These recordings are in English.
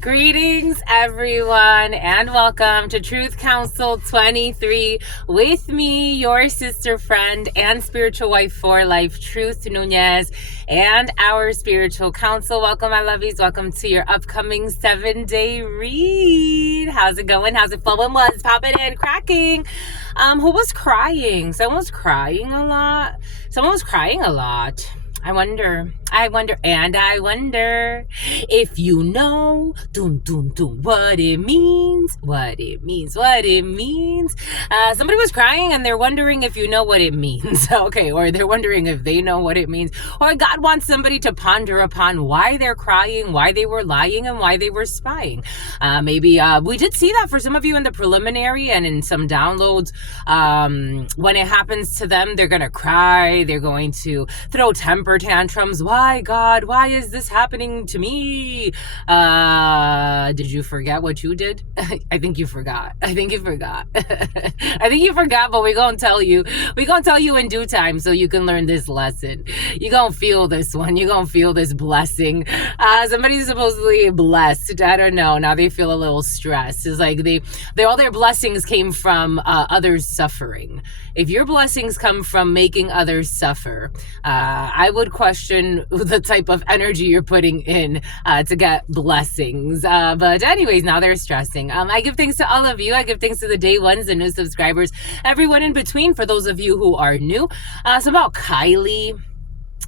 Greetings, everyone, and welcome to Truth Council 23 with me, your sister friend and spiritual wife for life, Truth Nunez, and our spiritual counsel. Welcome, my lovies. Welcome to your upcoming 7-day read. How's it going? How's it flowing? What's popping and cracking? Who was crying? Someone was crying a lot. I wonder, and I wonder if you know, what it means. Somebody was crying and they're wondering if you know what it means, okay, or they're wondering if they know what it means, or God wants somebody to ponder upon why they're crying, why they were lying, and why they were spying. Maybe we did see that for some of you in the preliminary and in some downloads. When it happens to them, they're going to cry, they're going to throw temper tantrums. Why, God? Why is this happening to me? Did you forget what you did? I think you forgot. I think you forgot, but we're going to tell you. We're going to tell you in due time so you can learn this lesson. You're going to feel this one. You're going to feel this blessing. Somebody's supposedly blessed. I don't know. Now they feel a little stressed. It's like they all their blessings came from others suffering. If your blessings come from making others suffer, I would question the type of energy you're putting in to get blessings. But anyways, now they're stressing. I give thanks to all of you. I give thanks to the day ones, the new subscribers, everyone in between. For those of you who are new, so about Kylie.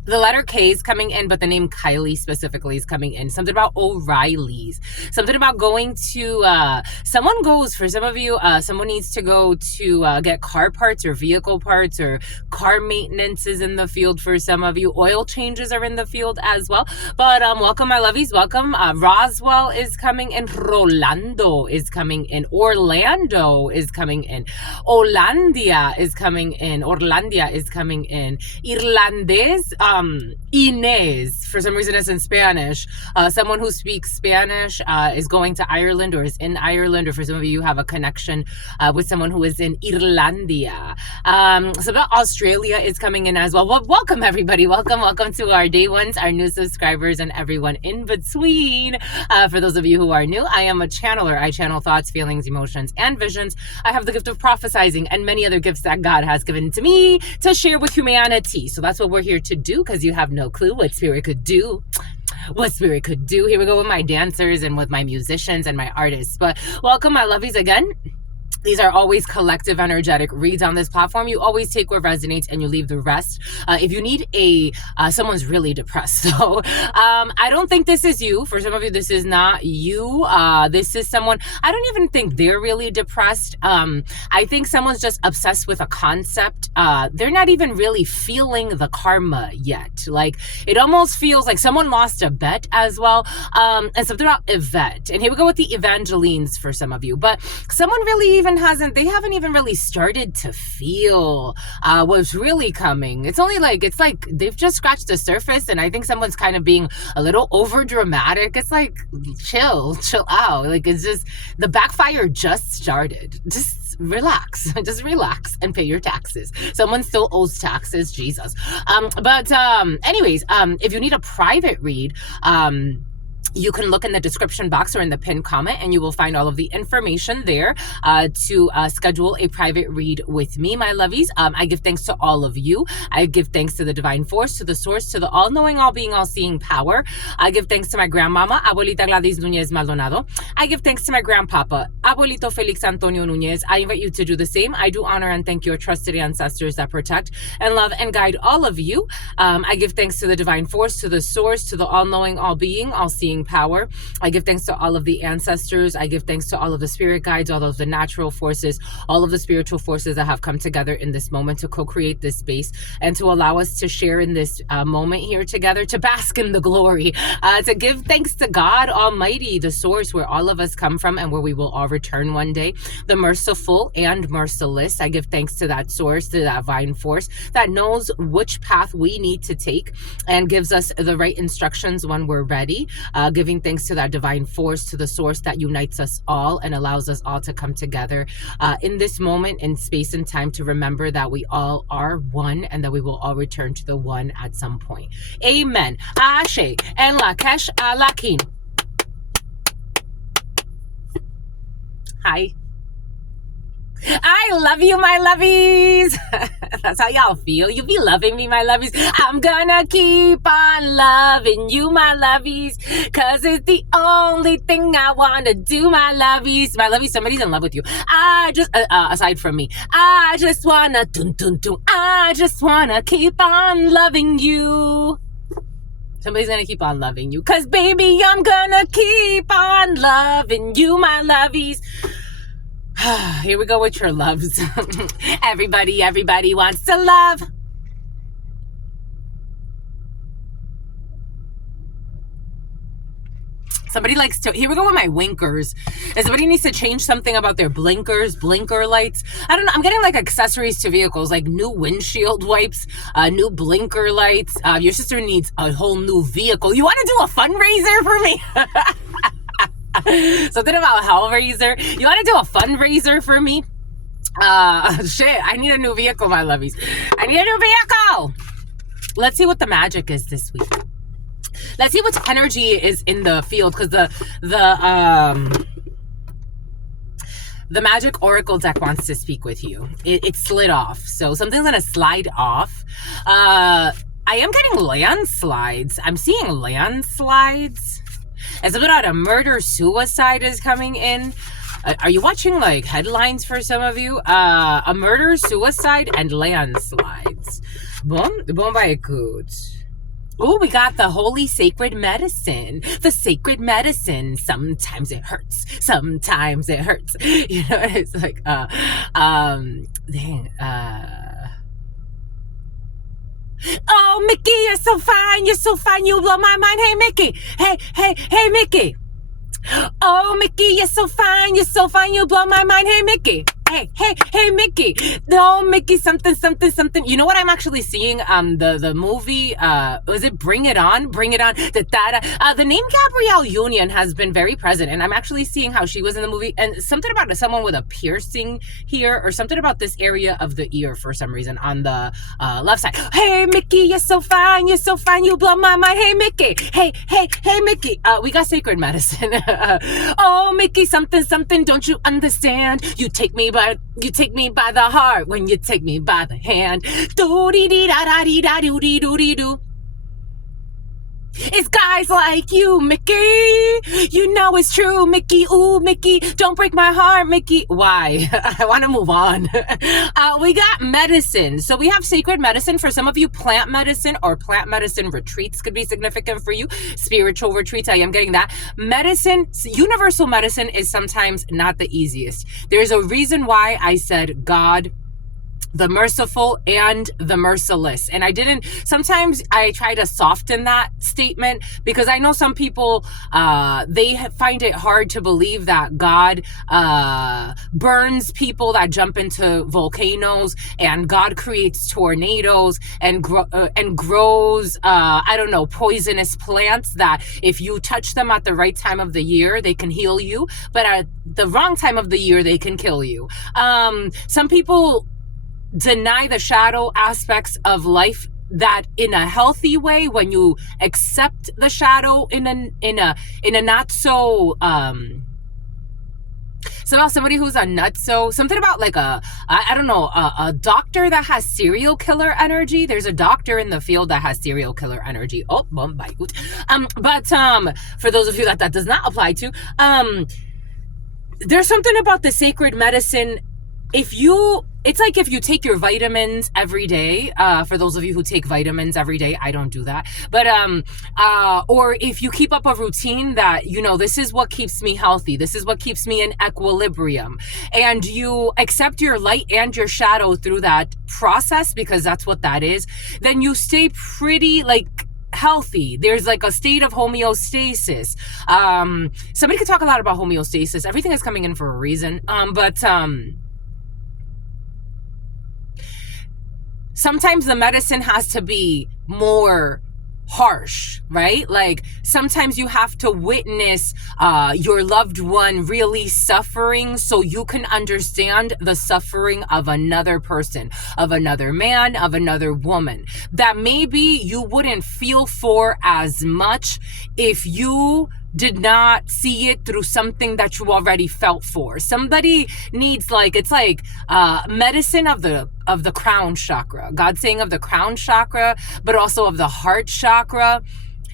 The letter K is coming in, but the name Kylie specifically is coming in. Something about O'Reilly's. Something about going to, someone goes, for some of you, someone needs to go to get car parts or vehicle parts, or car maintenance is in the field for some of you. Oil changes are in the field as well. But welcome, my lovies. Welcome. Roswell is coming in. Rolando is coming in. Orlando is coming in. Orlandia is coming in. Irlandés. Inez, for some reason it's in Spanish. Someone who speaks Spanish is going to Ireland or is in Ireland, or for some of you have a connection with someone who is in Irlandia. So that Australia is coming in as well. Well, welcome everybody. Welcome to our day ones, our new subscribers, and everyone in between. For those of you who are new, I am a channeler. I channel thoughts, feelings, emotions, and visions. I have the gift of prophesizing and many other gifts that God has given to me to share with humanity. So that's what we're here to do, because you have no clue what spirit could do. Here we go with my dancers and with my musicians and my artists. But welcome, my lovies, again. These are always collective energetic reads on this platform. You always take what resonates and you leave the rest. If you need someone's really depressed. So I don't think this is you. For some of you, this is not you. This is someone, I don't even think they're really depressed. I think someone's just obsessed with a concept. They're not even really feeling the karma yet. Like, it almost feels like someone lost a bet as well. And something about Yvette. And here we go with the Evangelines for some of you. But someone really they haven't even really started to feel what's really coming. It's like they've just scratched the surface, and I think someone's kind of being a little over dramatic. It's like, chill out. Like, it's just, the backfire just started. Just relax and pay your taxes. Someone still owes taxes, Jesus. Anyways, if you need a private read, you can look in the description box or in the pinned comment, and you will find all of the information there to schedule a private read with me, my lovies. I give thanks to all of you. I give thanks to the divine force, to the source, to the all-knowing, all-being, all-seeing power. I give thanks to my grandmama, Abuelita Gladys Nunez Maldonado. I give thanks to my grandpapa, Abuelito Felix Antonio Nunez. I invite you to do the same. I do honor and thank your trusted ancestors that protect and love and guide all of you. I give thanks to the divine force, to the source, to the all-knowing, all-being, all-seeing power. I give thanks to all of the ancestors. I give thanks to all of the spirit guides, all of the natural forces, all of the spiritual forces that have come together in this moment to co-create this space and to allow us to share in this moment here together, to bask in the glory, to give thanks to God Almighty, the source where all of us come from and where we will all return one day, the merciful and merciless. I give thanks to that source, to that divine force that knows which path we need to take and gives us the right instructions when we're ready. Giving thanks to that divine force, to the source that unites us all and allows us all to come together in this moment in space and time, to remember that we all are one and that we will all return to the one at some point. Amen. Ashe and Lakesh Alakin. Hi. I love you, my lovies. That's how y'all feel. You be loving me, my lovies. I'm gonna keep on loving you, my lovies, cause it's the only thing I wanna do, my lovies. My lovies, somebody's in love with you. I just, aside from me, I just wanna, I just wanna keep on loving you. Somebody's gonna keep on loving you, cause baby, I'm gonna keep on loving you, my lovies. Here we go with your loves. Everybody wants to love. Somebody likes to, here we go with my winkers. If somebody needs to change something about their blinkers, blinker lights. I don't know. I'm getting like accessories to vehicles, like new windshield wipes, new blinker lights. Your sister needs a whole new vehicle. You want to do a fundraiser for me? Something about Hellraiser. You want to do a fundraiser for me? Shit, I need a new vehicle, my lovies. I need a new vehicle. Let's see what the magic is this week. Let's see what energy is in the field, because the Magic Oracle deck wants to speak with you. It slid off, so something's gonna slide off. I am getting landslides. I'm seeing landslides. And something about a murder-suicide is coming in. Are you watching, like, headlines for some of you? A murder-suicide and landslides. Boom by good. Oh, we got the holy sacred medicine. The sacred medicine. Sometimes it hurts. Sometimes it hurts. You know, it's like, oh, Mickey, you're so fine. You're so fine. You blow my mind. Hey, Mickey. Hey, Mickey. Oh, Mickey, you're so fine. You're so fine. You blow my mind. Hey, Mickey. Hey, Mickey. No, Mickey, something. You know what I'm actually seeing? The movie, was it Bring It On? The name Gabrielle Union has been very present, and I'm actually seeing how she was in the movie, and something about someone with a piercing here, or something about this area of the ear for some reason on the left side. Hey, Mickey, you're so fine. You're so fine. You blow my mind. Hey, Mickey. Hey, Mickey. We got sacred medicine. Oh, Mickey, something. Don't you understand? You take me by the heart when you take me by the hand. Do-dee-dee-da-da-dee-da-doo-dee-doo-dee-doo. It's guys like you, Mickey. You know it's true, Mickey. Ooh, Mickey, don't break my heart, Mickey. Why? I want to move on. We got medicine. So we have sacred medicine. For some of you, plant medicine or plant medicine retreats could be significant for you. Spiritual retreats, I am getting that. Medicine, universal medicine is sometimes not the easiest. There's a reason why I said God, the merciful, and the merciless. And sometimes I try to soften that statement, because I know some people, they find it hard to believe that God burns people that jump into volcanoes, and God creates tornadoes and grows, poisonous plants that if you touch them at the right time of the year, they can heal you, but at the wrong time of the year, they can kill you. Some people deny the shadow aspects of life, that in a healthy way, when you accept the shadow in a not so somehow somebody who's a nutso, something about like a doctor that has serial killer energy. There's a doctor in the field that has serial killer energy. Oh, but for those of you that does not apply to, there's something about the sacred medicine. It's like if you take your vitamins every day, for those of you who take vitamins every day, I don't do that, but, or if you keep up a routine that, this is what keeps me healthy, this is what keeps me in equilibrium, and you accept your light and your shadow through that process, because that's what that is, then you stay pretty, healthy. There's like a state of homeostasis. Somebody could talk a lot about homeostasis. Everything is coming in for a reason. Sometimes the medicine has to be more harsh, right? Like sometimes you have to witness your loved one really suffering so you can understand the suffering of another person, of another man, of another woman, that maybe you wouldn't feel for as much if you did not see it through something that you already felt for. Somebody needs, like, it's like medicine of the crown chakra. God's saying of the crown chakra, but also of the heart chakra.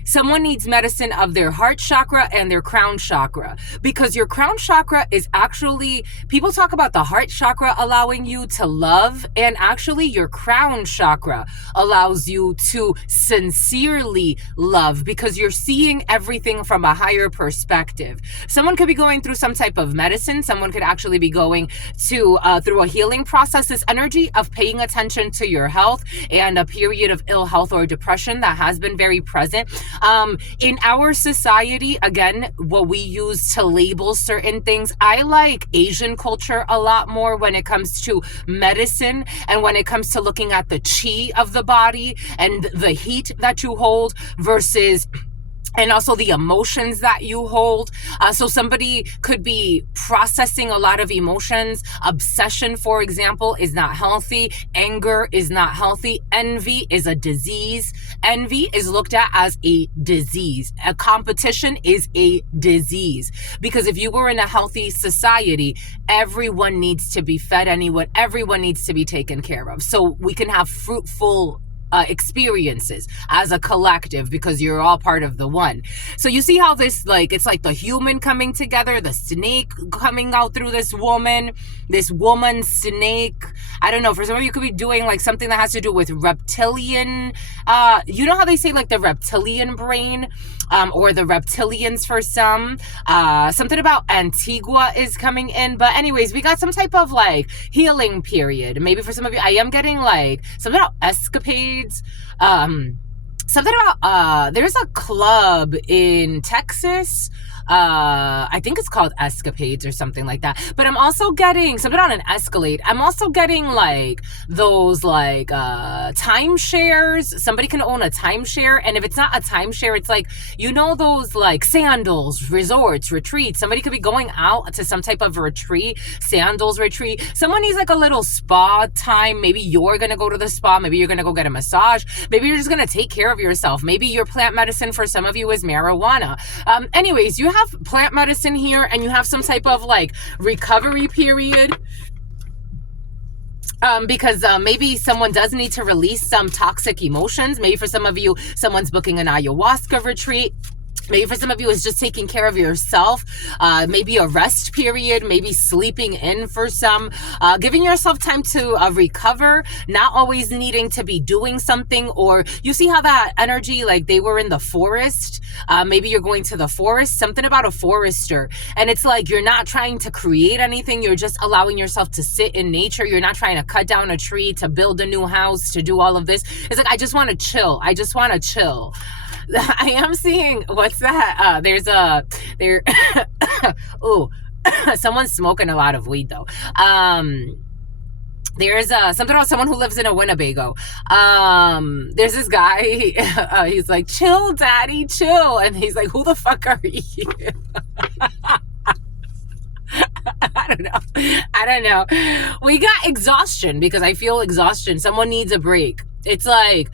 Someone needs medicine of their heart chakra and their crown chakra, because your crown chakra is actually, people talk about the heart chakra allowing you to love, and actually your crown chakra allows you to sincerely love, because you're seeing everything from a higher perspective. Someone could be going through some type of medicine. Someone could actually be going to through a healing process. This energy of paying attention to your health and a period of ill health or depression that has been very present. In our society, again, what we use to label certain things, I like Asian culture a lot more when it comes to medicine and when it comes to looking at the chi of the body and the heat that you hold versus, and also the emotions that you hold. So somebody could be processing a lot of emotions. Obsession, for example, is not healthy. Anger is not healthy. Envy is a disease. Envy is looked at as a disease. A competition is a disease. Because if you were in a healthy society, everyone needs to be fed, everyone needs to be taken care of. So we can have fruitful experiences as a collective, because you're all part of the one. So you see how this, like, it's like the human coming together, the snake coming out through this woman snake. I don't know, for some of you could be doing like something that has to do with reptilian, you know how they say like the reptilian brain, or the reptilians for some, something about Antigua is coming in. But anyways, we got some type of like healing period. Maybe for some of you, I am getting like something about escapades, something about, there's a club in Texas, I think it's called Escapades or something like that. But I'm also getting something on an Escalade. I'm also getting like those like timeshares. Somebody can own a timeshare, and if it's not a timeshare, it's like, you know, those like sandals, resorts, retreats. Somebody could be going out to some type of retreat, sandals retreat. Someone needs like a little spa time. Maybe you're gonna go to the spa. Maybe you're gonna go get a massage. Maybe you're just gonna take care of yourself. Maybe your plant medicine for some of you is marijuana. Anyways, you have plant medicine here, and you have some type of like recovery period, because maybe someone does need to release some toxic emotions. Maybe for some of you, someone's booking an ayahuasca retreat. Maybe for some of you, it's just taking care of yourself. Maybe a rest period, maybe sleeping in for some, giving yourself time to recover, not always needing to be doing something. Or you see how that energy, like they were in the forest. Maybe you're going to the forest, something about a forester. And it's like, you're not trying to create anything. You're just allowing yourself to sit in nature. You're not trying to cut down a tree, to build a new house, to do all of this. It's like, I just want to chill. I just want to chill. I am seeing, what's that? Oh, someone's smoking a lot of weed though. There's something about someone who lives in a Winnebago. There's this guy, he's like, chill, daddy, chill. And he's like, who the fuck are you? I don't know. We got exhaustion, because I feel exhaustion. Someone needs a break. It's like,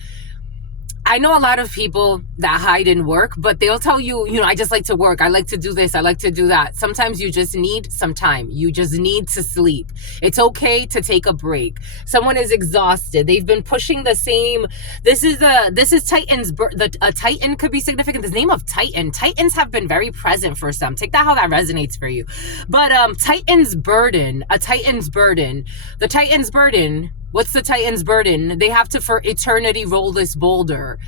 I know a lot of people that hide in work, but they'll tell you, you know, I just like to work. I like to do this. I like to do that. Sometimes you just need some time. You just need to sleep. It's okay to take a break. Someone is exhausted. They've been pushing the same. This is Titan's birth. A Titan could be significant. The name of Titan. Titans have been very present for some. Take that how that resonates for you. But Titan's burden. A Titan's burden. The Titan's burden. What's the Titan's burden? They have to for eternity roll this boulder.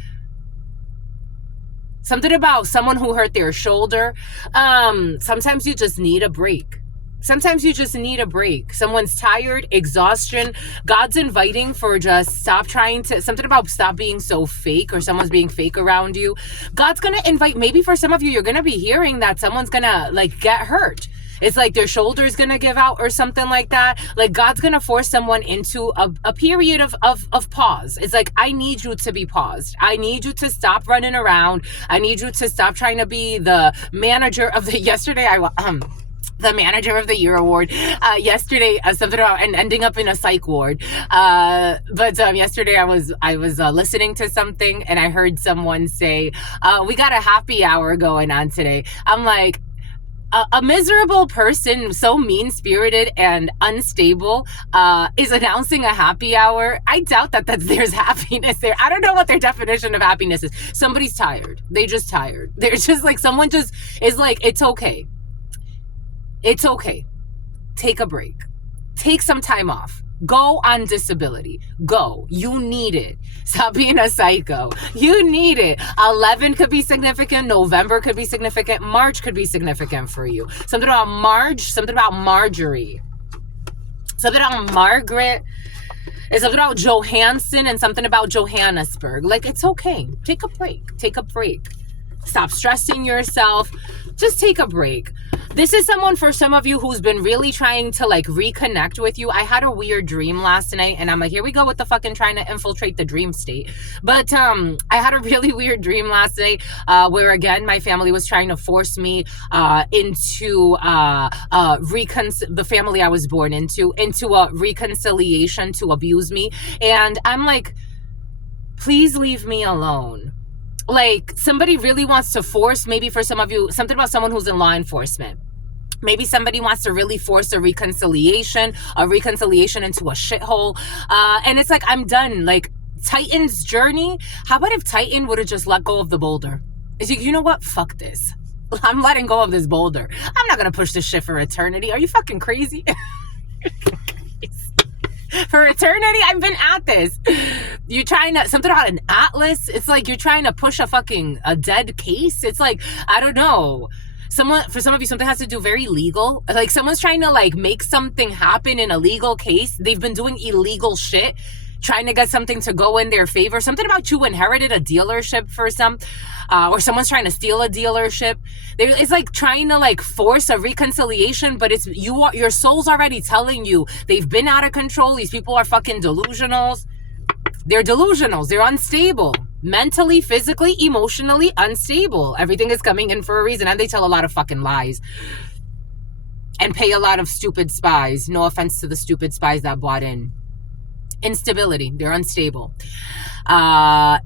Something about someone who hurt their shoulder. Sometimes you just need a break. Sometimes you just need a break. Someone's tired, exhaustion. God's inviting for just stop trying to, something about stop being so fake, or someone's being fake around you. God's going to invite, maybe for some of you, you're going to be hearing that someone's going to like get hurt. It's like their shoulder's going to give out or something like that. Like God's going to force someone into a period of pause. It's like, I need you to be paused. I need you to stop running around. I need you to stop trying to be the manager of the, yesterday the manager of the year award yesterday, something about and ending up in a psych ward. But yesterday I was listening to something and I heard someone say, we got a happy hour going on today. I'm like, a miserable person, so mean-spirited and unstable, is announcing a happy hour. I doubt that there's happiness there. I don't know what their definition of happiness is. Somebody's tired. They just tired. They're just like, someone just is like, it's okay. It's okay. Take a break. Take some time off. Go on disability. Go. You need it. Stop being a psycho. You need it. 11 could be significant. November could be significant. March could be significant for you. Something about Marge. Something about Marjorie. Something about Margaret. It's something about Johansson and something about Johannesburg. Like, it's okay. Take a break. Take a break. Stop stressing yourself. Just take a break. This is someone, for some of you, who's been really trying to like reconnect with you. I had a weird dream last night and I'm like, here we go with the fucking trying to infiltrate the dream state. But I had a really weird dream last night where again, my family was trying to force me into the family I was born into a reconciliation to abuse me. And I'm like, please leave me alone. Like, somebody really wants to force, maybe for some of you, something about someone who's in law enforcement. Maybe somebody wants to really force a reconciliation into a shithole. And it's like, I'm done. Like, Titan's journey, how about if Titan would have just let go of the boulder? Is you know what? Fuck this. I'm letting go of this boulder. I'm not going to push this shit for eternity. Are you fucking crazy? For eternity, I've been at this. You're trying to, something about an atlas. It's like you're trying to push a dead case. It's like, I don't know. For some of you, something has to do very legal. Like someone's trying to like make something happen in a legal case. They've been doing illegal shit, trying to get something to go in their favor. Something about you inherited a dealership for or someone's trying to steal a dealership. It's like trying to like force a reconciliation, but your soul's already telling you they've been out of control. These people are fucking delusionals. They're delusionals. They're unstable. Mentally, physically, emotionally unstable. Everything is coming in for a reason. And they tell a lot of fucking lies. And pay a lot of stupid spies. No offense to the stupid spies that bought in. Instability. They're unstable.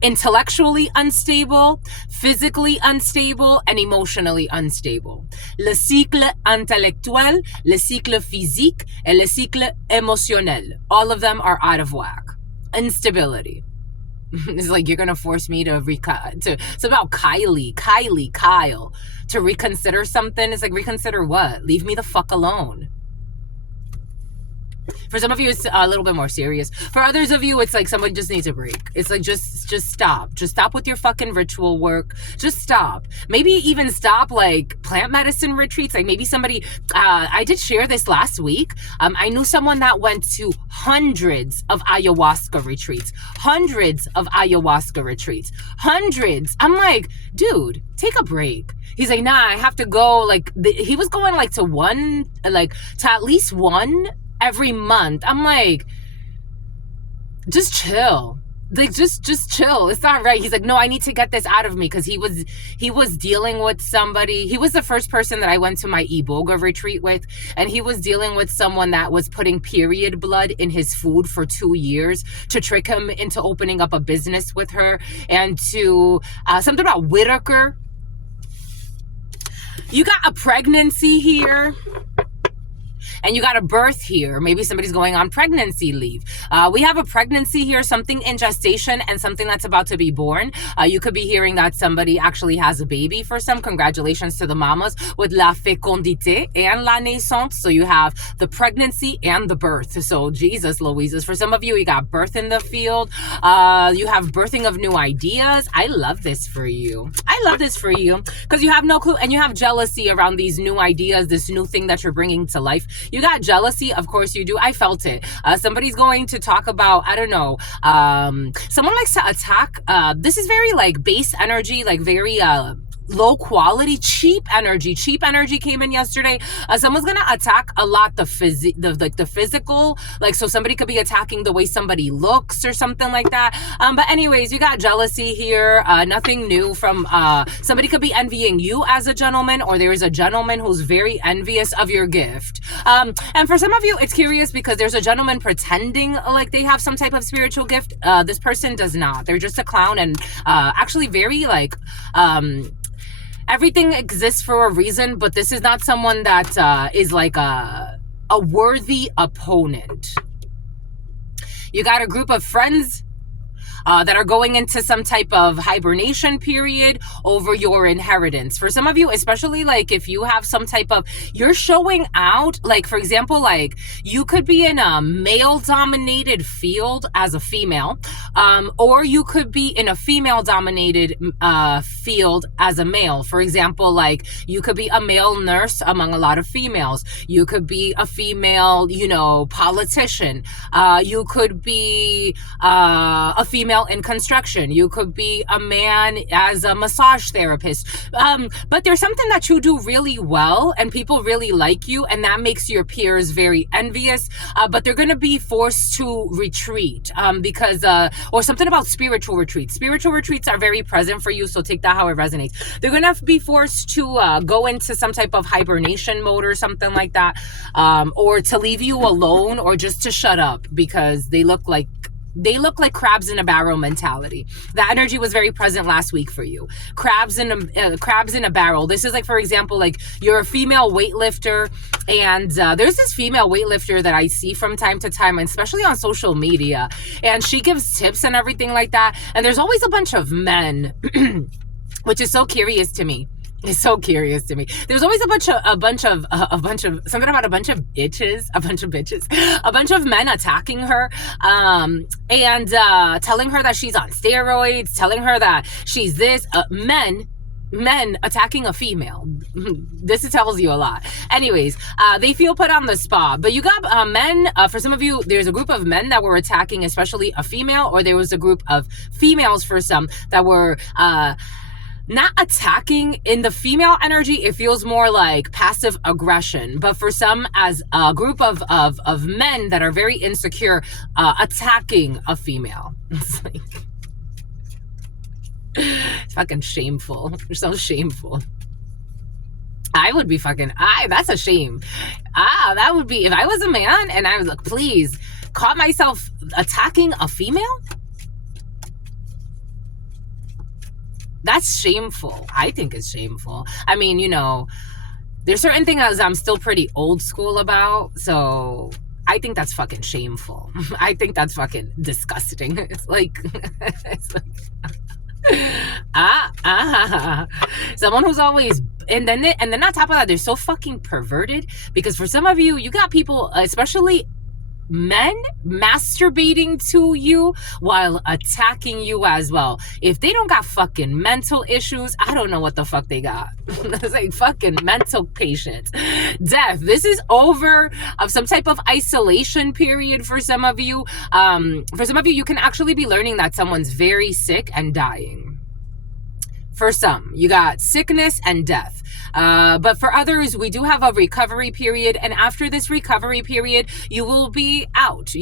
Intellectually unstable, physically unstable, and emotionally unstable. Le cycle intellectuel, le cycle physique, et le cycle émotionnel. All of them are out of whack. Instability. It's like, you're going to force me it's about Kyle, to reconsider something. It's like, reconsider what? Leave me the fuck alone. For some of you, it's a little bit more serious. For others of you, it's like somebody just needs a break. It's like, just stop. Just stop with your fucking ritual work. Just stop. Maybe even stop like plant medicine retreats. Like maybe somebody, I did share this last week. I knew someone that went to hundreds of ayahuasca retreats. Hundreds. I'm like, dude, take a break. He's like, nah, I have to go. Like, he was going like to at least one every month. I'm like, just chill. Like, just chill. It's not right. He's like, no, I need to get this out of me, because he was dealing with somebody. He was the first person that I went to my Iboga retreat with, and he was dealing with someone that was putting period blood in his food for 2 years to trick him into opening up a business with her, and to something about Whitaker. You got a pregnancy here. And you got a birth here. Maybe somebody's going on pregnancy leave. We have a pregnancy here, something in gestation, and something that's about to be born. You could be hearing that somebody actually has a baby for some. Congratulations to the mamas with la fécondité and la naissance. So you have the pregnancy and the birth. So Jesus Louises. For some of you, you got birth in the field. You have birthing of new ideas. I love this for you. Because you have no clue, and you have jealousy around these new ideas, this new thing that you're bringing to life. You got jealousy, of course you do. I felt it. Somebody's going to talk about, I don't know, someone likes to attack. This is very like base energy, like very low quality, cheap energy. Cheap energy came in yesterday. Someone's gonna attack a lot the physical, like, so somebody could be attacking the way somebody looks or something like that. But anyways, you got jealousy here. Nothing new from somebody could be envying you as a gentleman, or there is a gentleman who's very envious of your gift. And for some of you, it's curious because there's a gentleman pretending like they have some type of spiritual gift. This person does not. They're just a clown, and actually very like everything exists for a reason, but this is not someone that is like a worthy opponent. You got a group of friends that are going into some type of hibernation period over your inheritance. For some of you, especially like if you have some type of, you're showing out, like for example, like you could be in a male dominated field as a female, or you could be in a female dominated field as a male. For example, like you could be a male nurse among a lot of females. You could be a female, you know, politician. You could be a female in construction. You could be a man as a massage therapist. But there's something that you do really well and people really like you, and that makes your peers very envious. But they're going to be forced to retreat because, or something about spiritual retreats. Spiritual retreats are very present for you, so take that how it resonates. They're going to be forced to go into some type of hibernation mode or something like that, or to leave you alone, or just to shut up because they look like crabs in a barrel mentality. That energy was very present last week for you. Crabs in a barrel. This is like, for example, like you're a female weightlifter, and there's this female weightlifter that I see from time to time, especially on social media, and she gives tips and everything like that. And there's always a bunch of men, which is so curious to me. It's so curious to me. There's always a bunch of something about a bunch of men attacking her, and telling her that she's on steroids, telling her that she's this. Men attacking a female. This tells you a lot. Anyways, they feel put on the spot. But you got men, for some of you, there's a group of men that were attacking, especially a female, or there was a group of females for some that were not attacking. In the female energy, it feels more like passive aggression, but for some, as a group of men that are very insecure, attacking a female. It's like, it's fucking shameful. You're so shameful. I would be that's a shame. That would be, if I was a man and I was like, please, caught myself attacking a female. That's shameful. I think it's shameful. I mean, you know, there's certain things I'm still pretty old school about, so I think that's fucking shameful. I think that's fucking disgusting. It's like, someone who's always, and then on top of that, they're so fucking perverted, because for some of you, you got people, especially men, masturbating to you while attacking you as well. If they don't got fucking mental issues, I don't know what the fuck they got. It's like fucking mental patients. Death. This is over of some type of isolation period for some of you. For some of you, you can actually be learning that someone's very sick and dying. For some, you got sickness and death. But for others, we do have a recovery period. And after this recovery period, you will be out.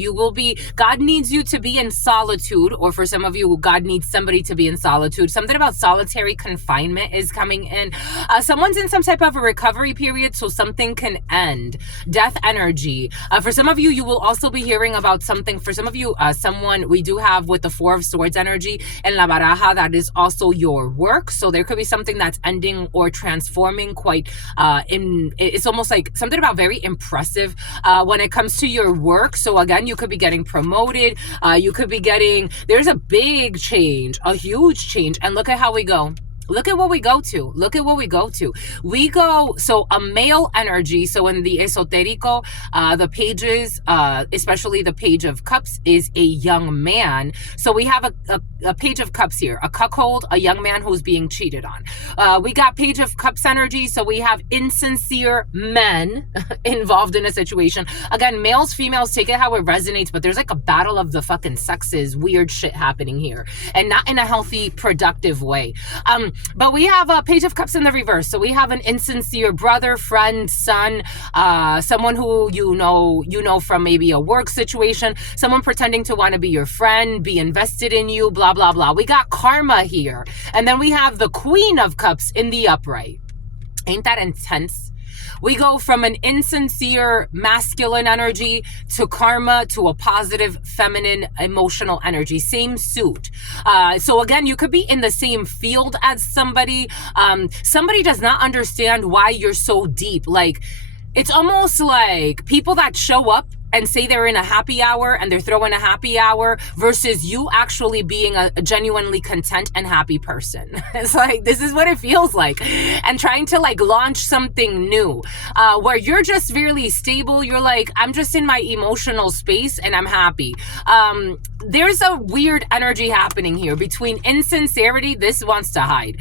God needs you to be in solitude. Or for some of you, God needs somebody to be in solitude. Something about solitary confinement is coming in. Someone's in some type of a recovery period, so something can end. Death energy. For some of you, you will also be hearing about something. For some of you, someone we do have with the Four of Swords energy and La Baraja, that is also your work. So there could be something that's ending or transforming quite it's almost like something about very impressive when it comes to your work. So again, you could be getting promoted, you could be getting, there's a big change, a huge change. And look at how we go. Look at what we go to. Look at what we go to. We go, so a male energy, so in the esoterico, the pages, especially the Page of Cups, is a young man. So we have a Page of Cups here, a cuckold, a young man who's being cheated on. We got Page of Cups energy, so we have insincere men involved in a situation. Again, males, females, take it how it resonates, but there's like a battle of the fucking sexes, weird shit happening here, and not in a healthy, productive way. But we have a Page of Cups in the reverse. So we have an insincere brother, friend, son, someone who you know from maybe a work situation, someone pretending to want to be your friend, be invested in you, blah, blah, blah. We got karma here. And then we have the Queen of Cups in the upright. Ain't that intense? We go from an insincere masculine energy to karma to a positive feminine emotional energy. Same suit. So again, you could be in the same field as somebody. Somebody does not understand why you're so deep. Like, it's almost like people that show up and say they're in a happy hour and they're throwing a happy hour versus you actually being a genuinely content and happy person. It's like, this is what it feels like. And trying to like launch something new where you're just really stable. You're like, I'm just in my emotional space and I'm happy. There's a weird energy happening here between insincerity. This wants to hide.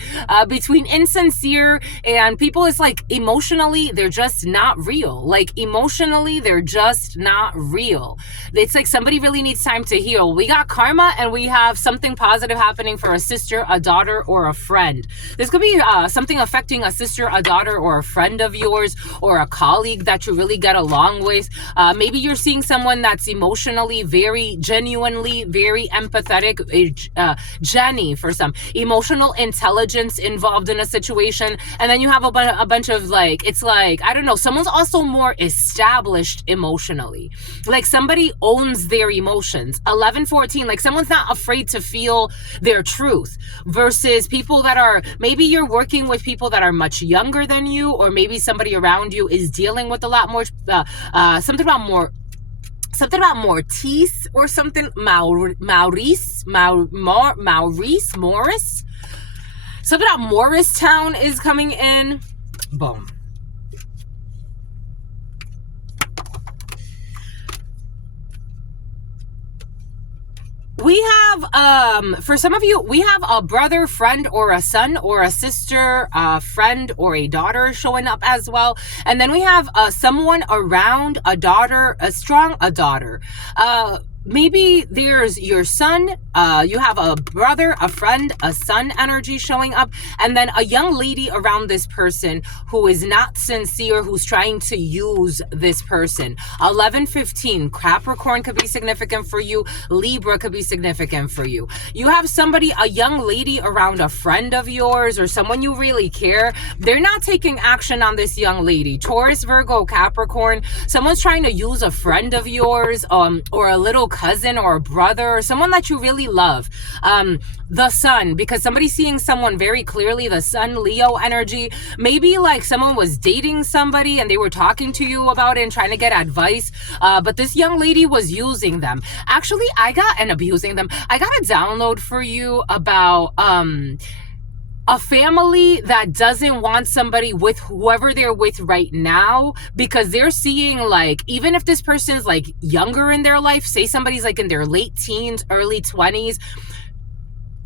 Between insincere and people is like emotionally, they're just not real. Like emotionally, they're just not real. It's like somebody really needs time to heal. We got karma and we have something positive happening for a sister, a daughter, or a friend. This could be something affecting a sister, a daughter, or a friend of yours, or a colleague that you really get along with. Maybe you're seeing someone that's emotionally very genuinely, very empathetic. Jenny for some. Emotional intelligence involved in a situation. And then you have a bunch of like, it's like, I don't know, someone's also more established emotionally. Like somebody owns their emotions. 11-14, like someone's not afraid to feel their truth versus people that are, maybe you're working with people that are much younger than you, or maybe somebody around you is dealing with a lot more, something about Mortiz or something, Maurice, Morris. Something about Morristown is coming in. Boom. We have, for some of you, we have a brother, friend, or a son, or a sister, a friend, or a daughter showing up as well. And then we have someone around a daughter, a daughter. Maybe there's your son, you have a brother, a friend, a son energy showing up, and then a young lady around this person who is not sincere, who's trying to use this person. 11-15, Capricorn could be significant for you. Libra could be significant for you. You have somebody, a young lady around a friend of yours or someone you really care. They're not taking action on this young lady. Taurus, Virgo, Capricorn, someone's trying to use a friend of yours, or a little cousin or a brother or someone that you really love. The sun, because somebody's seeing someone very clearly, the sun, Leo energy. Maybe like someone was dating somebody and they were talking to you about it and trying to get advice, but this young lady was using them. Actually, abusing them. I got a download for you about a family that doesn't want somebody with whoever they're with right now, because they're seeing like, even if this person's like younger in their life, say somebody's like in their late teens, early 20s,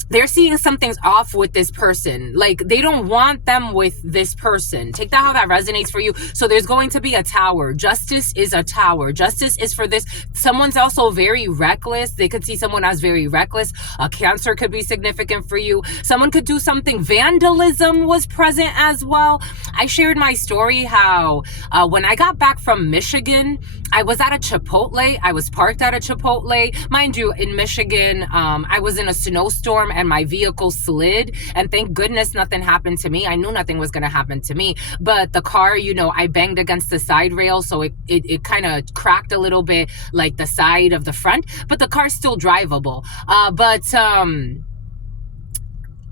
they're seeing something's off with this person. Like they don't want them with this person. Take that how that resonates for you. So there's going to be a tower. Justice is a tower. Justice is for this. Someone's also very reckless. They could see someone as very reckless. A Cancer could be significant for you. Someone could do something. Vandalism was present as well. I shared my story how when I got back from Michigan, I was at a Chipotle. I was parked at a Chipotle. Mind you, in Michigan, I was in a snowstorm and my vehicle slid, and thank goodness nothing happened to me. I knew nothing was going to happen to me, but the car, I banged against the side rail, so it kind of cracked a little bit, like the side of the front, but the car's still drivable.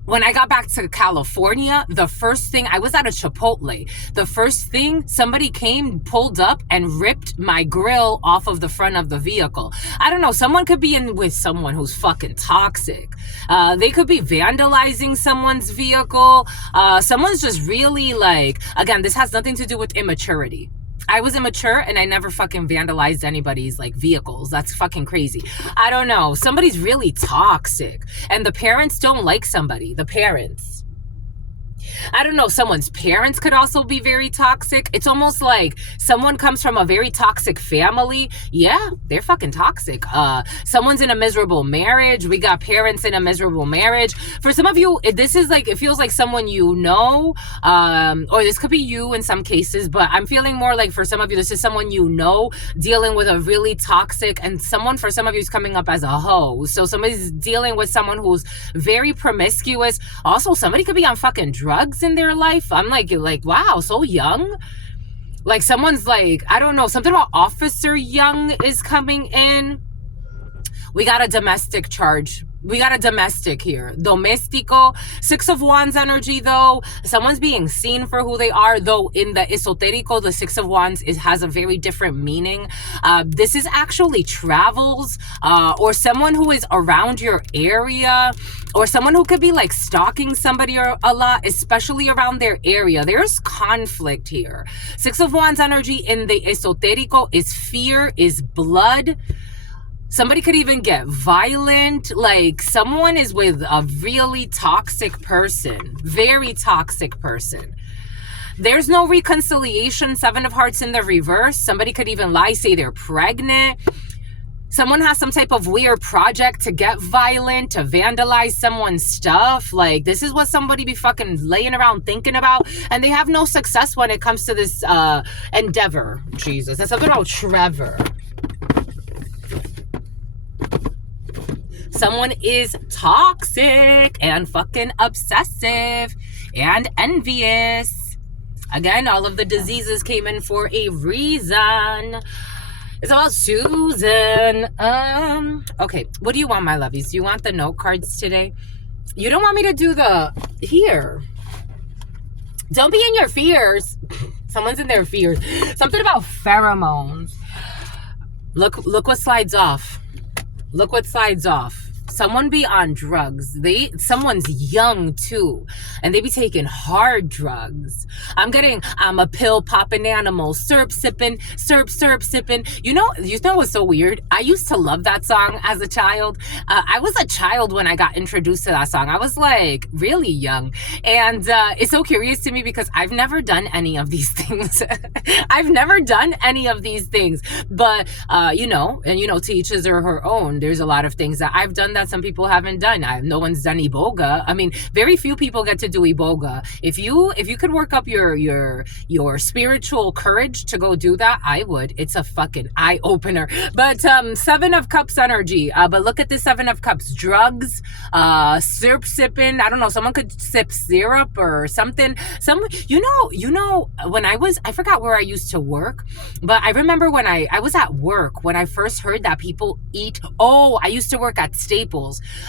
When I got back to California, the first thing, I was at a Chipotle. The first thing, somebody came, pulled up, and ripped my grill off of the front of the vehicle. I don't know, someone could be in with someone who's fucking toxic. They could be vandalizing someone's vehicle. Someone's just really like, again, this has nothing to do with immaturity. I was immature and I never fucking vandalized anybody's like vehicles. That's fucking crazy. I don't know. Somebody's really toxic and the parents don't like somebody. The parents. I don't know, someone's parents could also be very toxic. It's almost like someone comes from a very toxic family. Yeah, they're fucking toxic. Someone's in a miserable marriage. We got parents in a miserable marriage. For some of you, this is like, it feels like someone you know, or this could be you in some cases, but I'm feeling more like for some of you, this is someone you know dealing with a really toxic, and someone for some of you is coming up as a hoe. So somebody's dealing with someone who's very promiscuous. Also, somebody could be on fucking drugs in their life. I'm like, wow, so young. Like someone's like, I don't know, something about Officer Young is coming in. We got a domestic charge. We got a domestic here. Domestico. 6 of Wands energy, though. Someone's being seen for who they are, though in the esoterico, the 6 of Wands has a very different meaning. This is actually travels, or someone who is around your area, or someone who could be like stalking somebody a lot, especially around their area. There's conflict here. 6 of Wands energy in the esoterico is fear, is blood. Somebody could even get violent. Like someone is with a really toxic person, very toxic person. There's no reconciliation. 7 of Hearts in the reverse. Somebody could even lie, say they're pregnant. Someone has some type of weird project to get violent, to vandalize someone's stuff. Like this is what somebody be fucking laying around thinking about, and they have no success when it comes to this endeavor. Jesus, that's something about Trevor. Someone is toxic and fucking obsessive and envious. Again, all of the diseases came in for a reason. It's about Susan. Okay, what do you want, my lovies? Do you want the note cards today? You don't want me to do the here. Don't be in your fears. Someone's in their fears. Something about pheromones. Look what slides off. Look what slides off. Someone be on drugs. Someone's young too, and they be taking hard drugs. I'm a pill popping animal, syrup sipping. You know what's so weird? I used to love that song as a child. I was a child when I got introduced to that song. I was like really young, and it's so curious to me because I've never done any of these things. I've never done any of these things, but to each his or her own. There's a lot of things that I've done that some people haven't done. No one's done iboga. I mean, very few people get to do iboga. If you could work up your spiritual courage to go do that, I would. It's a fucking eye opener. But 7 of Cups energy. But look at the 7 of Cups. Drugs, syrup sipping. I don't know. Someone could sip syrup or something. When I forgot where I used to work, but I remember when I was at work when I first heard that people eat. Oh, I used to work at Staples.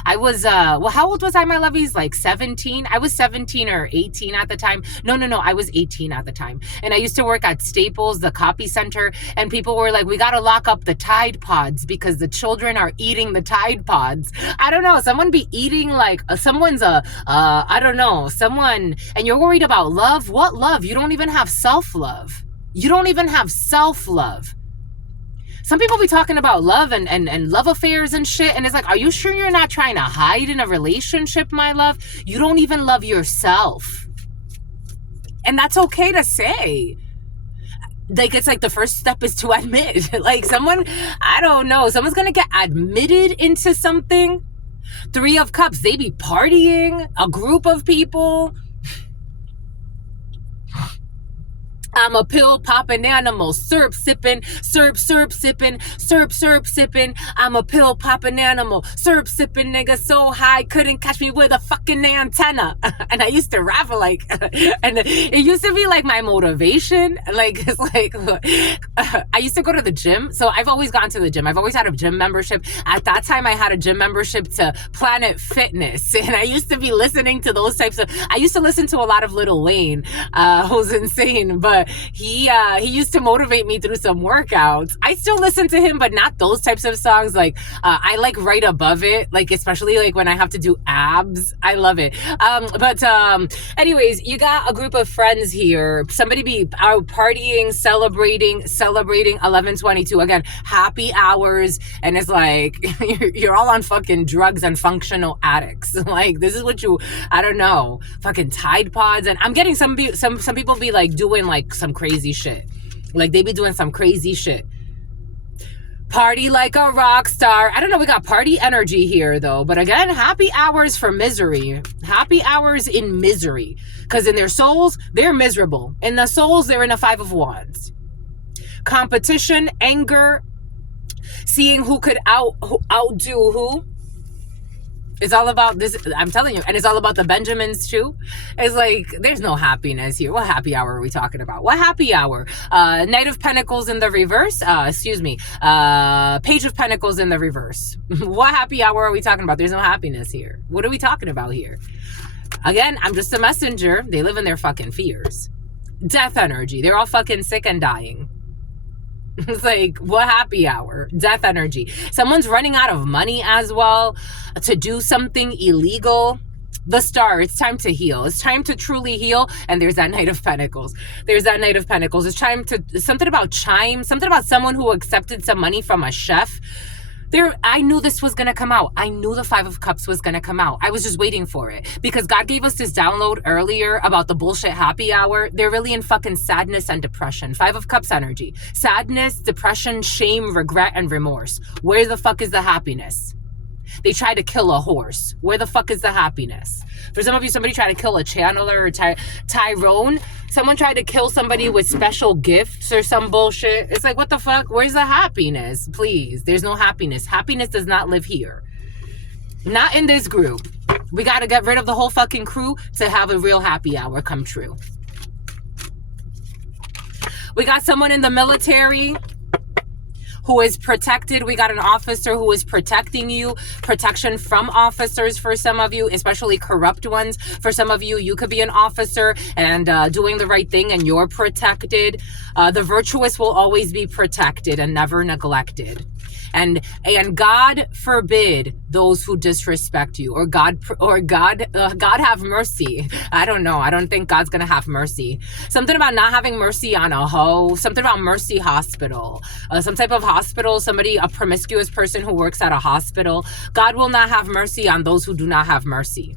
I was, how old was I, my lovies? Like 17? I was 17 or 18 at the time. No, I was 18 at the time. And I used to work at Staples, the copy center, and people were like, we got to lock up the Tide Pods because the children are eating the Tide Pods. I don't know. Someone be eating like, someone's I don't know, someone, and you're worried about love? What love? You don't even have self-love. You don't even have self-love. Some people be talking about love and love affairs and shit. And it's like, are you sure you're not trying to hide in a relationship, my love? You don't even love yourself. And that's okay to say. Like, it's like the first step is to admit. Like someone, I don't know, someone's going to get admitted into something. 3 of Cups, they be partying, a group of people. I'm a pill popping animal, syrup sipping. I'm a pill popping animal, syrup sipping nigga so high couldn't catch me with a fucking antenna. And I used to rap like, and it used to be like my motivation. Like it's like I used to go to the gym, so I've always gone to the gym. I've always had a gym membership. At that time, I had a gym membership to Planet Fitness, and I used to be listening to those types of. I used to listen to a lot of Lil Wayne, who's insane, but. he used to motivate me through some workouts. I still listen to him, but not those types of songs. Like I like Right Above It, like especially like when I have to do abs. I love it. But anyways, you got a group of friends here. Somebody be out partying, celebrating 11/22. Again, happy hours, and it's like you're all on fucking drugs and functional addicts. Like this is what you, I don't know, fucking Tide Pods. And I'm getting some people be like doing like some crazy shit. Like they be doing some crazy shit. Party like a rock star. I don't know, we got party energy here though. But again, happy hours for misery. Happy hours in misery. Because in their souls, they're miserable. In the souls, they're in a 5 of Wands. Competition, anger, seeing who could outdo who. It's all about this. I'm telling you. And it's all about the Benjamins too. It's like, there's no happiness here. What happy hour are we talking about? What happy hour? Knight of Pentacles in the reverse. Page of Pentacles in the reverse. What happy hour are we talking about? There's no happiness here. What are we talking about here? Again, I'm just a messenger. They live in their fucking fears. Death energy. They're all fucking sick and dying. It's like, what happy hour? Death energy. Someone's running out of money as well to do something illegal. The Star, it's time to heal. It's time to truly heal. And there's that Knight of Pentacles. There's that Knight of Pentacles. It's time to, something about chime, something about someone who accepted some money from a chef. I knew this was going to come out. I knew the 5 of Cups was going to come out. I was just waiting for it because God gave us this download earlier about the bullshit happy hour. They're really in fucking sadness and depression. 5 of Cups energy. Sadness, depression, shame, regret, and remorse. Where the fuck is the happiness? They tried to kill a horse. Where the fuck is the happiness? For some of you, somebody tried to kill a channeler or Tyrone. Someone tried to kill somebody with special gifts or some bullshit. It's like, what the fuck? Where's the happiness? Please. There's no happiness. Happiness does not live here. Not in this group. We got to get rid of the whole fucking crew to have a real happy hour come true. We got someone in the military who is protected. We got an officer who is protecting you. Protection from officers for some of you, especially corrupt ones. For some of you, you could be an officer and doing the right thing and you're protected. The virtuous will always be protected and never neglected. And God forbid those who disrespect you, or God have mercy. I don't know. I don't think God's gonna have mercy. Something about not having mercy on a hoe. Something about Mercy Hospital. Some type of hospital. Somebody, a promiscuous person who works at a hospital. God will not have mercy on those who do not have mercy.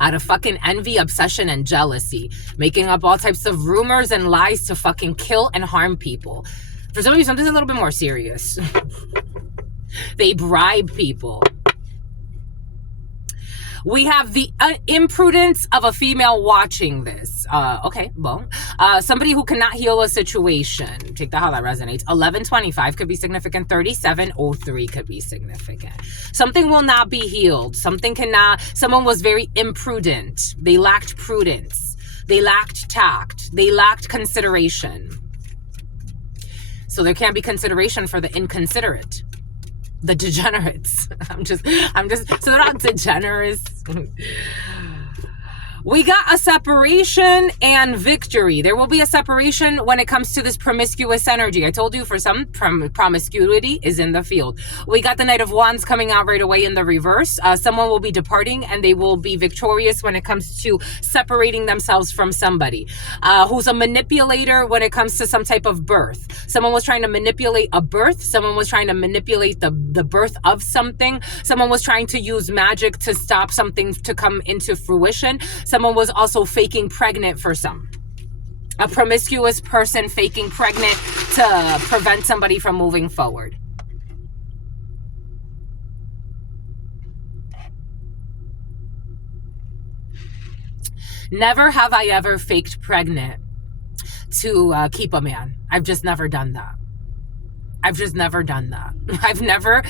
Out of fucking envy, obsession, and jealousy, making up all types of rumors and lies to fucking kill and harm people. For some of you, something's a little bit more serious. They bribe people. We have the imprudence of a female watching this. Okay, well, somebody who cannot heal a situation. Take that how that resonates. 11/25 could be significant. 37/03 could be significant. Something will not be healed. Someone was very imprudent. They lacked prudence. They lacked tact. They lacked consideration. So there can't be consideration for the inconsiderate, the degenerates. I'm just, so they're not degenerates. We got a separation and victory. There will be a separation when it comes to this promiscuous energy. I told you for some, promiscuity is in the field. We got the Knight of Wands coming out right away in the reverse. Someone will be departing and they will be victorious when it comes to separating themselves from somebody who's a manipulator when it comes to some type of birth. Someone was trying to manipulate a birth. Someone was trying to manipulate the birth of something. Someone was trying to use magic to stop something to come into fruition. Someone was also faking pregnant for some. A promiscuous person faking pregnant to prevent somebody from moving forward. Never have I ever faked pregnant to keep a man. I've just never done that. I've just never done that. I've never.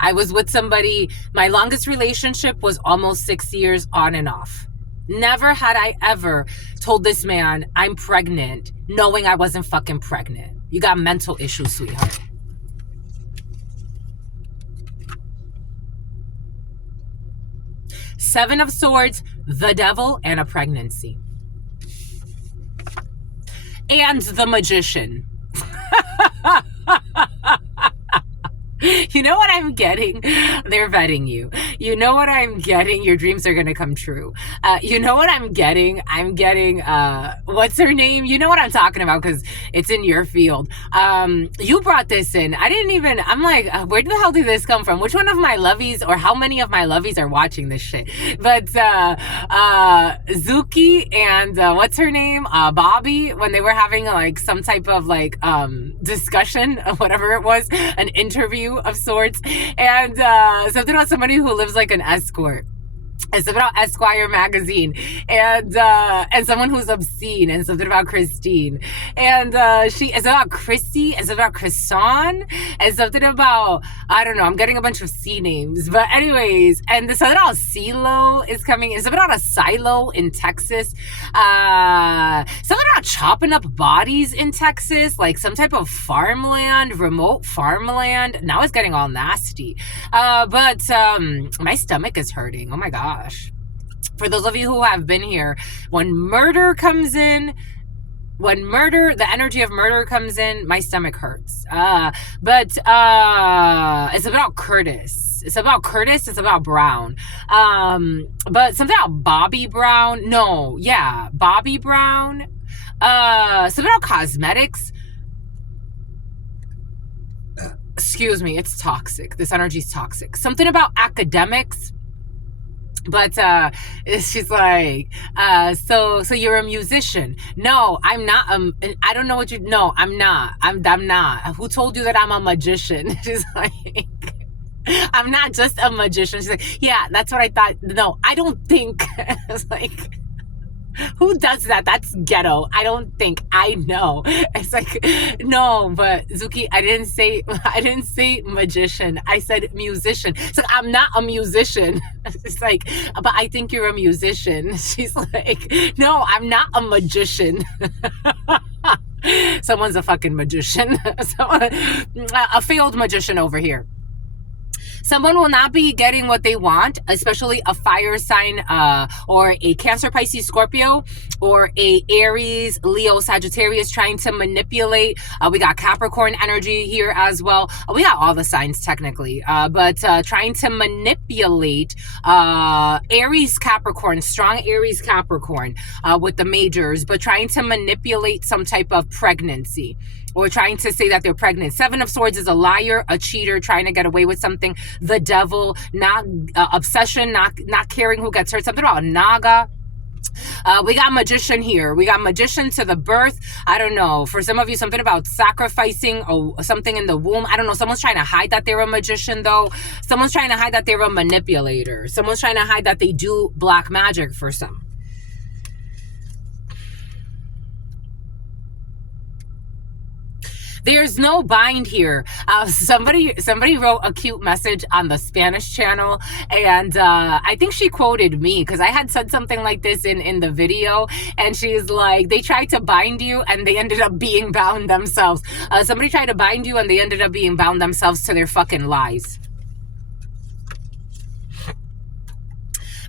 I was with somebody, my longest relationship was almost 6 years on and off. Never had I ever told this man I'm pregnant, knowing I wasn't fucking pregnant. You got mental issues, sweetheart. Seven of Swords, the Devil, and a pregnancy. and the magician. You know what I'm getting? They're vetting you. You know what I'm getting? Your dreams are going to come true. You know what I'm getting? I'm getting, what's her name? You know what I'm talking about because it's in your field. You brought this in. I'm like, where the hell did this come from? Which one of my lovies or how many of my lovies are watching this shit? But Zuki and what's her name? Bobby, when they were having like some type of like discussion, whatever it was, an interview of sorts, and something about somebody who lives like an escort. It's about Esquire magazine, and someone who's obscene, and something about Christine, and it's about Christy, it's about Chrisson, and something about, I don't know, I'm getting a bunch of C names, but anyways, and something about silo is coming. It's about a silo in Texas, something about chopping up bodies in Texas, like some type of farmland, remote farmland. Now it's getting all nasty, but my stomach is hurting. Oh my gosh. For those of you who have been here, when murder comes in, the energy of murder comes in, my stomach hurts. But it's about Curtis. It's about Brown. But something about Bobby Brown. No, yeah, Bobby Brown. Something about cosmetics. Excuse me, it's toxic. This energy's toxic. Something about academics. But she's like, so you're a musician? No, I'm not. I don't know what you. No, I'm not. I'm not. Who told you that I'm a magician? She's like, I'm not just a magician. She's like, yeah, that's what I thought. No, I don't think. I was like, who does that? That's ghetto. I don't think. I know. It's like, no, but Zuki, I didn't say magician. I said musician. It's like, I'm not a musician. It's like, but I think you're a musician. She's like, no, I'm not a magician. Someone's a fucking magician. A failed magician over here. Someone will not be getting what they want, especially a fire sign or a Cancer, Pisces, Scorpio, or a Aries, Leo, Sagittarius trying to manipulate. We got Capricorn energy here as well. We got all the signs technically, but trying to manipulate Aries, Capricorn, strong Aries, Capricorn with the majors, but trying to manipulate some type of pregnancy, or trying to say that they're pregnant. Seven of Swords is a liar, a cheater, trying to get away with something. The devil, not obsession, not caring who gets hurt. Something about Naga. We got magician here. We got magician to the birth. I don't know. For some of you, something about sacrificing or something in the womb. I don't know. Someone's trying to hide that they're a magician, though. Someone's trying to hide that they're a manipulator. Someone's trying to hide that they do black magic for some. There's no bind here. Somebody wrote a cute message on the Spanish channel, and I think she quoted me because I had said something like this in the video, and she's like, they tried to bind you and they ended up being bound themselves. Somebody tried to bind you and they ended up being bound themselves to their fucking lies.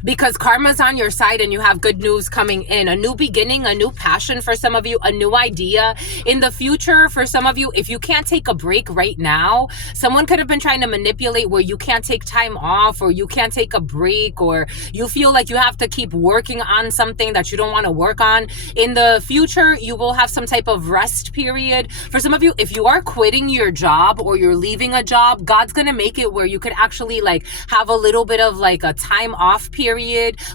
Because karma's on your side and you have good news coming in. A new beginning, a new passion for some of you, a new idea. In the future, for some of you, if you can't take a break right now, someone could have been trying to manipulate where you can't take time off, or you can't take a break, or you feel like you have to keep working on something that you don't want to work on. In the future, you will have some type of rest period. For some of you, if you are quitting your job or you're leaving a job, God's going to make it where you could actually like have a little bit of like a time off period.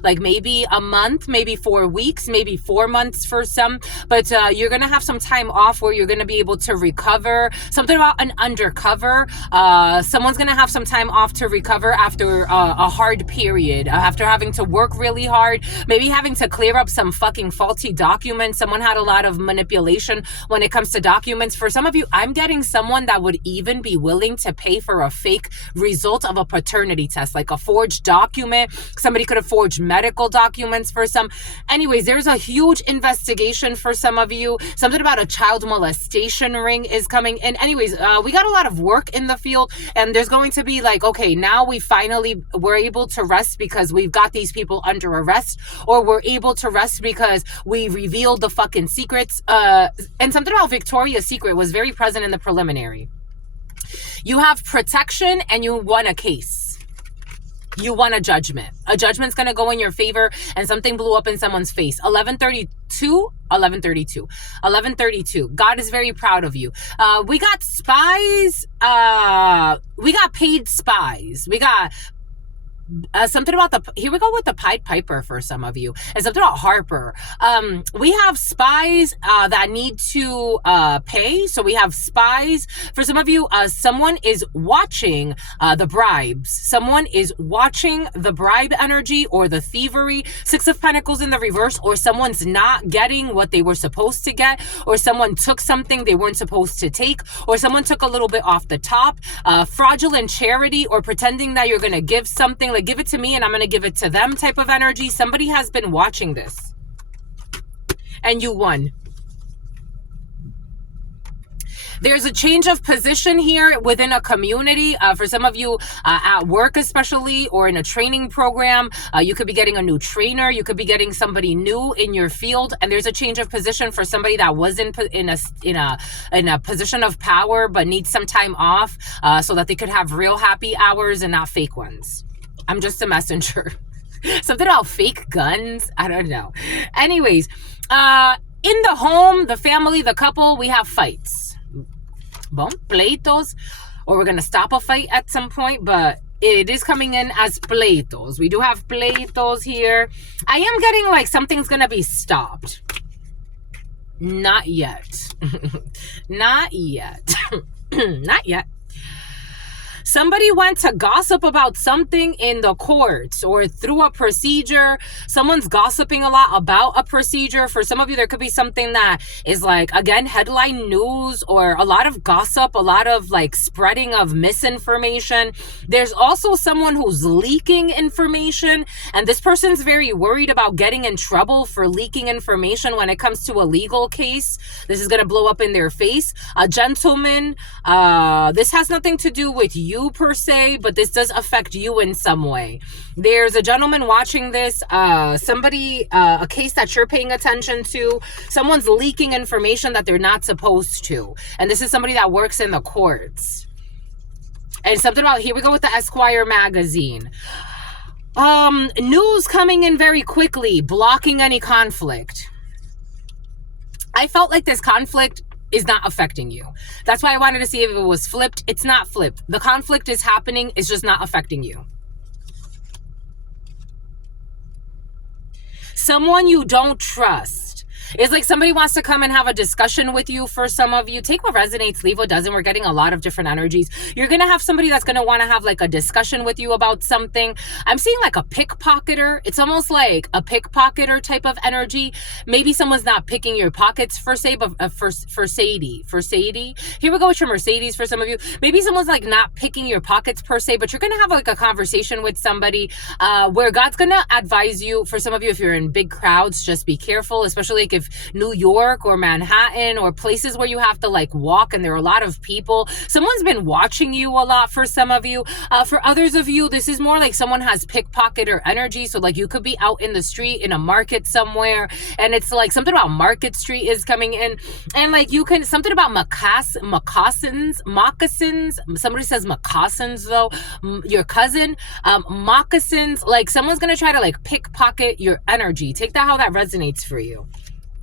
Like maybe a month, maybe 4 weeks, maybe 4 months for some, but you're gonna have some time off where you're gonna be able to recover. Something about an undercover. Someone's gonna have some time off to recover after a hard period, after having to work really hard, maybe having to clear up some fucking faulty documents. Someone had a lot of manipulation when it comes to documents. For some of you, I'm getting someone that would even be willing to pay for a fake result of a paternity test, like a forged document. Somebody could have forged medical documents for some. Anyways, there's a huge investigation for some of you. Something about a child molestation ring is coming in. Anyways, we got a lot of work in the field, and there's going to be like, okay, now we're able to rest because we've got these people under arrest, or we're able to rest because we revealed the fucking secrets. And something about Victoria's Secret was very present in the preliminary. You have protection and you won a case. You won a judgment. A judgment's going to go in your favor, and something blew up in someone's face. 1132. God is very proud of you. We got spies. We got paid spies. We got something about here we go with the Pied Piper for some of you, and something about Harper. We have spies that need to pay. So we have spies for some of you. Someone is watching the bribes. Someone is watching the bribe energy or the thievery. 6 of Pentacles in the reverse, or someone's not getting what they were supposed to get, or someone took something they weren't supposed to take, or someone took a little bit off the top. Fraudulent charity, or pretending that you're going to give something, like give it to me and I'm going to give it to them type of energy. Somebody has been watching this and you won. There's a change of position here within a community. For some of you at work especially, or in a training program, you could be getting a new trainer. You could be getting somebody new in your field. And there's a change of position for somebody that was in a position of power but needs some time off so that they could have real happy hours and not fake ones. I'm just a messenger. Something about fake guns. I don't know. Anyways, in the home, the family, the couple, we have fights. Bon, pleitos. Or we're going to stop a fight at some point, but it is coming in as pleitos. We do have pleitos here. I am getting like something's going to be stopped. Not yet. Not yet. Not yet. Somebody went to gossip about something in the courts or through a procedure. Someone's gossiping a lot about a procedure. For some of you, there could be something that is like, again, headline news, or a lot of gossip, a lot of like spreading of misinformation. There's also someone who's leaking information, and this person's very worried about getting in trouble for leaking information when it comes to a legal case. This is going to blow up in their face. A gentleman, this has nothing to do with you per se, but this does affect you in some way. There's a gentleman watching this, somebody, a case that you're paying attention to. Someone's leaking information that they're not supposed to, and this is somebody that works in the courts. And something about, here we go with the Esquire magazine. News coming in very quickly, blocking any conflict. I felt like this conflict is not affecting you. That's why I wanted to see if it was flipped. It's not flipped. The conflict is happening. It's just not affecting you. Someone you don't trust. It's like somebody wants to come and have a discussion with you. For some of you, take what resonates, leave what doesn't. We're getting a lot of different energies. You're going to have somebody that's going to want to have like a discussion with you about something. I'm seeing like a pickpocketer. It's almost like a pickpocketer type of energy. Maybe someone's not picking your pockets for say, but for Sadie. Here we go with your Mercedes for some of you. Maybe someone's like not picking your pockets per se, but you're going to have like a conversation with somebody where God's going to advise you. For some of you, if you're in big crowds, just be careful, especially like if New York or Manhattan or places where you have to like walk and there are a lot of people. Someone's been watching you a lot for some of you. For others of you, this is more like someone has pickpocketer energy. So like you could be out in the street in a market somewhere, and it's like something about Market Street is coming in, and like you can, something about moccasins. Somebody says moccasins though. Your cousin, moccasins. Like someone's gonna try to like pickpocket your energy. Take that how that resonates for you.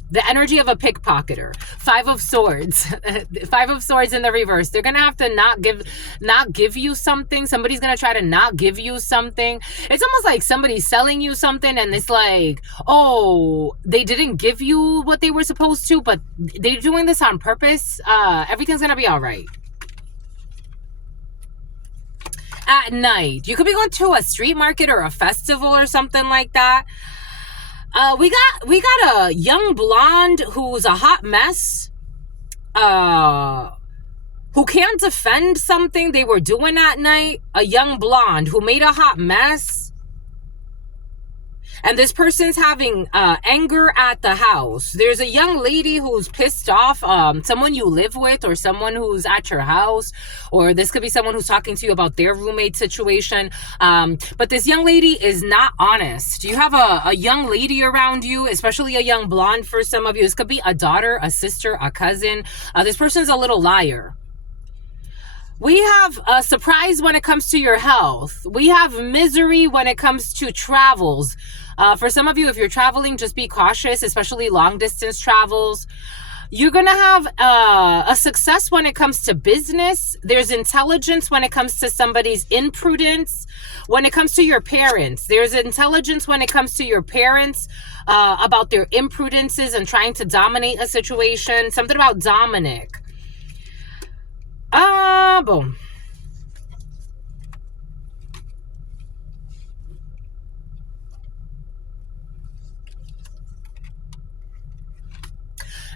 The energy of a pickpocketer. 5 of Swords. 5 of Swords in the reverse. They're going to have to not give you something. Somebody's going to try to not give you something. It's almost like somebody's selling you something and it's like, oh, they didn't give you what they were supposed to, but they're doing this on purpose. Everything's going to be all right. At night. You could be going to a street market or a festival or something like that. We got a young blonde who's a hot mess, who can't defend something they were doing at night. A young blonde who made a hot mess. And this person's having anger at the house. There's a young lady who's pissed off, someone you live with or someone who's at your house, or this could be someone who's talking to you about their roommate situation. But this young lady is not honest. You have a young lady around you, especially a young blonde for some of you. This could be a daughter, a sister, a cousin. This person's a little liar. We have a surprise when it comes to your health. We have misery when it comes to travels. For some of you, if you're traveling, just be cautious, especially long distance travels. You're going to have a success when it comes to business. There's intelligence when it comes to somebody's imprudence. When it comes to your parents, there's intelligence when it comes to your parents about their imprudences and trying to dominate a situation. Something about Dominic. Boom.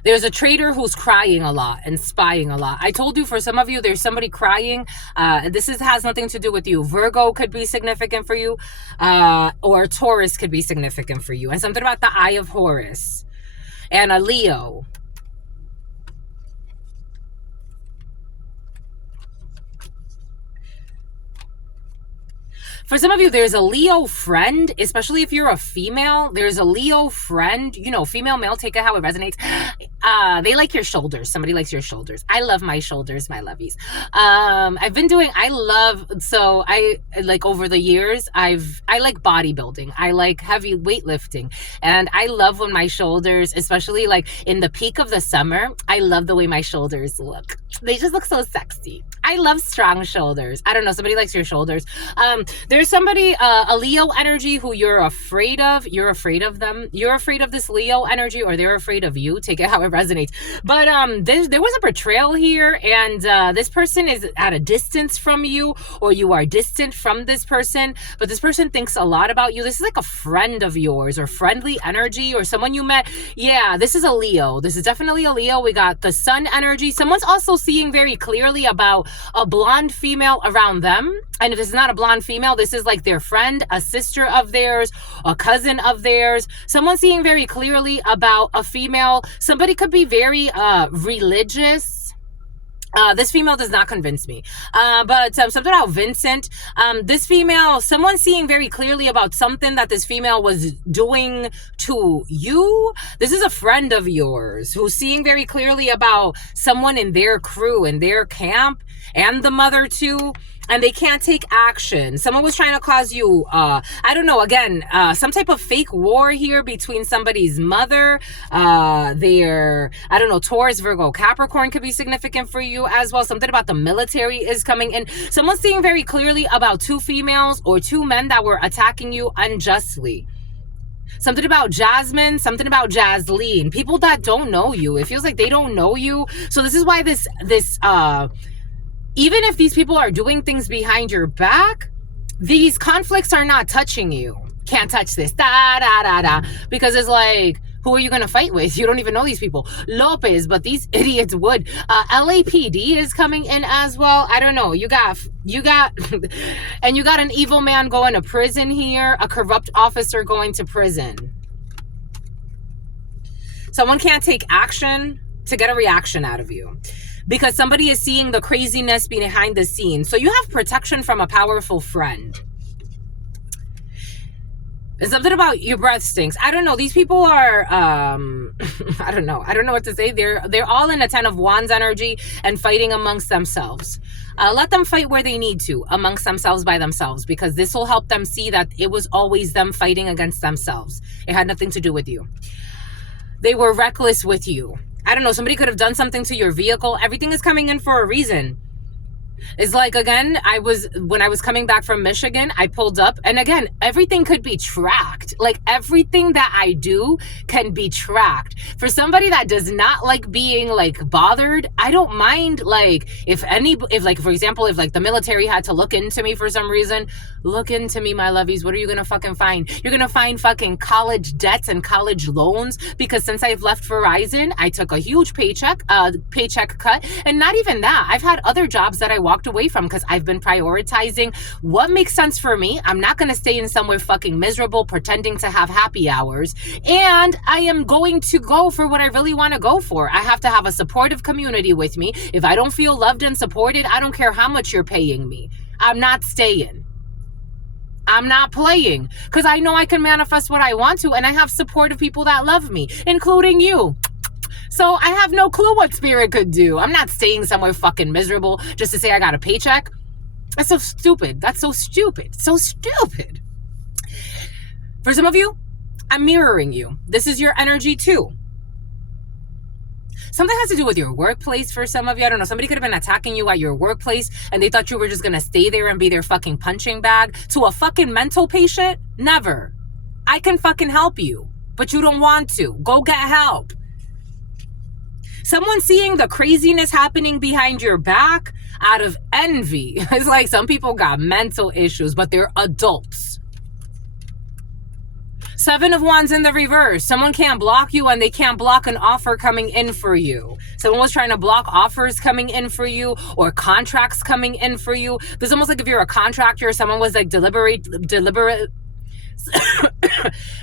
There's a traitor who's crying a lot and spying a lot. I told you, for some of you, there's somebody crying. This has nothing to do with you. Virgo could be significant for you, or Taurus could be significant for you. And something about the Eye of Horus and a Leo. For some of you, there's a Leo friend, especially if you're a female. There's a Leo friend, you know, female, male, take it how it resonates. They like your shoulders. Somebody likes your shoulders. I love my shoulders, my lovies. So I like over the years, I like bodybuilding. I like heavy weightlifting. And I love when my shoulders, especially like in the peak of the summer, I love the way my shoulders look. They just look so sexy. I love strong shoulders. I don't know. Somebody likes your shoulders. There's somebody, a Leo energy who you're afraid of. You're afraid of them. You're afraid of this Leo energy, or they're afraid of you. Take it how it resonates. But there was a betrayal here, and this person is at a distance from you, or you are distant from this person. But this person thinks a lot about you. This is like a friend of yours, or friendly energy, or someone you met. Yeah, this is a Leo. This is definitely a Leo. We got the sun energy. Someone's also seeing very clearly about a blonde female around them. And if this is not a blonde female, this is like their friend, a sister of theirs, a cousin of theirs. Someone seeing very clearly about a female. Somebody could be very religious. This female does not convince me. But something about Vincent. This female, someone seeing very clearly about something that this female was doing to you. This is a friend of yours who's seeing very clearly about someone in their crew, in their camp, and the mother too. And they can't take action. Someone was trying to cause you, I don't know, again, some type of fake war here between somebody's mother, I don't know, Taurus, Virgo, Capricorn could be significant for you as well. Something about the military is coming in. Someone's seeing very clearly about two females or two men that were attacking you unjustly. Something about Jasmine, something about Jasleen. People that don't know you. It feels like they don't know you. So this is why even if these people are doing things behind your back, these conflicts are not touching you. Can't touch this, because it's like, who are you going to fight with? You don't even know these people. Lopez, but these idiots would. LAPD is coming in as well. I don't know. You got, and you got an evil man going to prison here, a corrupt officer going to prison. Someone can't take action to get a reaction out of you, because somebody is seeing the craziness behind the scenes. So you have protection from a powerful friend. There's something about your breath stinks. I don't know. These people are, I don't know. I don't know what to say. They're all in a 10 of Wands energy and fighting amongst themselves. Let them fight where they need to, amongst themselves, by themselves, because this will help them see that it was always them fighting against themselves. It had nothing to do with you. They were reckless with you. I don't know, somebody could have done something to your vehicle. Everything is coming in for a reason. It's like, again, when I was coming back from Michigan, I pulled up, and again, everything could be tracked. Like, everything that I do can be tracked. For somebody that does not like being like bothered, I don't mind, like, if like, for example, if like the military had to look into me for some reason, look into me, my lovies. What are you gonna fucking find? You're gonna find fucking college debts and college loans, because since I've left Verizon, I took a huge paycheck cut, and not even that. I've had other jobs that I walked away from because I've been prioritizing what makes sense for me. I'm not going to stay in somewhere fucking miserable pretending to have happy hours. And I am going to go for what I really want to go for. I have to have a supportive community with me. If I don't feel loved and supported, I don't care how much you're paying me. I'm not staying. I'm not playing because I know I can manifest what I want to, and I have supportive people that love me, including you. So I have no clue what spirit could do. I'm not staying somewhere fucking miserable just to say I got a paycheck. That's so stupid. That's so stupid. So stupid. For some of you, I'm mirroring you. This is your energy too. Something has to do with your workplace for some of you. I don't know. Somebody could have been attacking you at your workplace and they thought you were just going to stay there and be their fucking punching bag. To a fucking mental patient, never. I can fucking help you, but you don't want to. Go get help. Someone seeing the craziness happening behind your back out of envy. It's like some people got mental issues, but they're adults. 7 of Wands in the reverse. Someone can't block you and they can't block an offer coming in for you. Someone was trying to block offers coming in for you or contracts coming in for you. It's almost like if you're a contractor, someone was like deliberate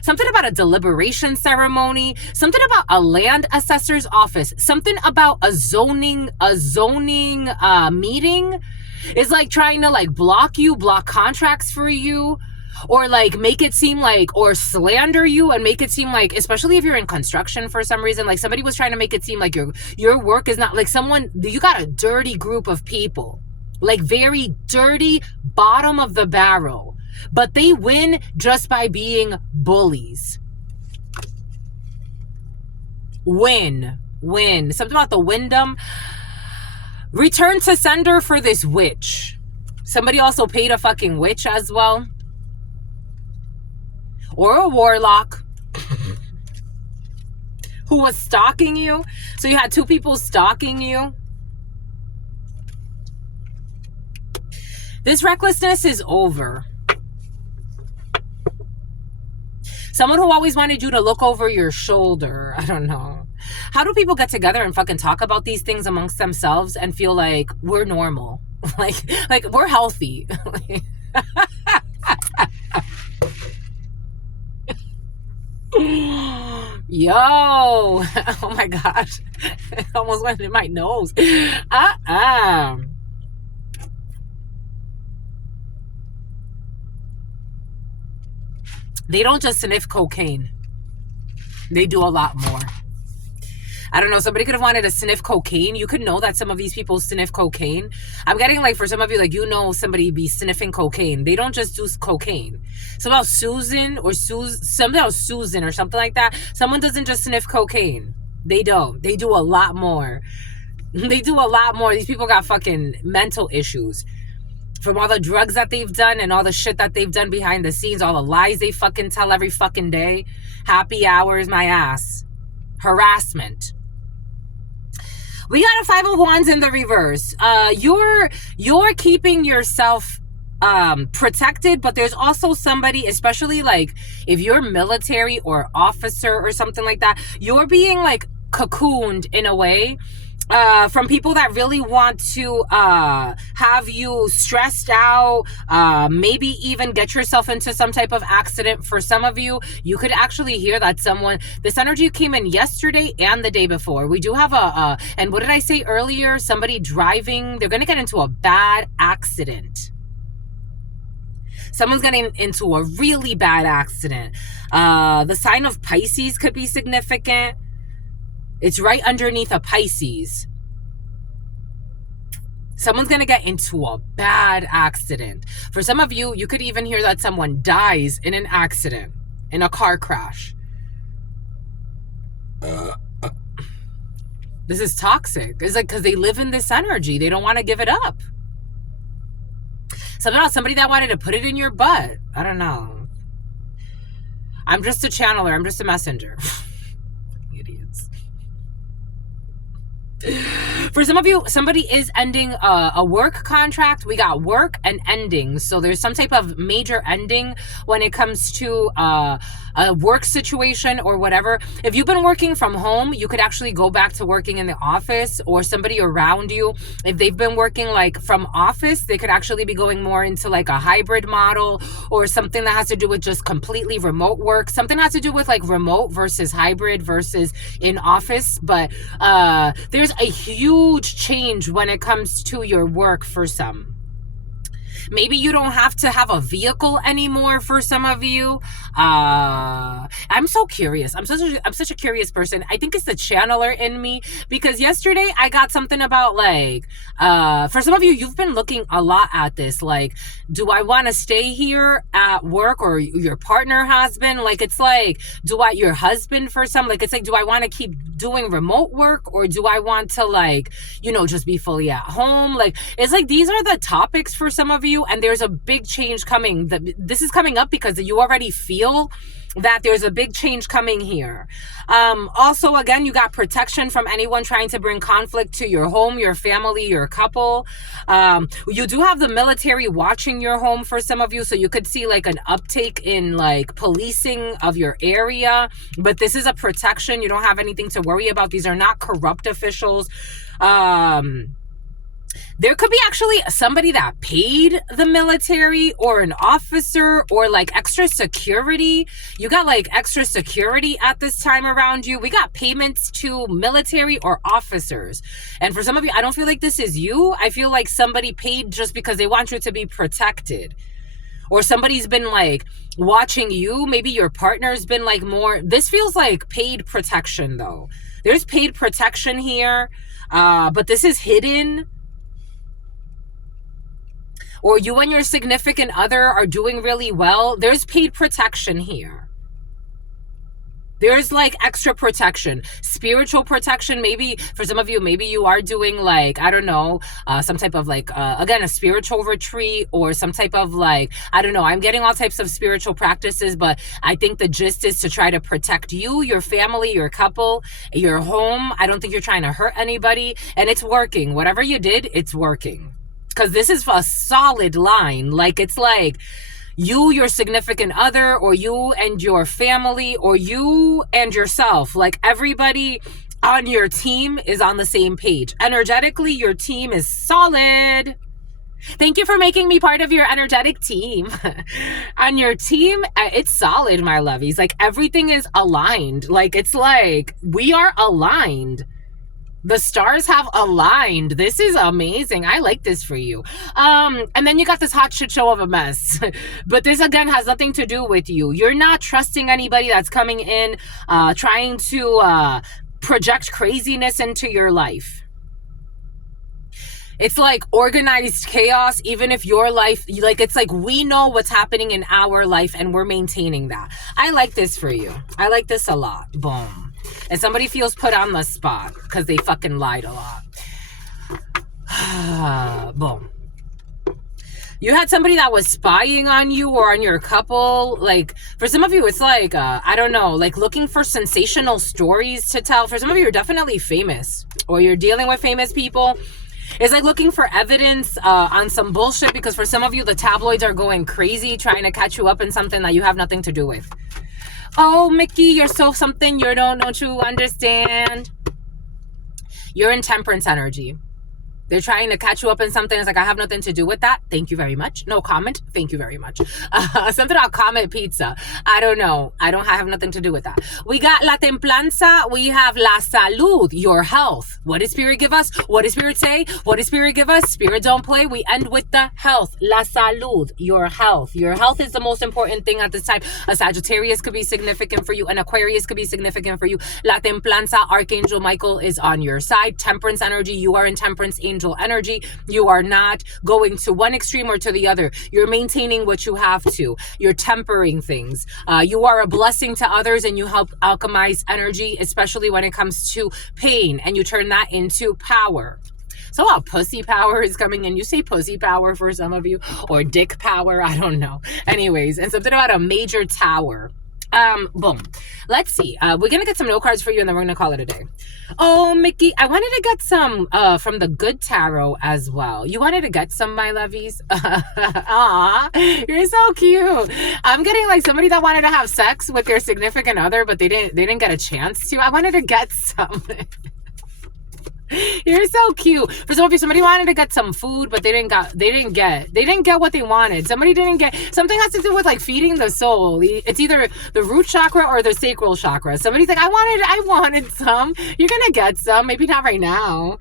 something about a deliberation ceremony, something about a land assessor's office, something about a zoning meeting is like trying to like block contracts for you, or like make it seem like, or slander you and make it seem like, especially if you're in construction for some reason, like somebody was trying to make it seem like your work is not like you got a dirty group of people, like very dirty, bottom of the barrel, but they win just by being bullies. Win. Something about the Wyndham. Return to sender for this witch. Somebody also paid a fucking witch as well. Or a warlock who was stalking you. So you had 2 people stalking you. This recklessness is over. Someone who always wanted you to look over your shoulder. I don't know. How do people get together and fucking talk about these things amongst themselves and feel like we're normal? like we're healthy. Yo, oh my gosh, it almost went in my nose. They don't just sniff cocaine, they do a lot more. I don't know, somebody could have wanted to sniff cocaine. You could know that some of these people sniff cocaine. I'm getting like, for some of you, like, you know, somebody be sniffing cocaine. They don't just do cocaine. Something about Susan or something about Susan or something like that. Someone doesn't just sniff cocaine. They don't. They do a lot more. They do a lot more. These people got fucking mental issues. From all the drugs that they've done and all the shit that they've done behind the scenes, all the lies they fucking tell every fucking day. Happy hours, my ass. Harassment. We got a 5 of Wands in the reverse. You're keeping yourself protected, but there's also somebody, especially like if you're military or officer or something like that, you're being like cocooned in a way from people that really want to have you stressed out, maybe even get yourself into some type of accident. For some of you, you could actually hear that this energy came in yesterday and the day before. We do have and what did I say earlier? Somebody driving, they're going to get into a bad accident. Someone's getting into a really bad accident. The sign of Pisces could be significant. It's right underneath a Pisces. Someone's going to get into a bad accident. For some of you, you could even hear that someone dies in an accident, in a car crash. This is toxic. It's like because they live in this energy. They don't want to give it up. Somebody that wanted to put it in your butt. I don't know. I'm just a channeler. I'm just a messenger. Idiots. For some of you, somebody is ending a work contract. We got work and ending. So there's some type of major ending when it comes to a work situation or whatever. If you've been working from home, you could actually go back to working in the office, or somebody around you, if they've been working like from office, they could actually be going more into like a hybrid model, or something that has to do with just completely remote work. Something that has to do with like remote versus hybrid versus in office. But there's a huge change when it comes to your work for some. Maybe you don't have to have a vehicle anymore for some of you. I'm so curious. I'm such a curious person. I think it's the channeler in me, because yesterday I got something about like, for some of you, you've been looking a lot at this. Like, do I want to stay here at work, or your partner has been? Like, it's like, your husband for some, like, it's like, do I want to keep doing remote work, or do I want to like, just be fully at home? Like, it's like, these are the topics for some of you, and there's a big change coming. This is coming up because you already feel that there's a big change coming here. Also, again, you got protection from anyone trying to bring conflict to your home, your family, your couple. You do have the military watching your home for some of you, so you could see like an uptake in like policing of your area, but this is a protection. You don't have anything to worry about. These are not corrupt officials. There could be actually somebody that paid the military, or an officer, or like extra security. You got like extra security at this time around you. We got payments to military or officers. And for some of you, I don't feel like this is you. I feel like somebody paid just because they want you to be protected. Or somebody's been like watching you. Maybe your partner's been like more. This feels like paid protection though. There's paid protection here, but this is hidden. Or you and your significant other are doing really well. There's paid protection here. There's like extra protection, spiritual protection. Maybe for some of you, maybe you are doing like, I don't know, some type of like, again, a spiritual retreat, or some type of like, I don't know, I'm getting all types of spiritual practices, but I think the gist is to try to protect you, your family, your couple, your home. I don't think you're trying to hurt anybody, and it's working. Whatever you did, it's working. Because this is a solid line. Like, it's like you, your significant other, or you and your family, or you and yourself. Like, everybody on your team is on the same page. Energetically, your team is solid. Thank you for making me part of your energetic team. On your team, it's solid, my lovies. Like, everything is aligned. Like, it's like we are aligned. The stars have aligned. This is amazing. I like this for you. And then you got this hot shit show of a mess. But this, again, has nothing to do with you. You're not trusting anybody that's coming in, trying to project craziness into your life. It's like organized chaos, even if your life, like, it's like we know what's happening in our life and we're maintaining that. I like this for you. I like this a lot. Boom. And somebody feels put on the spot because they fucking lied a lot. Boom. You had somebody that was spying on you or on your couple. Like, for some of you, it's like, I don't know, like looking for sensational stories to tell. For some of you, you're definitely famous, or you're dealing with famous people. It's like looking for evidence on some bullshit, because for some of you, the tabloids are going crazy trying to catch you up in something that you have nothing to do with. Oh, Mickey, you're so something you don't you understand. You're in temperance energy. They're trying to catch you up in something. It's like, I have nothing to do with that. Thank you very much. No comment. Thank you very much. Something about Comet Pizza. I don't know. I have nothing to do with that. We got La Templanza. We have La Salud, your health. What does Spirit give us? What does Spirit say? What does Spirit give us? Spirit don't play. We end with the health. La Salud, your health. Your health is the most important thing at this time. A Sagittarius could be significant for you. An Aquarius could be significant for you. La Templanza, Archangel Michael is on your side. Temperance energy. You are in temperance angel energy. You are not going to one extreme or to the other. You're maintaining what you have to. You're tempering things. You are a blessing to others, and you help alchemize energy, especially when it comes to pain, and you turn that into power. So pussy power is coming in. You say pussy power for some of you, or dick power. I don't know. Anyways, and something about a major tower. Boom. Let's see. We're gonna get some note cards for you, and then we're gonna call it a day. Oh, Mickey, I wanted to get some from the Good Tarot as well. You wanted to get some, my lovies? Aw, you're so cute. I'm getting like somebody that wanted to have sex with their significant other, but they didn't get a chance to. I wanted to get some. You're so cute. For some of you, somebody wanted to get some food, but they didn't get what they wanted. Somebody didn't get, something has to do with like feeding the soul. It's either the root chakra or the sacral chakra. Somebody's like, I wanted some. You're gonna get some, maybe not right now.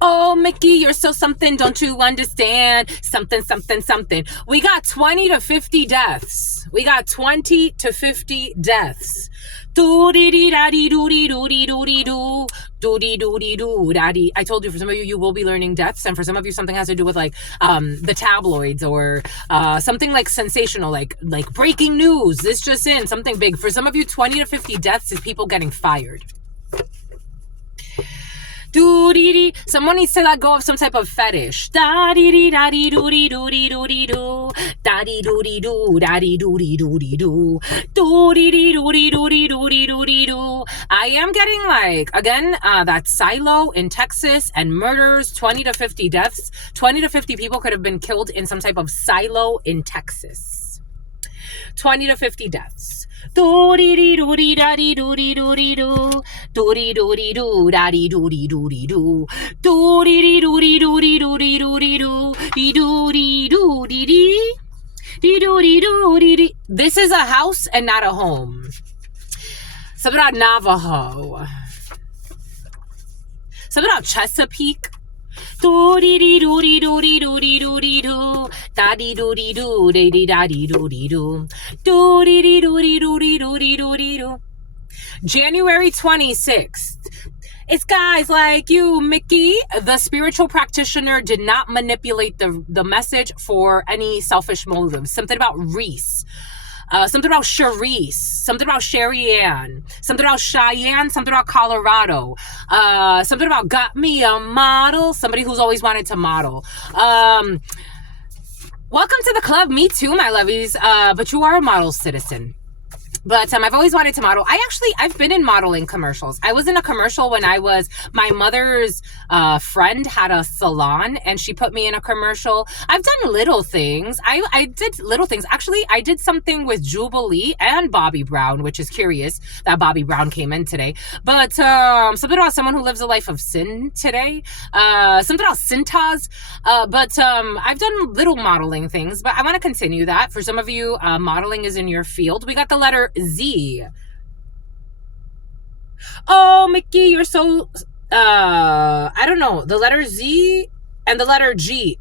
Oh, Mickey, you're so something. Don't you understand? Something, something, something. We got 20 to 50 deaths. We got 20 to 50 deaths. Do-dee-dee-da-dee-doo-dee-doo-doo-dee-doo-dee-doo-daddy. I told you, for some of you, you will be learning deaths, and for some of you, something has to do with like the tabloids or something like sensational, like breaking news. This just in, something big. For some of you, 20 to 50 deaths is people getting fired. Do-dee-dee. Someone needs to let go of some type of fetish. Da-dee-dee-da-dee-doo-dee-doo-dee-doo. Da-dee-doo-dee-doo. Da-dee-doo-dee-doo-dee-doo. Do-dee-dee-doo-dee-doo-dee-doo-dee-doo. I am getting like, again, that silo in Texas and murders, 20 to 50 deaths. 20 to 50 people could have been killed in some type of silo in Texas. 20 to 50 deaths. Do-dee-dee-doo-dee-da-dee-doo-dee-doo-dee-doo. Do-dee-doo-dee-doo-da-dee-doo-dee-doo-dee. Do-dee-dee-doo-dee-doo-dee-doo-dee-doo. Dee-doo-dee-doo-dee-dee. Dee-doo-dee-doo-dee-dee. This is a house and not a home. Something about Navajo. Something about Chesapeake. Do-dee-dee-doo-dee-doo-dee-doo-dee-doo-dee-doo. Da-dee-doo-dee-doo. Da-dee-da-dee-doo-dee-doo. Do-dee-dee-doo-dee-doo-dee-doo-dee-doo. January 26th. It's guys like you, Mickey. The spiritual practitioner did not manipulate the message for any selfish motives. Something about Reese. Something about Charisse, something about Sherry Ann, something about Cheyenne, something about Colorado, something about got me a model, somebody who's always wanted to model. Welcome to the club. Me too, my lovies. But you are a model citizen. But I've always wanted to model. I've been in modeling commercials. I was in a commercial when my mother's friend had a salon and she put me in a commercial. I've done little things. I did little things. Actually, I did something with Jubilee and Bobby Brown, which is curious that Bobby Brown came in today. But something about someone who lives a life of sin today. Something about Cintas. But I've done little modeling things, but I want to continue that. For some of you, modeling is in your field. We got the letter Z. Oh, Mickey, you're so I don't know, the letter Z and the letter G.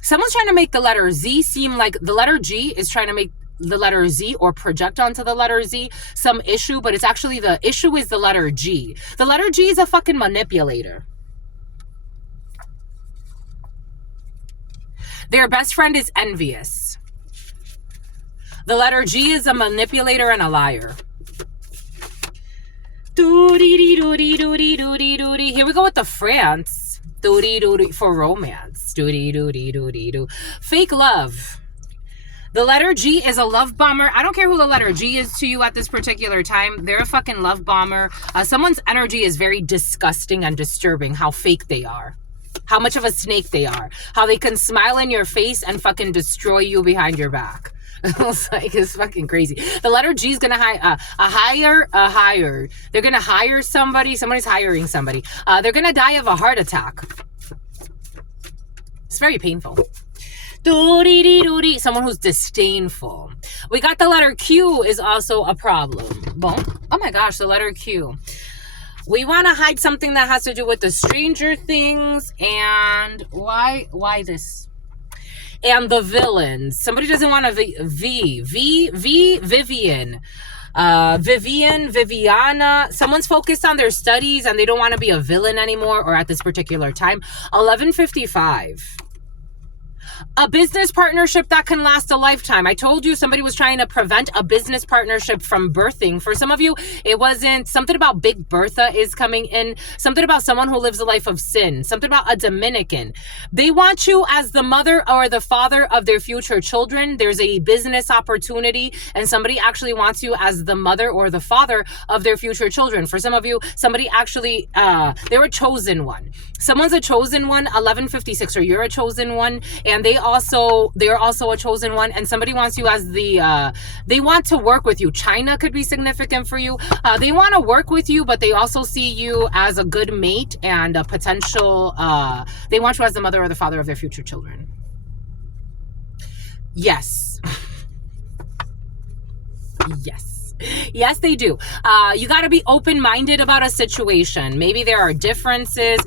Someone's trying to make the letter Z seem like the letter G is trying to make the letter Z or project onto the letter Z some issue, but it's actually the issue is the letter G. The letter G is a fucking manipulator. Their best friend is envious. The letter G is a manipulator and a liar. Doo-dee-dee-doo-dee-doo-dee-doo-dee-doo-dee. Here we go with the France. Doo-dee-doo-dee for romance. Doo-dee-doo-dee-doo-dee-doo. Fake love. The letter G is a love bomber. I don't care who the letter G is to you at this particular time. They're a fucking love bomber. Someone's energy is very disgusting and disturbing. How fake they are. How much of a snake they are. How they can smile in your face and fucking destroy you behind your back. It's fucking crazy. The letter G is gonna hire. They're gonna hire somebody. Somebody's hiring somebody. They're gonna die of a heart attack. It's very painful. Someone who's disdainful. We got the letter Q is also a problem. Boom. Oh my gosh, the letter Q. We want to hide something that has to do with the Stranger Things and why this? And the villains. Somebody doesn't want a Vivian. Viviana. Someone's focused on their studies and they don't want to be a villain anymore or at this particular time. 11:55. A business partnership that can last a lifetime. I told you somebody was trying to prevent a business partnership from birthing. For some of you, it wasn't. Something about Big Bertha is coming in. Something about someone who lives a life of sin. Something about a Dominican. They want you as the mother or the father of their future children. There's a business opportunity, and somebody actually wants you as the mother or the father of their future children. For some of you, somebody actually, they were chosen one. Someone's a chosen one, 1156, or you're a chosen one, and they're also a chosen one, and somebody wants you as the, they want to work with you. China could be significant for you. They want to work with you, but they also see you as a good mate and a potential, they want you as the mother or the father of their future children. Yes. Yes. Yes, they do. You got to be open-minded about a situation. Maybe there are differences.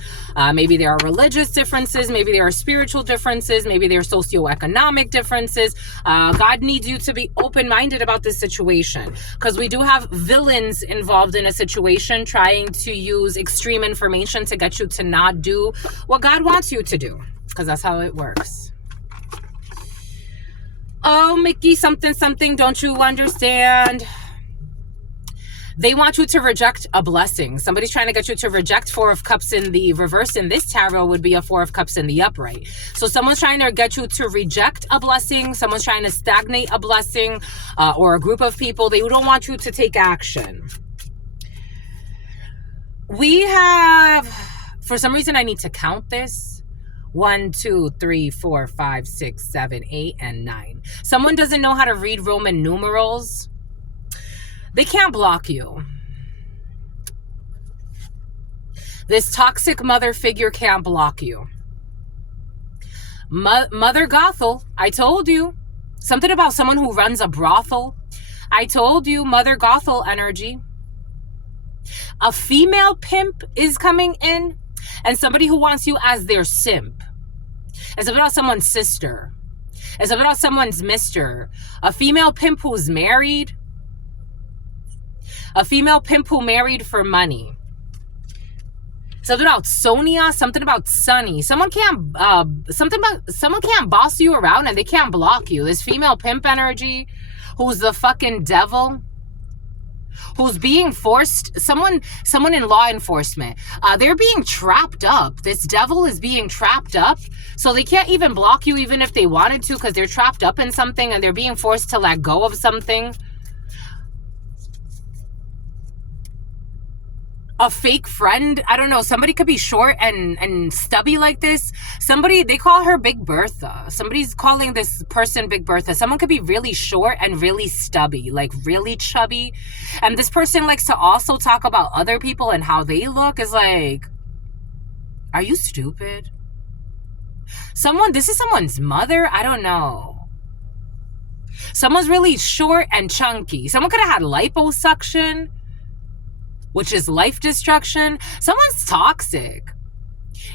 Maybe there are religious differences. Maybe there are spiritual differences. Maybe there are socioeconomic differences. God needs you to be open-minded about this situation, because we do have villains involved in a situation trying to use extreme information to get you to not do what God wants you to do, because that's how it works. Oh, Mickey, something, don't you understand? They want you to reject a blessing. Somebody's trying to get you to reject Four of Cups in the reverse. In this tarot would be a Four of Cups in the upright. So someone's trying to get you to reject a blessing. Someone's trying to stagnate a blessing, or a group of people. They don't want you to take action. We have, for some reason, I need to count this. 1, 2, 3, 4, 5, 6, 7, 8, and 9. Someone doesn't know how to read Roman numerals. They can't block you. This toxic mother figure can't block you. Mother Gothel, I told you. Something about someone who runs a brothel. I told you, Mother Gothel energy. A female pimp is coming in, and somebody who wants you as their simp. It's about someone's sister. It's about someone's mister. A female pimp who's married. A female pimp who married for money. Something about Sonia, something about Sunny. Someone can't boss you around, and they can't block you. This female pimp energy, who's the fucking devil, who's being forced, someone in law enforcement, they're being trapped up. This devil is being trapped up, so they can't even block you even if they wanted to, because they're trapped up in something and they're being forced to let go of something. A fake friend, I don't know, somebody could be short and stubby like this. Somebody, they call her Big Bertha. Somebody's calling this person Big Bertha. Someone could be really short and really stubby, like really chubby. And this person likes to also talk about other people and how they look. Is like, are you stupid? This is someone's mother? I don't know. Someone's really short and chunky. Someone could have had liposuction, which is life destruction. Someone's toxic.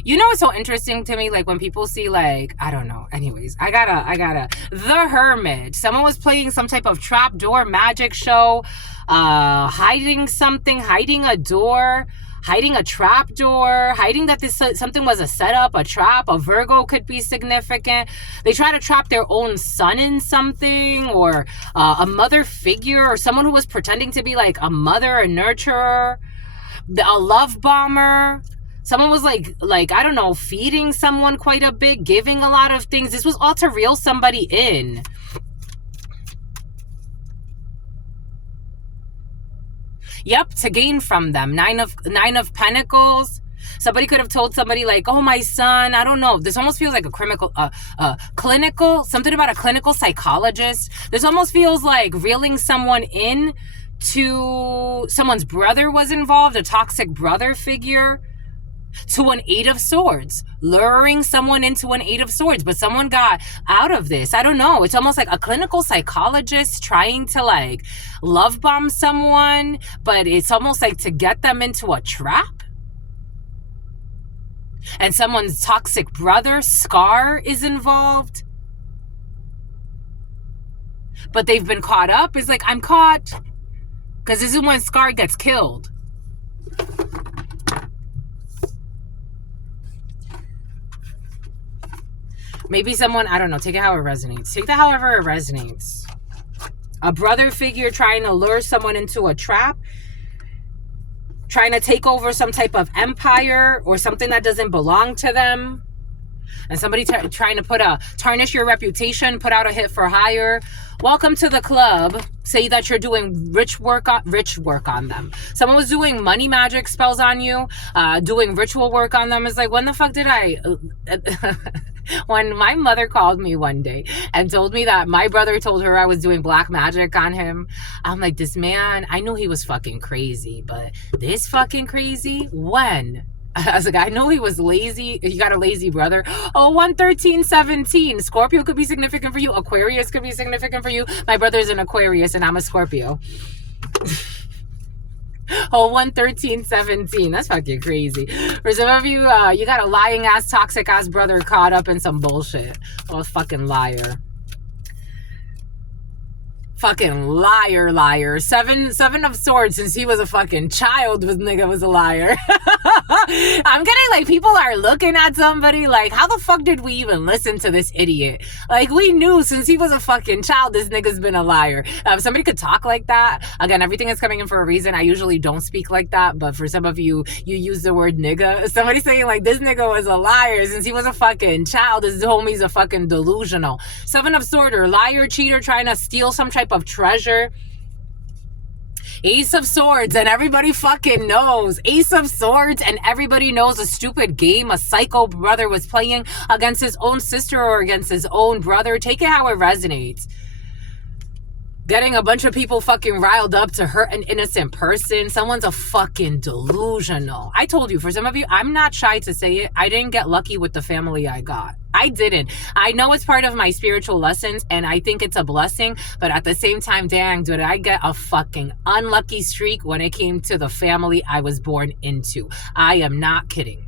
You know what's so interesting to me? Like when people see, like, I don't know. Anyways, I gotta. The Hermit. Someone was playing some type of trapdoor magic show, hiding something, hiding a door, hiding a trapdoor, hiding that this something was a setup, a trap. A Virgo could be significant. They try to trap their own son in something, or a mother figure, or someone who was pretending to be like a mother, a nurturer, a love bomber. Someone was like I don't know, feeding someone quite a bit, giving a lot of things. This was all to reel somebody in. Yep, to gain from them. Nine of Pentacles. Somebody could have told somebody like, oh, my son, I don't know. This almost feels like a clinical, something about a clinical psychologist. This almost feels like reeling someone in to someone's brother was involved, a toxic brother figure, to an Eight of Swords, luring someone into an Eight of Swords, but someone got out of this. I don't know. It's almost like a clinical psychologist trying to like love bomb someone, but it's almost like to get them into a trap. And someone's toxic brother, Scar, is involved. But they've been caught up. It's like, I'm caught. Because this is when Scar gets killed. Maybe someone, I don't know, take it how it resonates. Take that however it resonates. A brother figure trying to lure someone into a trap, trying to take over some type of empire or something that doesn't belong to them. And somebody trying to tarnish your reputation, put out a hit for hire. Welcome to the club. Say that you're doing rich work on them. Someone was doing money magic spells on you, doing ritual work on them. It's like, when the fuck did I... When my mother called me one day and told me that my brother told her I was doing black magic on him, I'm like, this man, I knew he was fucking crazy, but this fucking crazy? When? I was like, I know he was lazy. You got a lazy brother. Oh, 11317. Scorpio could be significant for you. Aquarius could be significant for you. My brother's an Aquarius and I'm a Scorpio. Oh, 11317. That's fucking crazy. For some of you, you got a lying ass, toxic ass brother caught up in some bullshit. Oh, fucking liar. Fucking liar. Seven of swords. Since he was a fucking child, this nigga was a liar. I'm getting like, people are looking at somebody like, how the fuck did we even listen to this idiot? Like, we knew since he was a fucking child, this nigga's been a liar. Somebody could talk like that. Again, everything is coming in for a reason. I usually don't speak like that, but for some of you, you use the word nigga. Somebody saying like, this nigga was a liar since he was a fucking child. This homie's a fucking delusional. Seven of swords, liar, cheater, trying to steal some type of treasure. Ace of swords, and everybody fucking knows. Ace of swords, and everybody knows a stupid game a psycho brother was playing against his own sister or against his own brother. Take it how it resonates. Getting a bunch of people fucking riled up to hurt an innocent person. Someone's a fucking delusional. I told you, for some of you, I'm not shy to say it. I didn't get lucky with the family I got. I didn't. I know it's part of my spiritual lessons and I think it's a blessing, but at the same time, dang, did I get a fucking unlucky streak when it came to the family I was born into. I am not kidding.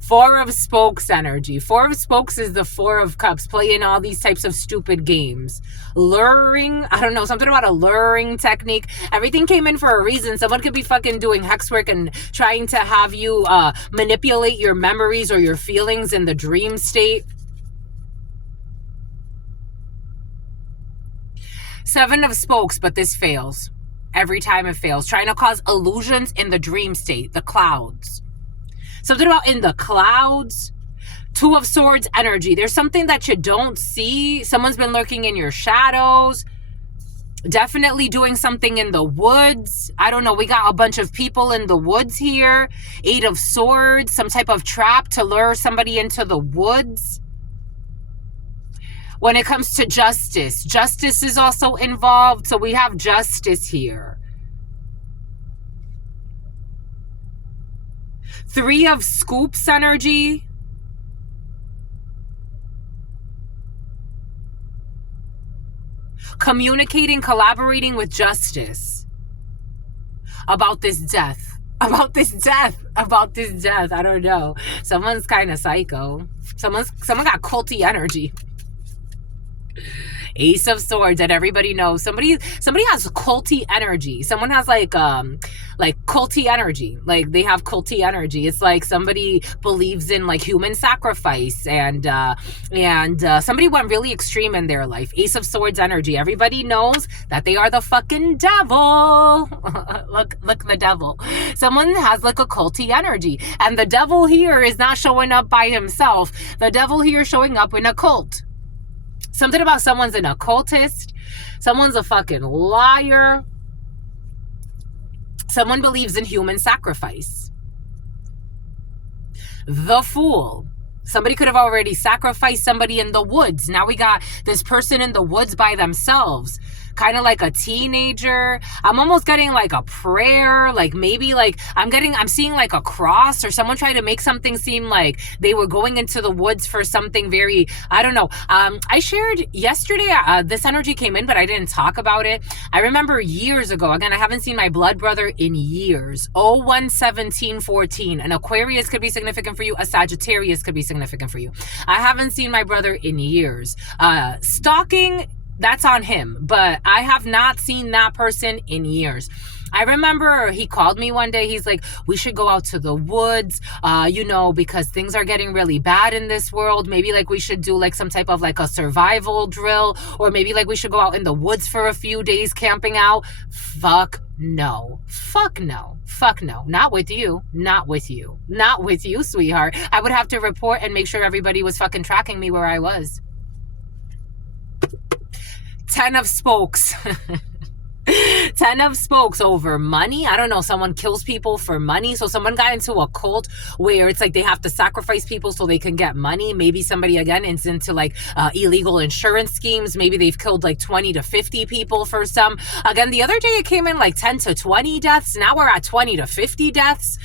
Four of Spokes energy. Four of Spokes is the Four of Cups, playing all these types of stupid games. Luring, I don't know, something about a luring technique. Everything came in for a reason. Someone could be fucking doing hex work and trying to have you manipulate your memories or your feelings in the dream state. Seven of Spokes, but this fails. Every time it fails. Trying to cause illusions in the dream state, the clouds. Something about in the clouds. Two of Swords energy. There's something that you don't see. Someone's been lurking in your shadows. Definitely doing something in the woods. I don't know. We got a bunch of people in the woods here. Eight of Swords. Some type of trap to lure somebody into the woods. When it comes to justice, justice is also involved. So we have justice here. Three of Scoops energy. Communicating, collaborating with justice about this death. About this death. I don't know. Someone's kind of psycho. Someone got culty energy. Ace of Swords, and everybody knows somebody has culty energy. Someone has like culty energy. Like they have culty energy. It's like somebody believes in like human sacrifice and somebody went really extreme in their life. Ace of Swords energy. Everybody knows that they are the fucking devil. look the devil. Someone has like a culty energy, and the devil here is not showing up by himself. The devil here is showing up in a cult. Something about someone's an occultist. Someone's a fucking liar. Someone believes in human sacrifice. The Fool. Somebody could have already sacrificed somebody in the woods. Now we got this person in the woods by themselves. Kind of like a teenager. I'm almost getting like a prayer. Like maybe like I'm seeing like a cross, or someone trying to make something seem like they were going into the woods for something very, I don't know. I shared yesterday, this energy came in, but I didn't talk about it. I remember years ago, again, I haven't seen my blood brother in years. 011714. An Aquarius could be significant for you. A Sagittarius could be significant for you. I haven't seen my brother in years. Stalking, that's on him, but I have not seen that person in years. I remember he called me one day. He's like, we should go out to the woods, because things are getting really bad in this world. Maybe like we should do like some type of like a survival drill, or maybe like we should go out in the woods for a few days camping out. Fuck no. Fuck no. Fuck no. Not with you. Not with you. Not with you, sweetheart. I would have to report and make sure everybody was fucking tracking me where I was. 10 of spokes. 10 of spokes over money. I don't know. Someone kills people for money. So someone got into a cult where it's like they have to sacrifice people so they can get money. Maybe somebody, again, is into like illegal insurance schemes. Maybe they've killed like 20 to 50 people for some. Again, the other day it came in like 10 to 20 deaths. Now we're at 20 to 50 deaths.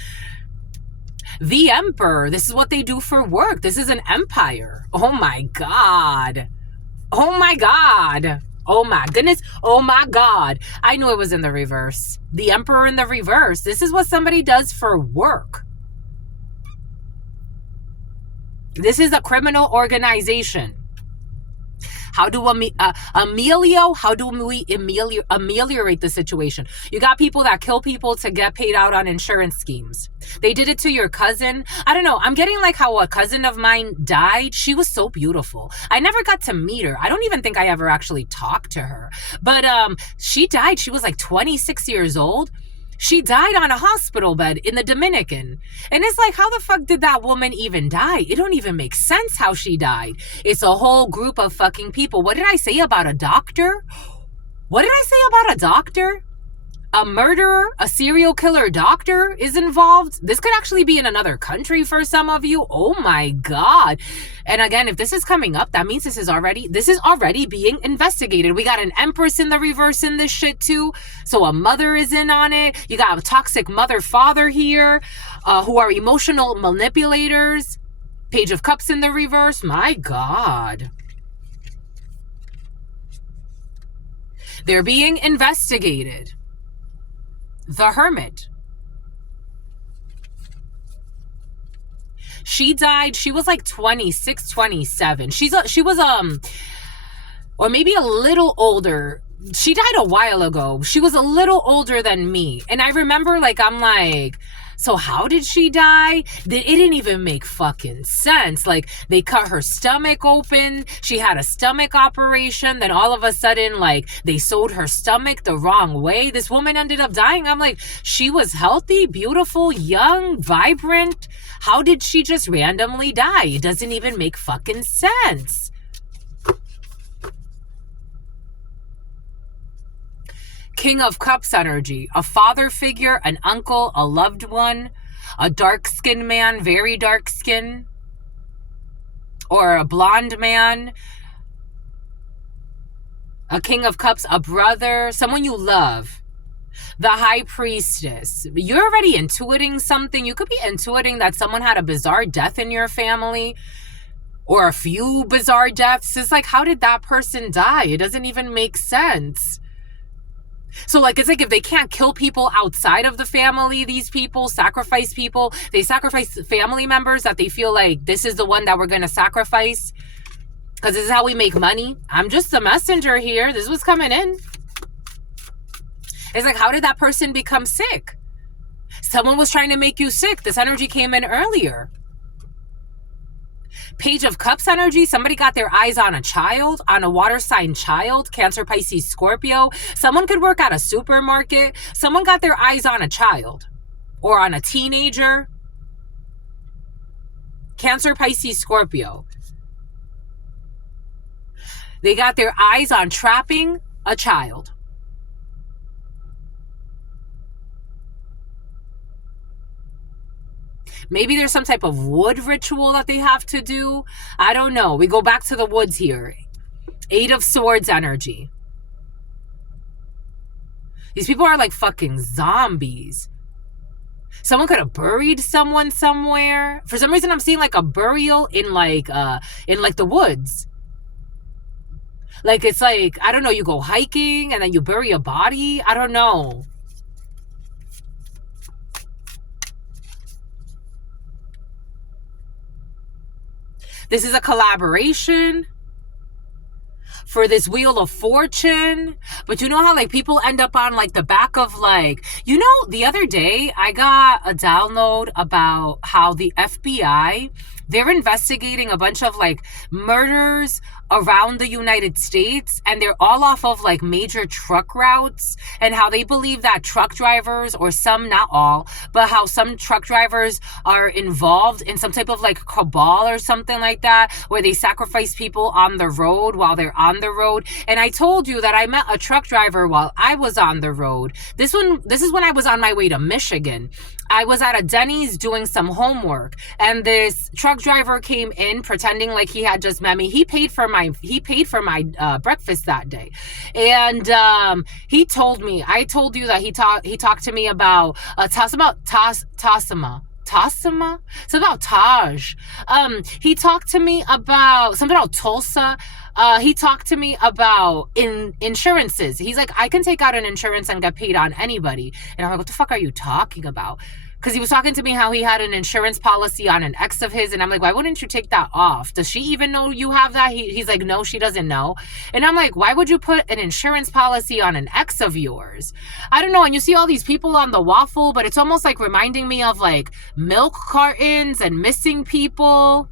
The Emperor. This is what they do for work. This is an empire. Oh my God. Oh my God. Oh my goodness. Oh my God. I knew it was in the reverse. The Emperor in the reverse. This is what somebody does for work. This is a criminal organization. How do we ameliorate the situation? You got people that kill people to get paid out on insurance schemes. They did it to your cousin. I don't know. I'm getting like how a cousin of mine died. She was so beautiful. I never got to meet her. I don't even think I ever actually talked to her. But she died. She was like 26 years old. She died on a hospital bed in the Dominican. And it's like, how the fuck did that woman even die? It don't even make sense how she died. It's a whole group of fucking people. What did I say about a doctor? What did I say about a doctor? A murderer, a serial killer doctor is involved. This could actually be in another country for some of you. Oh my God. And again, if this is coming up, that means this is already being investigated. We got an Empress in the reverse in this shit too. So a mother is in on it. You got a toxic mother-father here who are emotional manipulators. Page of Cups in the reverse. My God. They're being investigated. The Hermit. She died. She was like 26, 27. She was or maybe a little older. She died a while ago. She was a little older than me. And I remember I'm like, so how did she die? It didn't even make fucking sense. Like, they cut her stomach open. She had a stomach operation. Then all of a sudden, they sewed her stomach the wrong way. This woman ended up dying. I'm like, she was healthy, beautiful, young, vibrant. How did she just randomly die? It doesn't even make fucking sense. King of Cups energy, a father figure, an uncle, a loved one, a dark-skinned man, very dark skin, or a blonde man, a King of Cups, a brother, someone you love. The High Priestess. You're already intuiting something. You could be intuiting that someone had a bizarre death in your family, or a few bizarre deaths. It's like, how did that person die? It doesn't even make sense. So it's like if they can't kill people outside of the family, these people sacrifice people. They sacrifice family members that they feel like this is the one that we're going to sacrifice because this is how we make money. I'm just a messenger here. This is what's coming in. It's like, how did that person become sick? Someone was trying to make you sick. This energy came in earlier. Page of Cups energy, somebody got their eyes on a child, on a water sign child, Cancer, Pisces, Scorpio. Someone could work at a supermarket. Someone got their eyes on a child or on a teenager. Cancer, Pisces, Scorpio. They got their eyes on trapping a child. Maybe there's some type of wood ritual that they have to do. I don't know. We go back to the woods here. 8 of Swords energy. These people are like fucking zombies. Someone could have buried someone somewhere. For some reason, I'm seeing like a burial in the woods. Like, it's like, I don't know, you go hiking and then you bury a body. I don't know. This is a collaboration for this Wheel of Fortune. But you know how like people end up on like the back of like, you know, the other day I got a download about how the FBI, they're investigating a bunch of like murders around the United States, and they're all off of like major truck routes, and how they believe that truck drivers, or some, not all, but how some truck drivers are involved in some type of like cabal or something like that, where they sacrifice people on the road while they're on the road. And I told you that I met a truck driver while I was on the road. This is when I was on my way to Michigan. I was at a Denny's doing some homework, and this truck driver came in pretending like he had just met me. He paid for my breakfast that day, and he told me. I told you that he talked to me about Tassima. It's about Taj. He talked to me about something about Tulsa. He talked to me about insurances. He's like, I can take out an insurance and get paid on anybody. And I'm like, what the fuck are you talking about? Because he was talking to me how he had an insurance policy on an ex of his. And I'm like, why wouldn't you take that off? Does she even know you have that? He's like, no, she doesn't know. And I'm like, why would you put an insurance policy on an ex of yours? I don't know. And you see all these people on the waffle, but it's almost like reminding me of like milk cartons and missing people.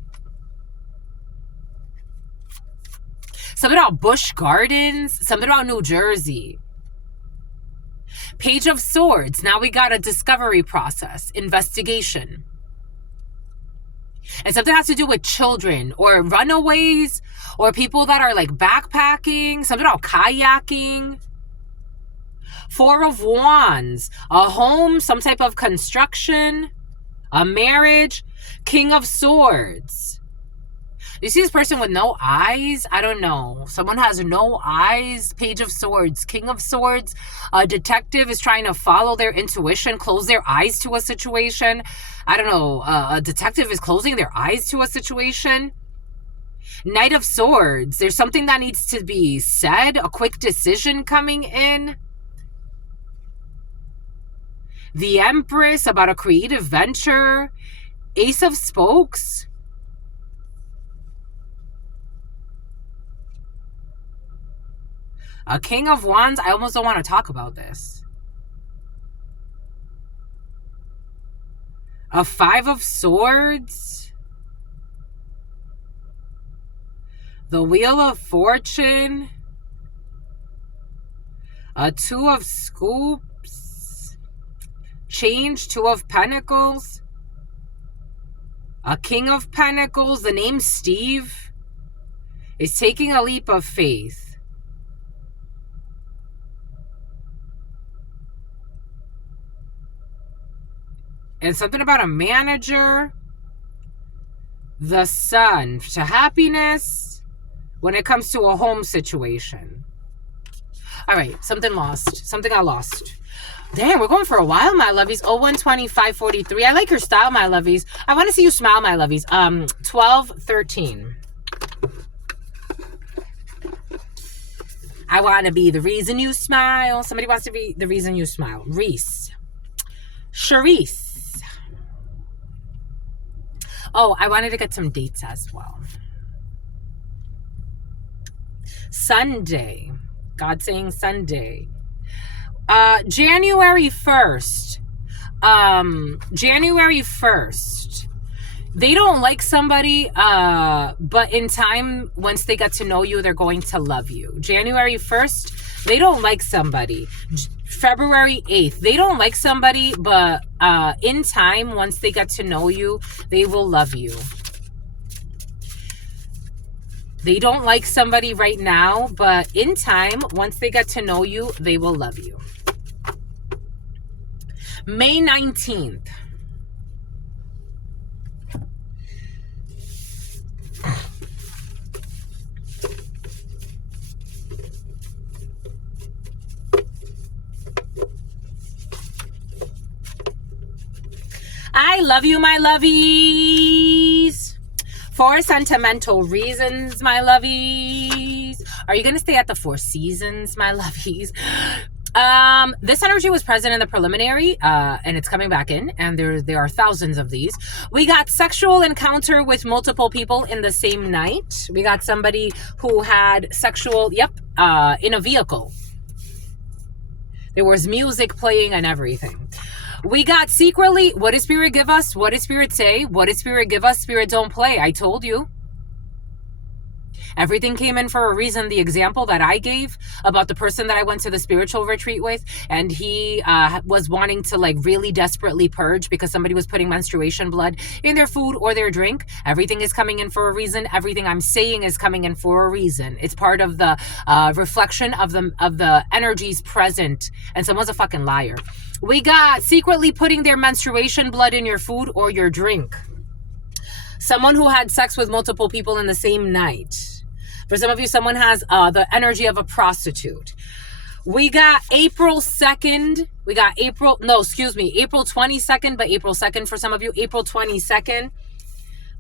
Something about Busch Gardens, something about New Jersey. Page of Swords. Now we got a discovery process, investigation. And something has to do with children or runaways or people that are like backpacking, something about kayaking. Four of Wands, a home, some type of construction, a marriage. King of Swords. You see this person with no eyes? I don't know. Someone has no eyes. Page of Swords. King of Swords. A detective is trying to follow their intuition, close their eyes to a situation. I don't know. A detective is closing their eyes to a situation. Knight of Swords. There's something that needs to be said. A quick decision coming in. The Empress, about a creative venture. Ace of Spokes. A King of Wands. I almost don't want to talk about this. A Five of Swords. The Wheel of Fortune. A Two of Scoops. Change. Two of Pentacles. A King of Pentacles. The name Steve is taking a leap of faith. And something about a manager. The Sun. To happiness when it comes to a home situation. All right. Something lost. Something got lost. Damn, we're going for a while, my lovies. 0120-543. I like your style, my lovies. I want to see you smile, my lovies. 1213. I want to be the reason you smile. Somebody wants to be the reason you smile. Reese. Charisse. Oh, I wanted to get some dates as well. Sunday. God saying Sunday. January 1st. January 1st. They don't like somebody, but in time, once they get to know you, they're going to love you. January 1st, they don't like somebody. February 8th, they don't like somebody, but in time, once they get to know you, they will love you. They don't like somebody right now, but in time, once they get to know you, they will love you. May 19th. I love you, my lovies. For sentimental reasons, my lovies. Are you going to stay at the Four Seasons, my lovies? This energy was present in the preliminary, and it's coming back in, and there are thousands of these. We got sexual encounter with multiple people in the same night. We got somebody who had sexual, in a vehicle. There was music playing and everything. We got secretly, what did Spirit give us? What did Spirit say? What did Spirit give us? Spirit don't play. I told you. Everything came in for a reason. The example that I gave about the person that I went to the spiritual retreat with, and he was wanting to like really desperately purge because somebody was putting menstruation blood in their food or their drink. Everything is coming in for a reason. Everything I'm saying is coming in for a reason. It's part of the reflection of the energies present. And someone's a fucking liar. We got secretly putting their menstruation blood in your food or your drink. Someone who had sex with multiple people in the same night. For some of you, someone has the energy of a prostitute. We got April 2nd. We got April 22nd, but April 2nd for some of you. April 22nd,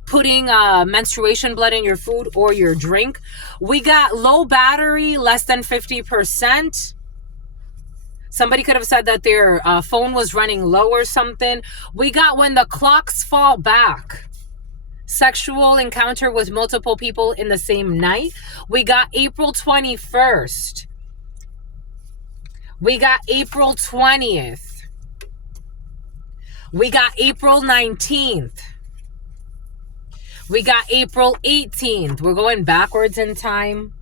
putting menstruation blood in your food or your drink. We got low battery, less than 50%. Somebody could have said that their phone was running low or something. We got when the clocks fall back. Sexual encounter with multiple people in the same night. We got April 21st. We got April 20th. We got April 19th. We got April 18th. We're going backwards in time.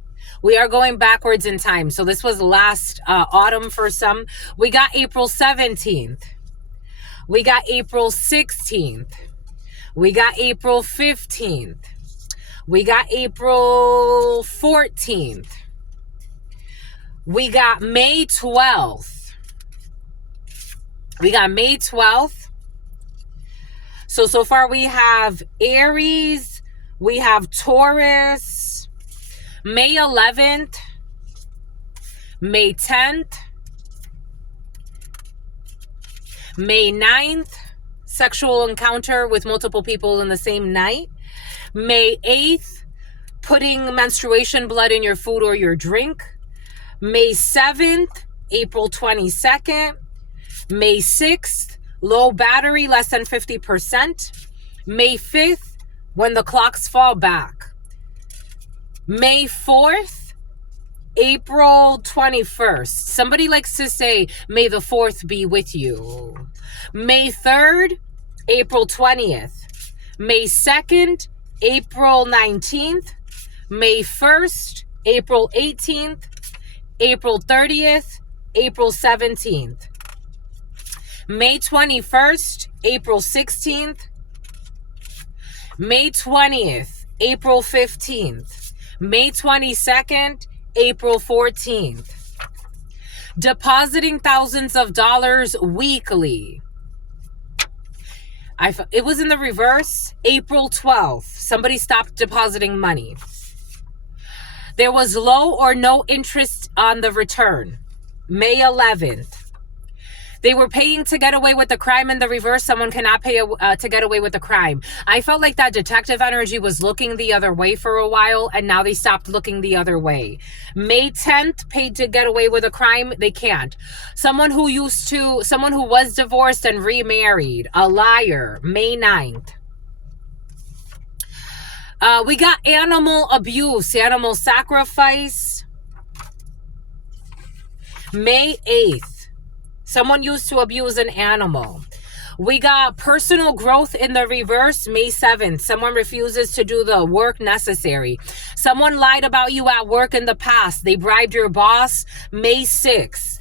We are going backwards in time. So this was last autumn for some. We got April 17th. We got April 16th. We got April 15th. We got April 14th. We got May 12th. We got May 12th. So far we have Aries. We have Taurus. May 11th. May 10th. May 9th. Sexual encounter with multiple people in the same night. May 8th, putting menstruation blood in your food or your drink. May 7th, April 22nd. May 6th, low battery, less than 50%. May 5th, when the clocks fall back. May 4th, April 21st. Somebody likes to say, may the 4th be with you. May 3rd, April 20th. May 2nd, April 19th. May 1st, April 18th. April 30th, April 17th. May 21st, April 16th. May 20th, April 15th. May 22nd, April 14th. Depositing thousands of dollars weekly. It was in the reverse. April 12th, somebody stopped depositing money. There was low or no interest on the return. May 11th. They were paying to get away with the crime. In the reverse, someone cannot pay to get away with the crime. I felt like that detective energy was looking the other way for a while, and now they stopped looking the other way. May 10th, paid to get away with a crime. They can't. Someone who was divorced and remarried. A liar. May 9th. We got animal abuse, animal sacrifice. May 8th. Someone used to abuse an animal. We got personal growth in the reverse, May 7th. Someone refuses to do the work necessary. Someone lied about you at work in the past. They bribed your boss, May 6th.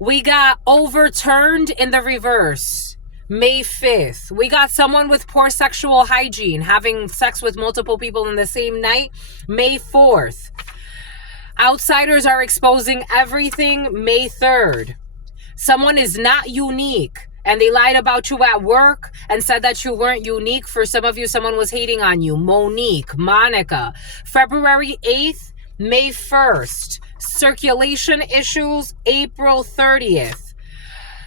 We got overturned in the reverse, May 5th. We got someone with poor sexual hygiene, having sex with multiple people in the same night, May 4th. Outsiders are exposing everything, May 3rd. Someone is not unique and they lied about you at work and said that you weren't unique. For some of you, someone was hating on you. Monique, Monica. February 8th, May 1st. Circulation issues, April 30th.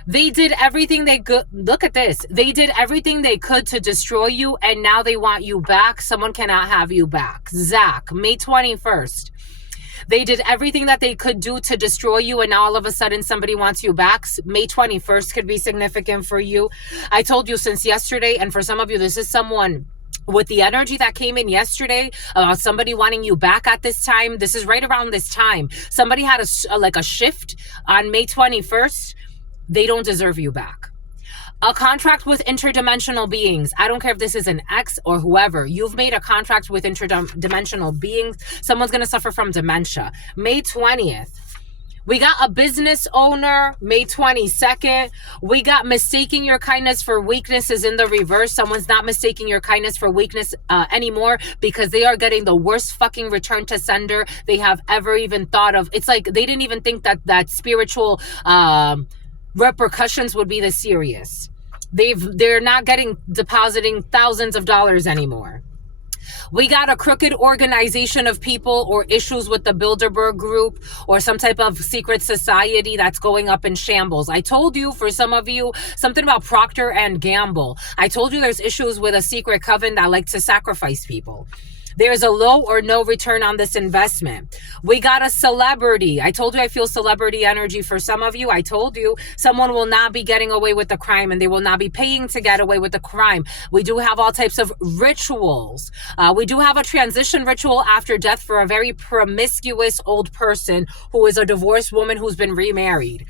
They did everything they could. Look at this. They did everything they could to destroy you, and now they want you back. Someone cannot have you back. Zach, May 21st. They did everything that they could do to destroy you, and now all of a sudden somebody wants you back. May 21st could be significant for you. I told you since yesterday, and for some of you, this is someone with the energy that came in yesterday about somebody wanting you back at this time, this is right around this time. Somebody had a shift on May 21st. They don't deserve you back. A contract with interdimensional beings. I don't care if this is an ex or whoever. You've made a contract with interdimensional beings. Someone's going to suffer from dementia. May 20th. We got a business owner, May 22nd. We got mistaking your kindness for weakness is in the reverse. Someone's not mistaking your kindness for weakness anymore because they are getting the worst fucking return to sender they have ever even thought of. It's like they didn't even think that spiritual repercussions would be this serious. They're not depositing thousands of dollars anymore. We got a crooked organization of people or issues with the Bilderberg group or some type of secret society that's going up in shambles. I told you, for some of you, something about Procter and Gamble. I told you there's issues with a secret coven that like to sacrifice people. There's a low or no return on this investment. We got a celebrity. I told you I feel celebrity energy for some of you. I told you someone will not be getting away with the crime and they will not be paying to get away with the crime. We do have all types of rituals. We do have a transition ritual after death for a very promiscuous old person who is a divorced woman who's been remarried.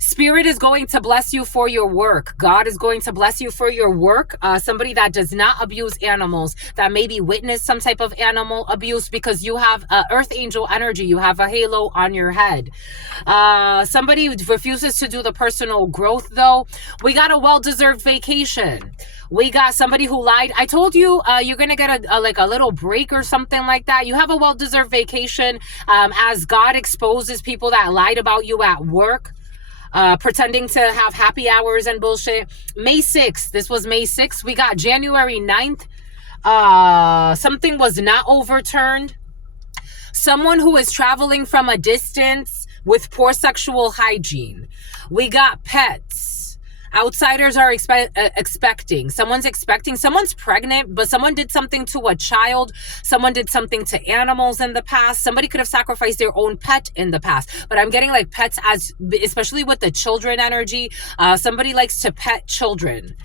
Spirit is going to bless you for your work. God is going to bless you for your work. Somebody that does not abuse animals, that maybe witnessed some type of animal abuse because you have earth angel energy. You have a halo on your head. Somebody who refuses to do the personal growth though. We got a well-deserved vacation. We got somebody who lied. I told you you're going to get a little break or something like that. You have a well-deserved vacation as God exposes people that lied about you at work. Pretending to have happy hours and bullshit. May 6th. This was May 6th. We got January 9th. Something was not overturned. Someone who is traveling from a distance with poor sexual hygiene. We got pets. Outsiders are expecting. Someone's pregnant, but someone did something to a child. Someone did something to animals in the past. Somebody could have sacrificed their own pet in the past. But I'm getting like pets especially with the children energy. Somebody likes to pet children.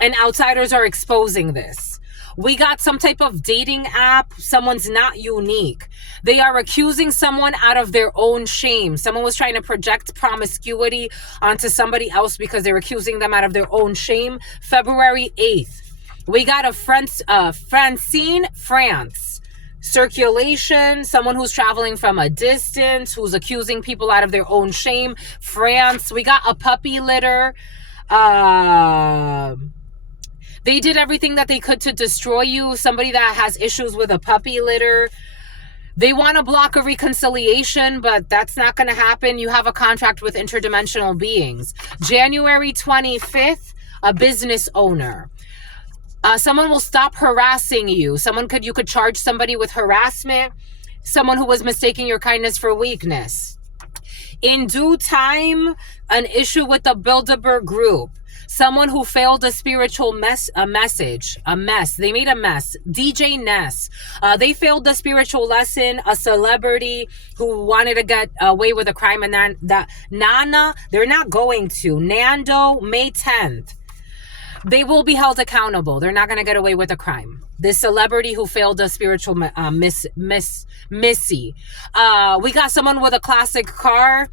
And outsiders are exposing this. We got some type of dating app. Someone's not unique. They are accusing someone out of their own shame. Someone was trying to project promiscuity onto somebody else because they're accusing them out of their own shame. February 8th. We got a Francine France. Circulation. Someone who's traveling from a distance, who's accusing people out of their own shame. France. We got a puppy litter. They did everything that they could to destroy you. Somebody that has issues with a puppy litter. They want to block a reconciliation, but that's not going to happen. You have a contract with interdimensional beings. January 25th, a business owner. Someone will stop harassing you. You could charge somebody with harassment. Someone who was mistaking your kindness for weakness. In due time, an issue with the Bilderberg group. Someone who failed a spiritual mess. They made a mess. DJ Ness. They failed the spiritual lesson. A celebrity who wanted to get away with a crime. And Nana, they're not going to. Nando, May 10th. They will be held accountable. They're not going to get away with a crime. This celebrity who failed a spiritual Missy. We got someone with a classic car.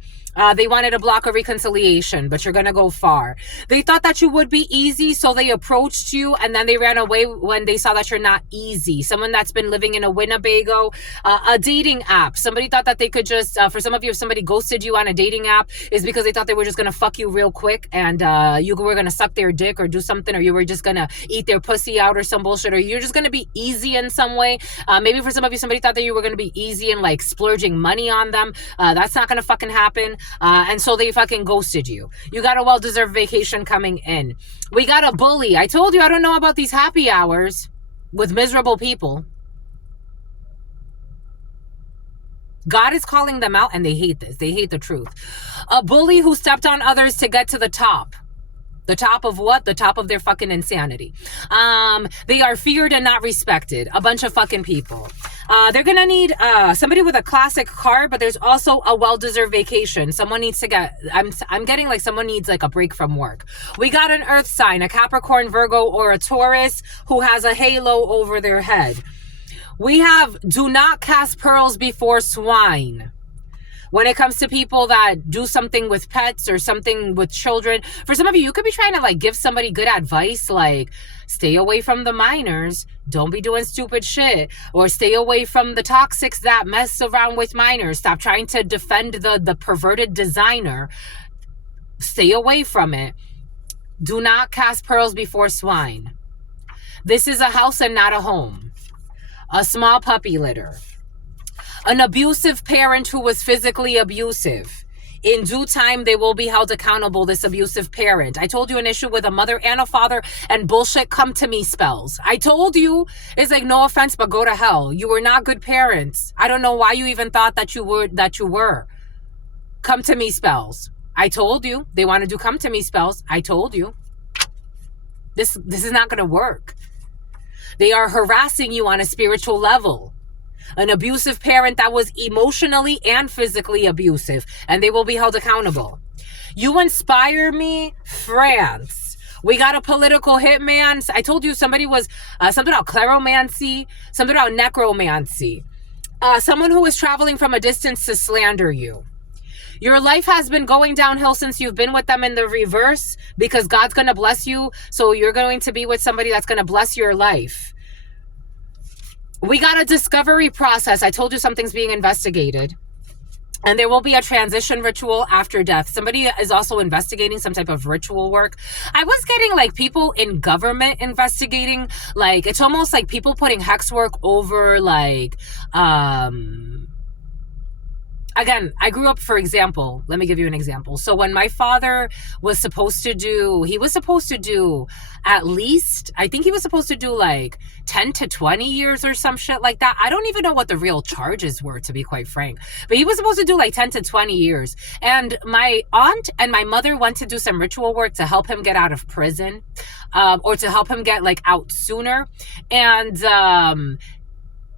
They wanted to block a reconciliation, but you're going to go far. They thought that you would be easy, so they approached you, and then they ran away when they saw that you're not easy. Someone that's been living in a Winnebago, a dating app. Somebody thought that they could just, for some of you, if somebody ghosted you on a dating app, is because they thought they were just going to fuck you real quick, and you were going to suck their dick or do something, or you were just going to eat their pussy out or some bullshit, or you're just going to be easy in some way. Maybe for some of you, somebody thought that you were going to be easy and like splurging money on them. That's not going to fucking happen. And so they fucking ghosted you. You got a well-deserved vacation coming in. We got a bully. I told you I don't know about these happy hours with miserable people. God is calling them out and they hate this. They hate the truth. A bully who stepped on others to get to the top. The top of what? The top of their fucking insanity. They are feared and not respected. A bunch of fucking people. They're gonna need somebody with a classic car, but there's also a well-deserved vacation. Someone needs to get, I'm getting like someone needs like a break from work. We got an earth sign, a Capricorn, Virgo, or a Taurus who has a halo over their head. We have do not cast pearls before swine. When it comes to people that do something with pets or something with children, for some of you, you could be trying to like give somebody good advice, like stay away from the minors, don't be doing stupid shit, or stay away from the toxics that mess around with minors. Stop trying to defend the perverted designer. Stay away from it. Do not cast pearls before swine. This is a house and not a home. A small puppy litter. An abusive parent who was physically abusive. In due time, they will be held accountable, this abusive parent. I told you an issue with a mother and a father, and bullshit come to me spells. I told you, it's like, no offense, but go to hell. You were not good parents. I don't know why you even thought that you were. Come to me spells. I told you. They want to do come to me spells. I told you. This is not going to work. They are harassing you on a spiritual level. An abusive parent that was emotionally and physically abusive, and they will be held accountable. You inspire me, France. We got a political hitman. I told you somebody was something about cleromancy, something about necromancy. Someone who is traveling from a distance to slander you. Your life has been going downhill since you've been with them in the reverse, because God's going to bless you. So you're going to be with somebody that's going to bless your life. We got a discovery process. I told you something's being investigated. And there will be a transition ritual after death. Somebody is also investigating some type of ritual work. I was getting like people in government investigating. Like it's almost like people putting hex work over like... Again, I grew up, for example, let me give you an example. So when my father was supposed to do, at least, I think he was supposed to do like 10 to 20 years or some shit like that. I don't even know what the real charges were, to be quite frank. But he was supposed to do like 10 to 20 years. And my aunt and my mother went to do some ritual work to help him get out of prison, or to help him get like out sooner. And,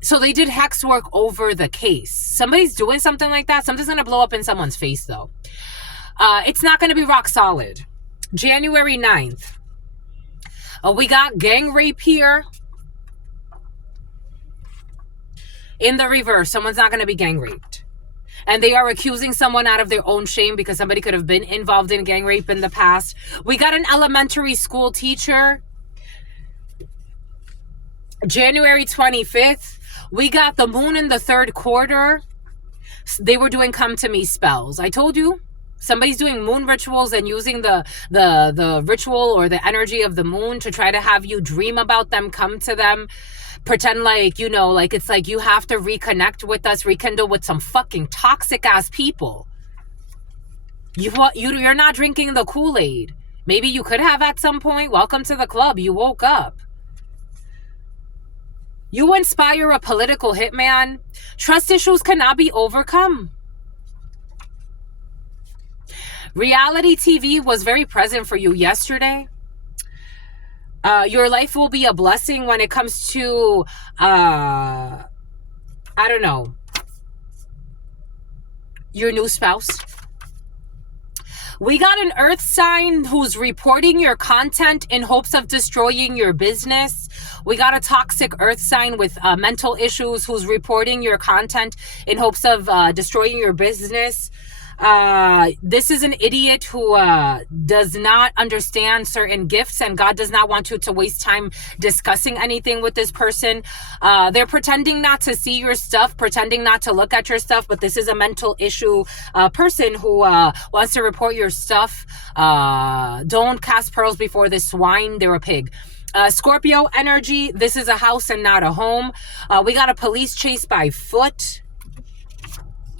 so they did hex work over the case. Somebody's doing something like that. Something's going to blow up in someone's face, though. It's not going to be rock solid. January 9th. We got gang rape here. In the reverse, someone's not going to be gang raped. And they are accusing someone out of their own shame because somebody could have been involved in gang rape in the past. We got an elementary school teacher. January 25th. We got the moon in the third quarter. They were doing come to me spells. I told you, somebody's doing moon rituals and using the ritual or the energy of the moon to try to have you dream about them, come to them, pretend like, you know, like it's like you have to reconnect with us, rekindle with some fucking toxic ass people. You're not drinking the Kool-Aid. Maybe you could have at some point. Welcome to the club. You woke up. You inspire a political hitman. Trust issues cannot be overcome. Reality TV was very present for you yesterday. Your life will be a blessing when it comes to, I don't know, your new spouse. We got an earth sign who's reporting your content in hopes of destroying your business. We got a toxic earth sign with mental issues who's reporting your content in hopes of destroying your business. This is an idiot who does not understand certain gifts, and God does not want you to waste time discussing anything with this person. They're pretending not to see your stuff, pretending not to look at your stuff, but this is a mental issue person who wants to report your stuff. Don't cast pearls before this swine. They're a pig. Scorpio energy. This is a house and not a home. We got a police chase by foot.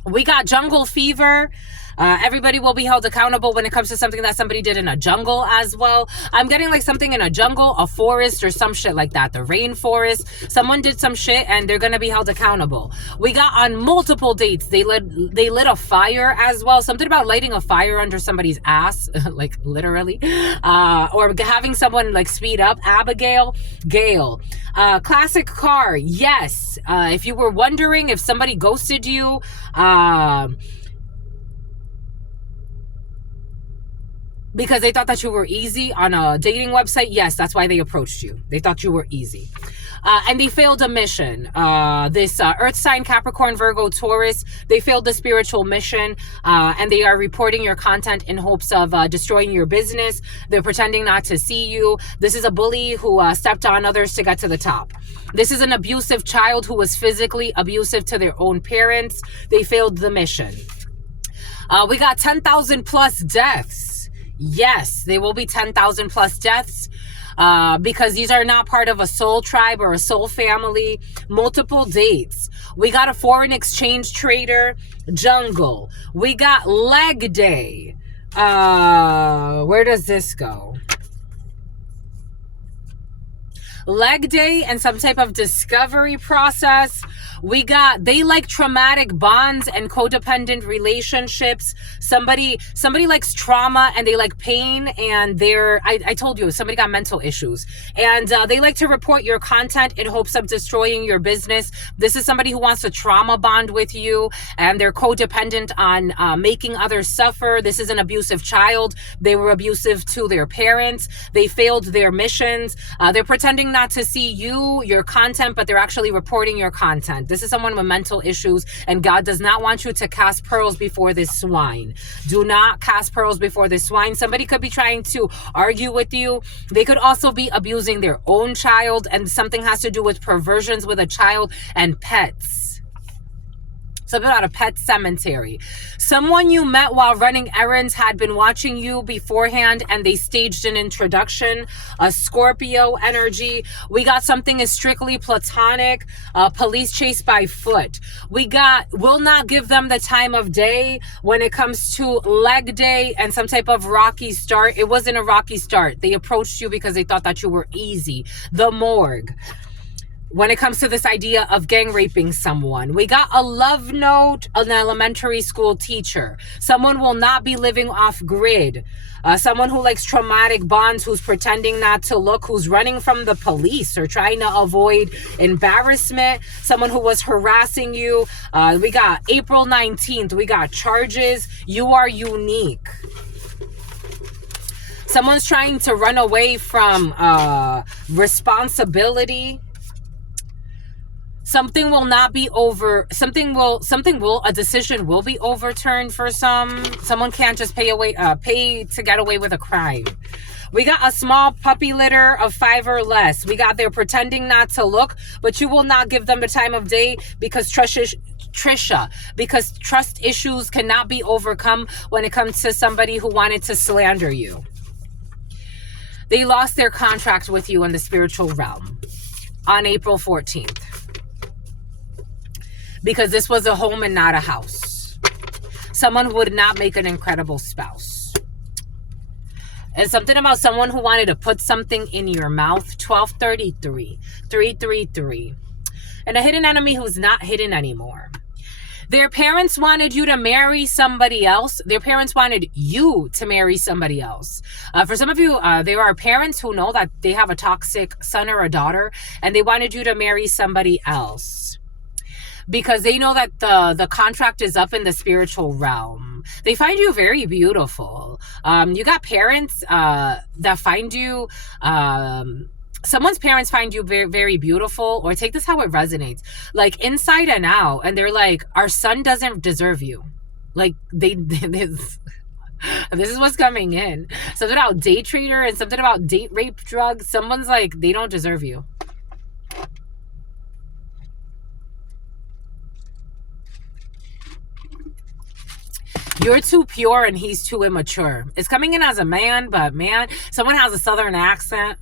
We got jungle fever. Everybody will be held accountable when it comes to something that somebody did in a jungle as well. I'm getting like something in a jungle, a forest, or some shit like that. The rainforest. Someone did some shit and they're gonna be held accountable. We got on multiple dates. They lit a fire as well. Something about lighting a fire under somebody's ass, like literally, or having someone like speed up. Abigail, Gail. Classic car. Yes. If you were wondering if somebody ghosted you, because they thought that you were easy on a dating website, yes, that's why they approached you. They thought you were easy. And they failed a mission. This Earth sign, Capricorn, Virgo, Taurus, they failed the spiritual mission, and they are reporting your content in hopes of destroying your business. They're pretending not to see you. This is a bully who stepped on others to get to the top. This is an abusive child who was physically abusive to their own parents. They failed the mission. We got 10,000 plus deaths. Yes, there will be 10,000 plus deaths because these are not part of a soul tribe or a soul family. Multiple dates. We got a foreign exchange trader, jungle. We got leg day. Where does this go? Leg day and some type of discovery process. We got, they like traumatic bonds and codependent relationships. Somebody likes trauma and they like pain, and I told you, somebody got mental issues. And they like to report your content in hopes of destroying your business. This is somebody who wants to trauma bond with you, and they're codependent on making others suffer. This is an abusive child. They were abusive to their parents. They failed their missions. They're pretending not to see you, your content, but they're actually reporting your content. This is someone with mental issues, and God does not want you to cast pearls before this swine. Do not cast pearls before this swine. Somebody could be trying to argue with you. They could also be abusing their own child, and something has to do with perversions with a child and pets. Something about a pet cemetery. Someone you met while running errands had been watching you beforehand, and they staged an introduction. A Scorpio energy. We got something is strictly platonic. Police chase by foot. We got will not give them the time of day when it comes to leg day and some type of rocky start. It wasn't a rocky start. They approached you because they thought that you were easy. The morgue. When it comes to this idea of gang raping someone, we got a love note, an elementary school teacher. Someone will not be living off grid. Someone who likes traumatic bonds, who's pretending not to look, who's running from the police or trying to avoid embarrassment. Someone who was harassing you. We got April 19th. We got charges. You are unique. Someone's trying to run away from responsibility. Something will not be over. A decision will be overturned for some. Someone can't just pay to get away with a crime. We got a small puppy litter of 5 or less. We got they're pretending not to look, but you will not give them the time of day because trust issues cannot be overcome when it comes to somebody who wanted to slander you. They lost their contract with you in the spiritual realm on April 14th. Because this was a home and not a house. Someone would not make an incredible spouse. And something about someone who wanted to put something in your mouth. 1233. 333. And a hidden enemy who's not hidden anymore. Their parents wanted you to marry somebody else. Their parents wanted you to marry somebody else. For some of you, there are parents who know that they have a toxic son or a daughter, and they wanted you to marry somebody else. Because they know that the contract is up in the spiritual realm. They find you very beautiful. You got parents that find you, someone's parents find you very, very beautiful, or take this how it resonates, like inside and out. And they're like, our son doesn't deserve you. Like this is what's coming in. Something about day trader and something about date rape drugs. Someone's like, they don't deserve you. You're too pure and he's too immature. It's coming in as a man, but man, someone has a southern accent.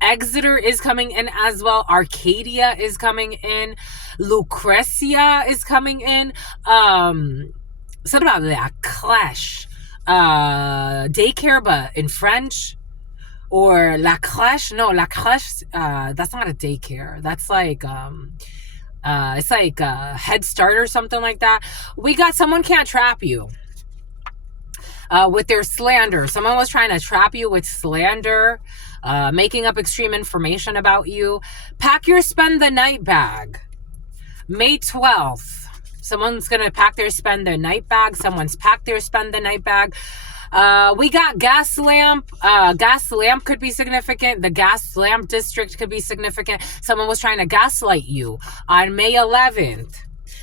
Exeter is coming in as well. Arcadia is coming in. Lucretia is coming in. Something about La Clèche. Daycare, but in French. Or La Crèche. No, La Crèche, that's not a daycare. That's like, it's like a Head Start or something like that. We got Someone Can't Trap You. With their slander. Someone was trying to trap you with slander, making up extreme information about you. Pack your spend the night bag. May 12th. Someone's going to pack their spend the night bag. Someone's packed their spend the night bag. We got gas lamp. Gas lamp could be significant. The gas lamp district could be significant. Someone was trying to gaslight you on May 11th.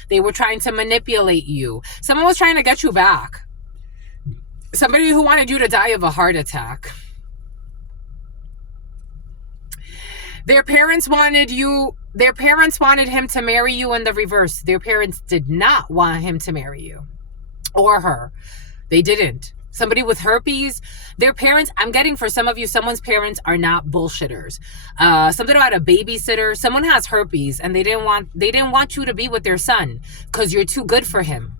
They were trying to manipulate you. Someone was trying to get you back. Somebody who wanted you to die of a heart attack. Their parents wanted him to marry you in the reverse. Their parents did not want him to marry you. Or her. They didn't. Somebody with herpes, their parents, I'm getting for some of you, someone's parents are not bullshitters. Something about a babysitter. Someone has herpes and they didn't want you to be with their son because you're too good for him.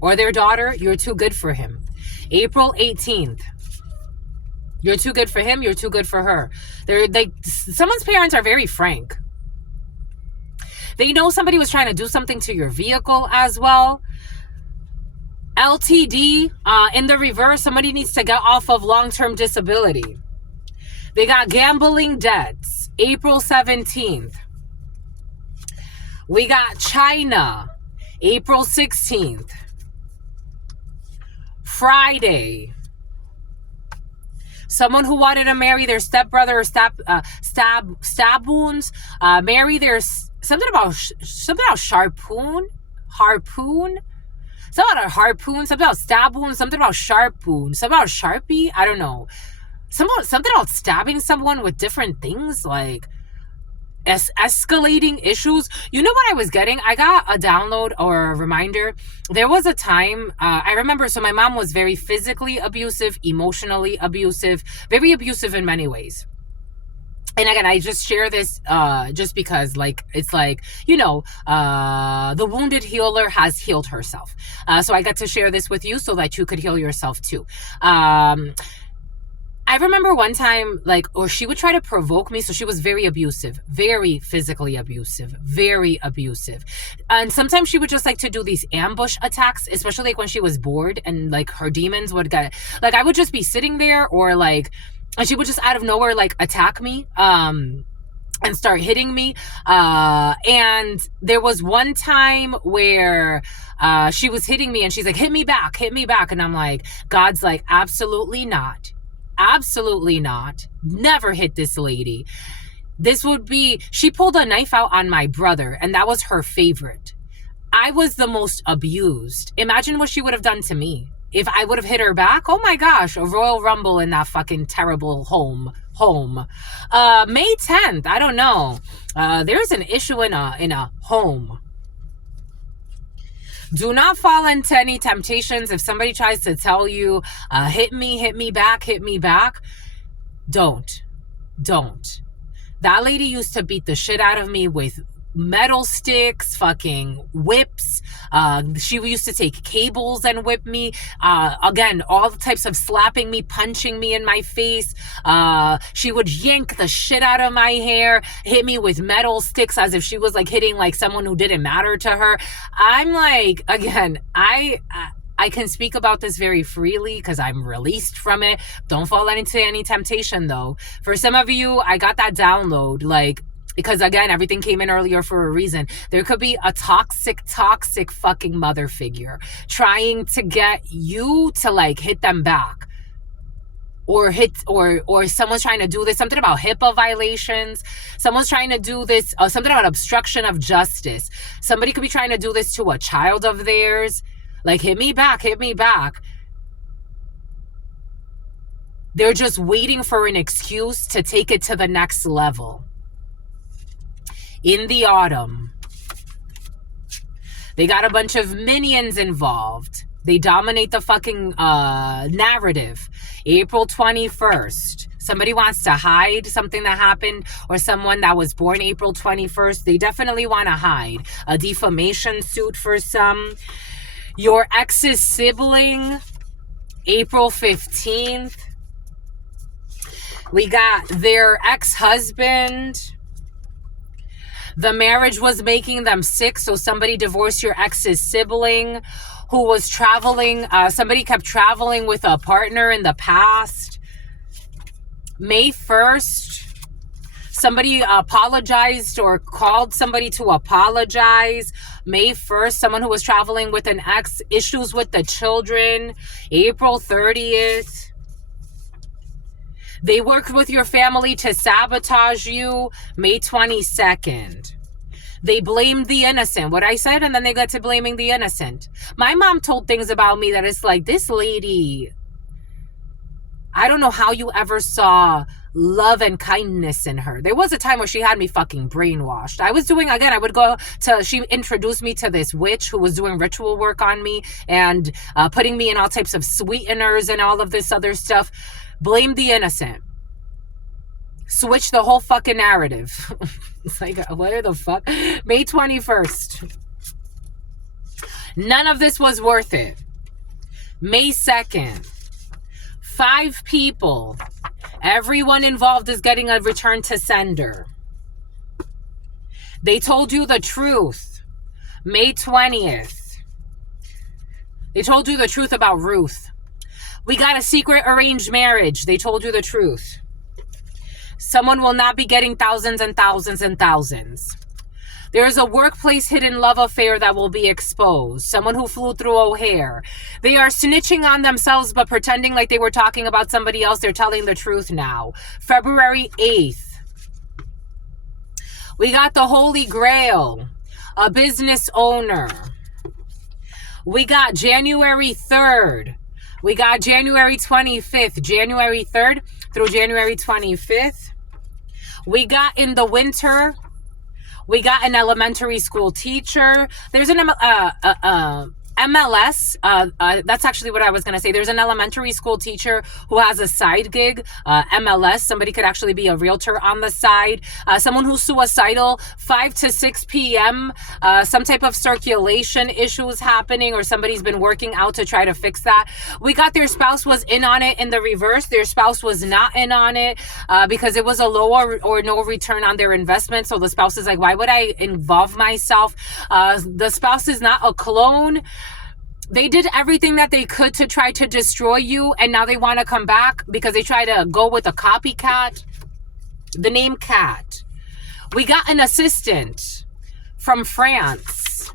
Or their daughter, you're too good for him. April 18th. You're too good for him, you're too good for her. Someone's parents are very frank. They know somebody was trying to do something to your vehicle as well. LTD, in the reverse, somebody needs to get off of long-term disability. They got gambling debts, April 17th. We got China, April 16th. Friday. Someone who wanted to marry their stepbrother or stab wounds, marry their something about harpoon, something about a harpoon, something about stab wounds, something about harpoon, something about Sharpie. I don't know. Something about stabbing someone with different things, like escalating issues. You know what I was getting? I got a download or a reminder. There was a time, I remember, so my mom was very physically abusive, emotionally abusive, very abusive in many ways. And again, I just share this just because, like, it's like, you know, the wounded healer has healed herself. So I got to share this with you so that you could heal yourself too. I remember one time, like, or she would try to provoke me. So she was very abusive, very physically abusive, very abusive. And sometimes she would just like to do these ambush attacks, especially like when she was bored and like her demons would get, like, I would just be sitting there or like, and she would just out of nowhere, like, attack me, and start hitting me. And there was one time where, she was hitting me and she's like, hit me back. And I'm like, God's like, absolutely not. Absolutely not. Never hit this lady. This would be, she pulled a knife out on my brother and that was her favorite. I was the most abused. Imagine what she would have done to me if I would have hit her back. Oh my gosh, a Royal Rumble in that fucking terrible home. May 10th, I don't know. There's an issue in a home. Do not fall into any temptations. If somebody tries to tell you, hit me back. Don't. That lady used to beat the shit out of me with metal sticks, fucking whips. She used to take cables and whip me. Again, all the types of slapping me, punching me in my face. She would yank the shit out of my hair, hit me with metal sticks as if she was like hitting like someone who didn't matter to her. I'm like, again, I can speak about this very freely because I'm released from it. Don't fall into any temptation though. For some of you, I got that download, like, because again, everything came in earlier for a reason. There could be a toxic fucking mother figure trying to get you to like hit them back. Or someone's trying to do this, something about HIPAA violations. Someone's trying to do this, something about obstruction of justice. Somebody could be trying to do this to a child of theirs. Like, hit me back. They're just waiting for an excuse to take it to the next level. In the autumn, they got a bunch of minions involved. They dominate the fucking narrative. April 21st. Somebody wants to hide something that happened, or someone that was born April 21st. They definitely want to hide. A defamation suit for some. Your ex's sibling, April 15th. We got their ex-husband. The marriage was making them sick, so somebody divorced your ex's sibling who was traveling. Somebody kept traveling with a partner in the past. May 1st, somebody apologized or called somebody to apologize. May 1st, someone who was traveling with an ex, issues with the children. April 30th. They worked with your family to sabotage you. May 22nd. They blamed the innocent. What I said, and then they got to blaming the innocent. My mom told things about me that it's like, this lady, I don't know how you ever saw love and kindness in her. There was a time where she had me fucking brainwashed. I was doing, again, I would go to, she introduced me to this witch who was doing ritual work on me and putting me in all types of sweeteners and all of this other stuff. Blame the innocent. Switch the whole fucking narrative. It's like, what the fuck? May 21st. None of this was worth it. May 2nd. 5 people. Everyone involved is getting a return to sender. They told you the truth. May 20th. They told you the truth about Ruth. We got a secret arranged marriage. They told you the truth. Someone will not be getting thousands and thousands and thousands. There is a workplace hidden love affair that will be exposed. Someone who flew through O'Hare. They are snitching on themselves but pretending like they were talking about somebody else. They're telling the truth now. February 8th. We got the Holy Grail. A business owner. We got January 3rd. We got January 25th, January 3rd through January 25th. We got in the winter, we got an elementary school teacher. There's an MLS. That's actually what I was going to say. There's an elementary school teacher who has a side gig, MLS. Somebody could actually be a realtor on the side. Someone who's suicidal, 5 to 6 p.m. Some type of circulation issues happening, or somebody's been working out to try to fix that. We got their spouse was in on it in the reverse. Their spouse was not in on it because it was a low or no return on their investment. So the spouse is like, why would I involve myself? The spouse is not a clone. They did everything that they could to try to destroy you, and now they want to come back because they try to go with a copycat. The name Cat. We got an assistant from France,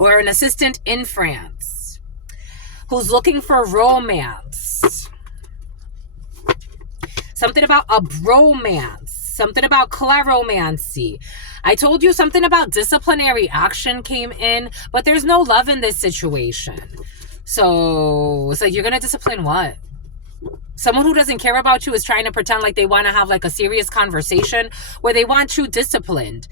or an assistant in France, who's looking for romance. Something about a bromance. Something about claromancy. I told you something about disciplinary action came in, but there's no love in this situation. So it's like, you're going to discipline what? Someone who doesn't care about you is trying to pretend like they want to have like a serious conversation where they want you disciplined.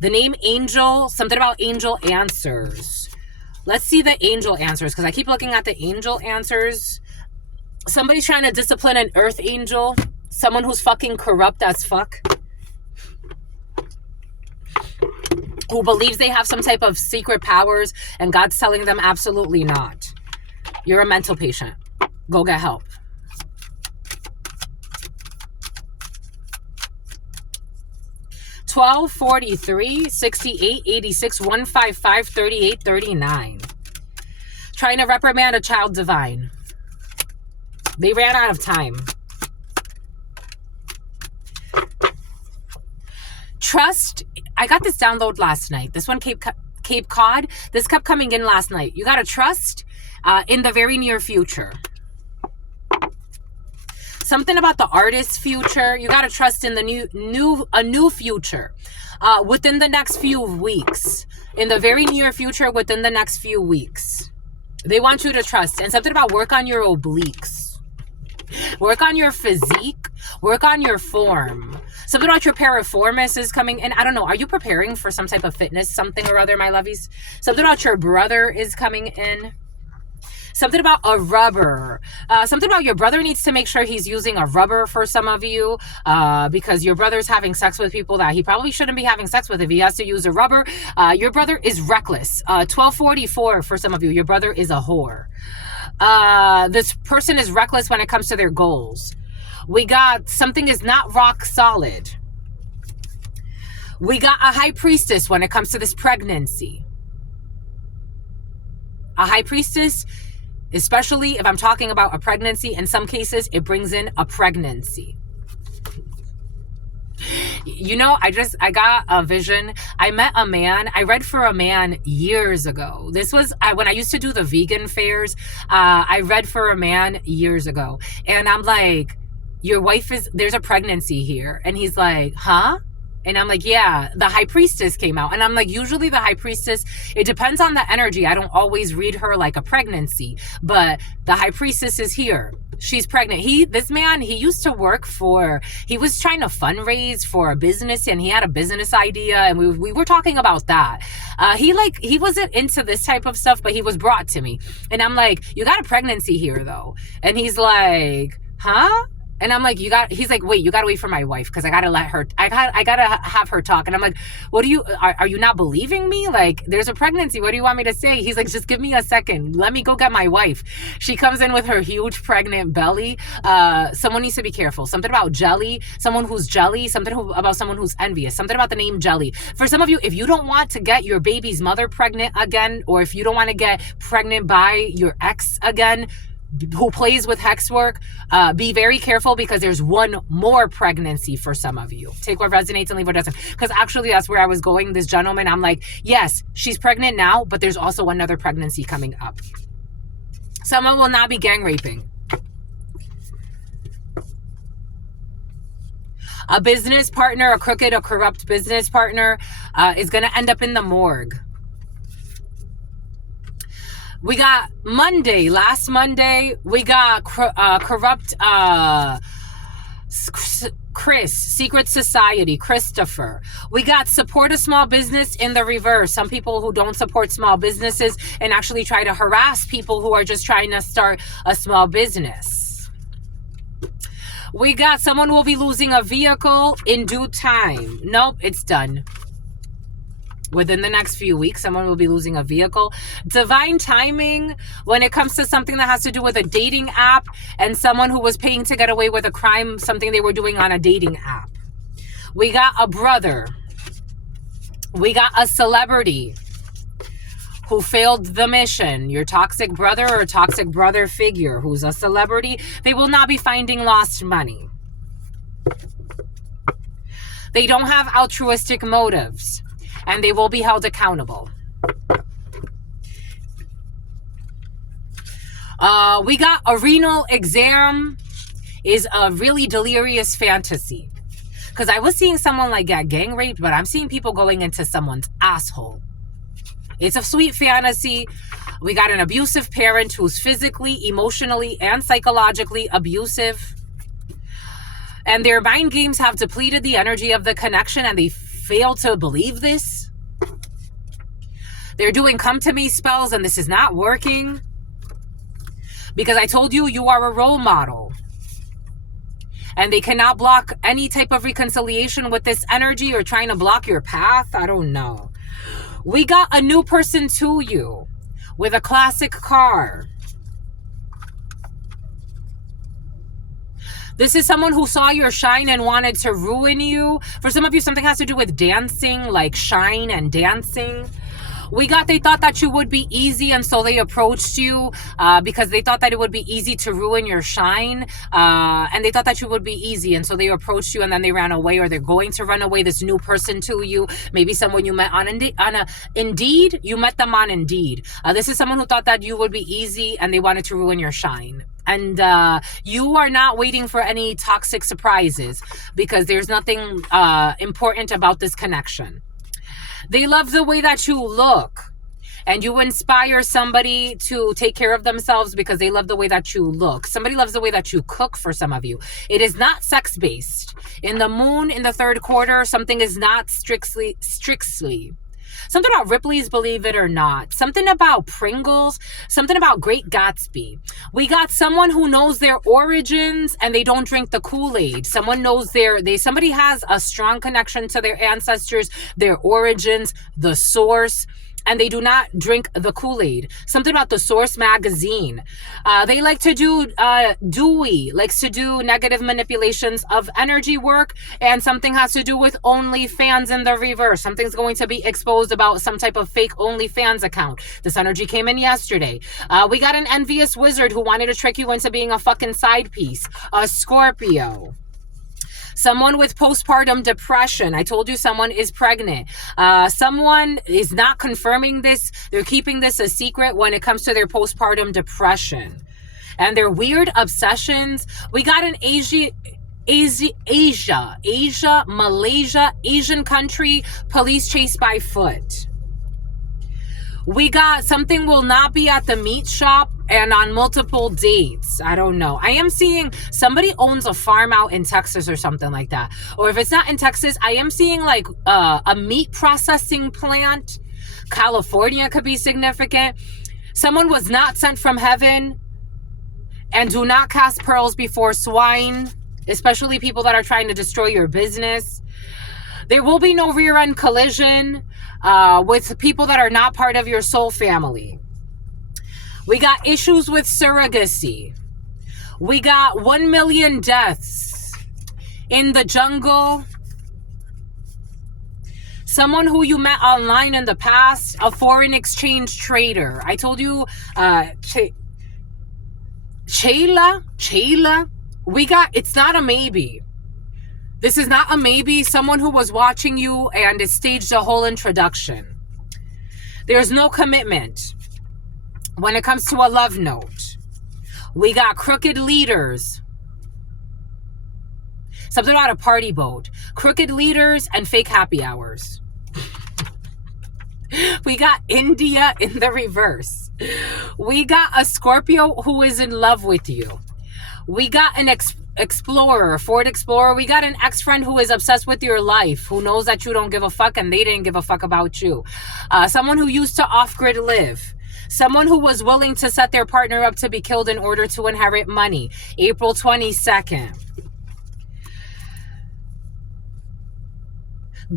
The name Angel, something about angel answers. Let's see the angel answers, because I keep looking at the angel answers. Somebody's trying to discipline an earth angel. Someone who's fucking corrupt as fuck. Who believes they have some type of secret powers, and God's telling them absolutely not. You're a mental patient. Go get help. $12.43, $68, $86, $155, $38, $39. Trying to reprimand a child divine. They ran out of time. Trust. I got this download last night. This one, Cape Cod. This kept coming in last night. You got to trust in the very near future. Something about the artist's future. You got to trust in the new future within the next few weeks. In the very near future, within the next few weeks. They want you to trust. And something about work on your obliques. Work on your physique. Work on your form. Something about your piriformis is coming in. I don't know. Are you preparing for some type of fitness, something or other, my lovies? Something about your brother is coming in. Something about a rubber. Something about your brother needs to make sure he's using a rubber for some of you, because your brother's having sex with people that he probably shouldn't be having sex with if he has to use a rubber. Your brother is reckless. 1244 for some of you. Your brother is a whore. This person is reckless when it comes to their goals. We got something is not rock solid. We got a high priestess when it comes to this pregnancy. A high priestess, especially if I'm talking about a pregnancy, in some cases, it brings in a pregnancy. You know, I got a vision. I met a man. I read for a man years ago. This was when I used to do the vegan fairs. I read for a man years ago. And I'm like, your wife there's a pregnancy here. And he's like, huh? And I'm like, yeah, the high priestess came out. And I'm like, usually the high priestess, it depends on the energy. I don't always read her like a pregnancy, but the high priestess is here. She's pregnant. This man, he used to work he was trying to fundraise for a business, and he had a business idea, and we were talking about that. He wasn't into this type of stuff, but he was brought to me. And I'm like, you got a pregnancy here though. And he's like, huh? And I'm like, he's like, wait, you gotta wait for my wife, because I gotta have her talk. And I'm like, are you not believing me? Like, there's a pregnancy. What do you want me to say? He's like, just give me a second. Let me go get my wife. She comes in with her huge pregnant belly. Someone needs to be careful. Something about jelly, someone who's jelly, about someone who's envious, something about the name jelly. For some of you, if you don't want to get your baby's mother pregnant again, or if you don't want to get pregnant by your ex again, who plays with hex work, be very careful, because there's one more pregnancy for some of you. Take what resonates and leave what doesn't. Because actually that's where I was going. This gentleman, I'm like, yes, she's pregnant now, but there's also another pregnancy coming up. Someone will not be gang raping. A business partner, a crooked, a corrupt business partner is going to end up in the morgue. We got last Monday, we got corrupt Chris, Secret Society, Christopher. We got support a small business in the reverse. Some people who don't support small businesses and actually try to harass people who are just trying to start a small business. We got someone who will be losing a vehicle in due time. Nope, it's done. Within the next few weeks, someone will be losing a vehicle. Divine timing when it comes to something that has to do with a dating app and someone who was paying to get away with a crime, something they were doing on a dating app. We got a brother. We got a celebrity who failed the mission. Your toxic brother or toxic brother figure who's a celebrity, they will not be finding lost money. They don't have altruistic motives, and they will be held accountable. We got a renal exam is a really delirious fantasy. Because I was seeing someone like get gang raped, but I'm seeing people going into someone's asshole. It's a sweet fantasy. We got an abusive parent who's physically, emotionally, and psychologically abusive. And their mind games have depleted the energy of the connection, and they fail to believe this. They're doing come to me spells, and this is not working. Because I told you, you are a role model. And they cannot block any type of reconciliation with this energy or trying to block your path. I don't know. We got a new person to you with a classic car. This is someone who saw your shine and wanted to ruin you. For some of you, something has to do with dancing, like shine and dancing. We got they thought that you would be easy, and so they approached you because they thought that it would be easy to ruin your shine. And they thought that you would be easy, and so they approached you, and then they ran away, or they're going to run away. This new person to you, maybe someone you met on Indeed. You met them on Indeed. This is someone who thought that you would be easy, and they wanted to ruin your shine. And you are not waiting for any toxic surprises, because there's nothing important about this connection. They love the way that you look, and you inspire somebody to take care of themselves because they love the way that you look. Somebody loves the way that you cook for some of you. It is not sex-based. In the moon, in the third quarter, something is not strictly. Something about Ripley's Believe It or Not. Something about Pringles. Something about Great Gatsby. We got someone who knows their origins and they don't drink the Kool-Aid. Someone knows somebody has a strong connection to their ancestors, their origins, the source, and they do not drink the Kool-Aid. Something about the Source magazine. They like to do, Dewey likes to do negative manipulations of energy work, and something has to do with OnlyFans in the reverse. Something's going to be exposed about some type of fake OnlyFans account. This energy came in yesterday. We got an envious wizard who wanted to trick you into being a fucking side piece. A Scorpio. Someone with postpartum depression. I told you someone is pregnant. Someone is not confirming this. They're keeping this a secret when it comes to their postpartum depression. And their weird obsessions. We got an Malaysia, Asian country, police chase by foot. We got something will not be at the meat shop and on multiple dates. I don't know. I am seeing somebody owns a farm out in Texas or something like that. Or if it's not in Texas, I am seeing like a meat processing plant. California could be significant. Someone was not sent from heaven. And do not cast pearls before swine, especially people that are trying to destroy your business. There will be no rear-end collision with people that are not part of your soul family. We got issues with surrogacy. We got 1 million deaths in the jungle. Someone who you met online in the past, a foreign exchange trader. I told you, Chayla. We got, it's not a maybe. This is not a maybe. Someone who was watching you and it staged a whole introduction. There's no commitment when it comes to a love note. We got crooked leaders. Something about a party boat. Crooked leaders and fake happy hours. We got India in the reverse. We got a Scorpio who is in love with you. We got an Explorer, Ford Explorer. We got an ex-friend who is obsessed with your life, who knows that you don't give a fuck and they didn't give a fuck about you. Someone who used to off-grid live. Someone who was willing to set their partner up to be killed in order to inherit money. April 22nd.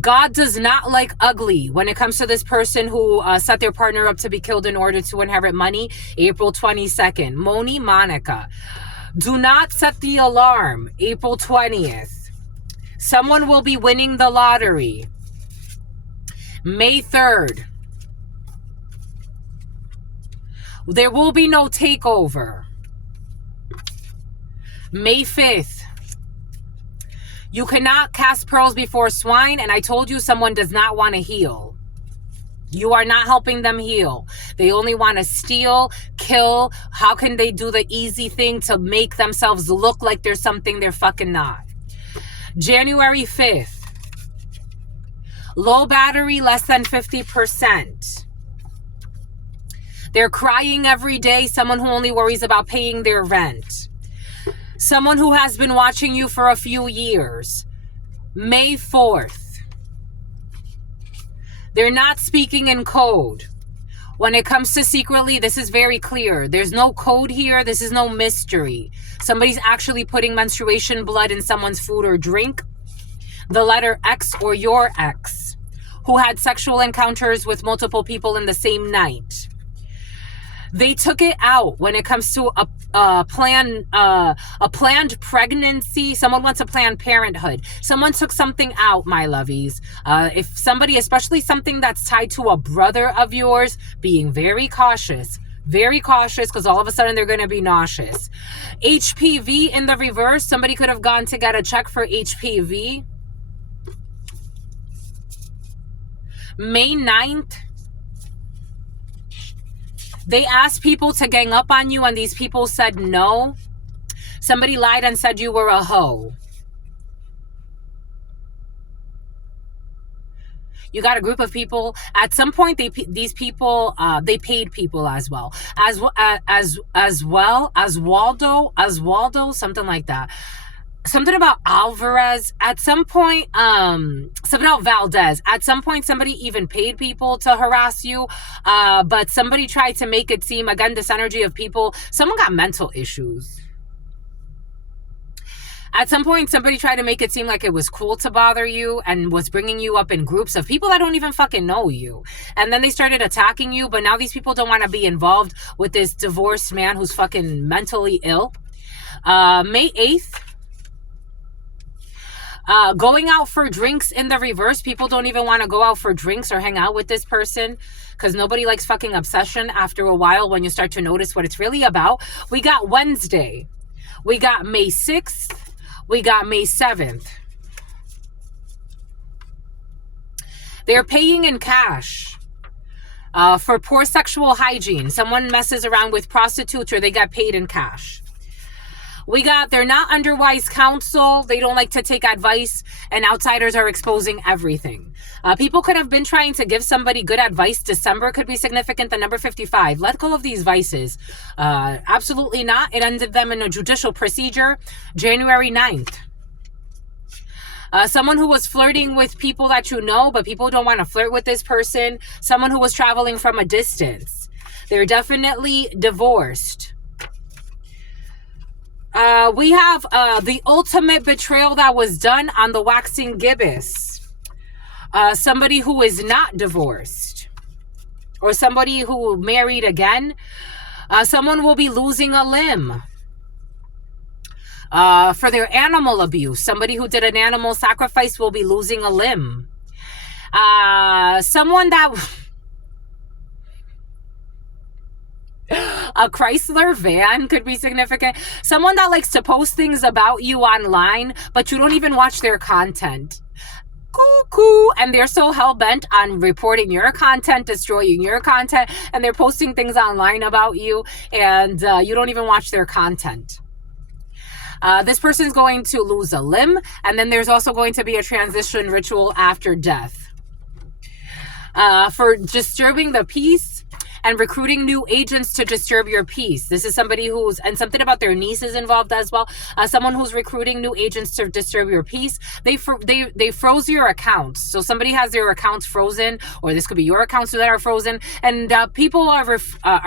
God does not like ugly when it comes to this person who set their partner up to be killed in order to inherit money. April 22nd. Moni Monica. Do not set the alarm. April 20th. Someone will be winning the lottery. May 3rd. There will be no takeover. May 5th. You cannot cast pearls before swine, and I told you someone does not want to heal. You are not helping them heal. They only want to steal, kill. How can they do the easy thing to make themselves look like there's something they're fucking not? January 5th. Low battery, less than 50%. They're crying every day. Someone who only worries about paying their rent. Someone who has been watching you for a few years. May 4th. They're not speaking in code. When it comes to secretly, this is very clear. There's no code here. This is no mystery. Somebody's actually putting menstruation blood in someone's food or drink. The letter X or your ex, who had sexual encounters with multiple people in the same night. They took it out when it comes to a planned pregnancy. Someone wants a planned parenthood. Someone took something out, my lovies. If somebody, especially something that's tied to a brother of yours, being very cautious, because all of a sudden they're going to be nauseous. HPV in the reverse. Somebody could have gone to get a check for HPV. May 9th. They asked people to gang up on you and these people said no. Somebody lied and said you were a hoe. You got a group of people. At some point, these people paid people as well as Waldo, something like that. something about Alvarez at some point, something about Valdez. At some point, somebody even paid people to harass you. But somebody tried to make it seem, again, this energy of people, someone got mental issues. At some point, somebody tried to make it seem like it was cool to bother you and was bringing you up in groups of people that don't even fucking know you. And then they started attacking you, but now these people don't want to be involved with this divorced man who's fucking mentally ill. May 8th. Going out for drinks in the reverse. People don't even want to go out for drinks or hang out with this person because nobody likes fucking obsession after a while when you start to notice what it's really about. We got Wednesday. We got May 6th. We got May 7th. They're paying in cash for poor sexual hygiene. Someone messes around with prostitutes or they got paid in cash. We got, they're not under wise counsel. They don't like to take advice, and outsiders are exposing everything. People could have been trying to give somebody good advice. December could be significant. The number 55. Let go of these vices. Absolutely not. It ended them in a judicial procedure. January 9th. Someone who was flirting with people that you know, but people don't want to flirt with this person. Someone who was traveling from a distance. They're definitely divorced. We have the ultimate betrayal that was done on the waxing gibbous. Somebody who is not divorced. Or somebody who married again. Someone will be losing a limb. For their animal abuse. Somebody who did an animal sacrifice will be losing a limb. Someone that... A Chrysler van could be significant. Someone that likes to post things about you online, but you don't even watch their content. Cuckoo. And they're so hell-bent on reporting your content, destroying your content, and they're posting things online about you, and you don't even watch their content. This person's going to lose a limb, and then there's also going to be a transition ritual after death. For disturbing the peace and recruiting new agents to disturb your peace. This is somebody who's, and something about their niece is involved as well. Someone who's recruiting new agents to disturb your peace. They froze your accounts. So somebody has their accounts frozen, or this could be your accounts that are frozen. And people are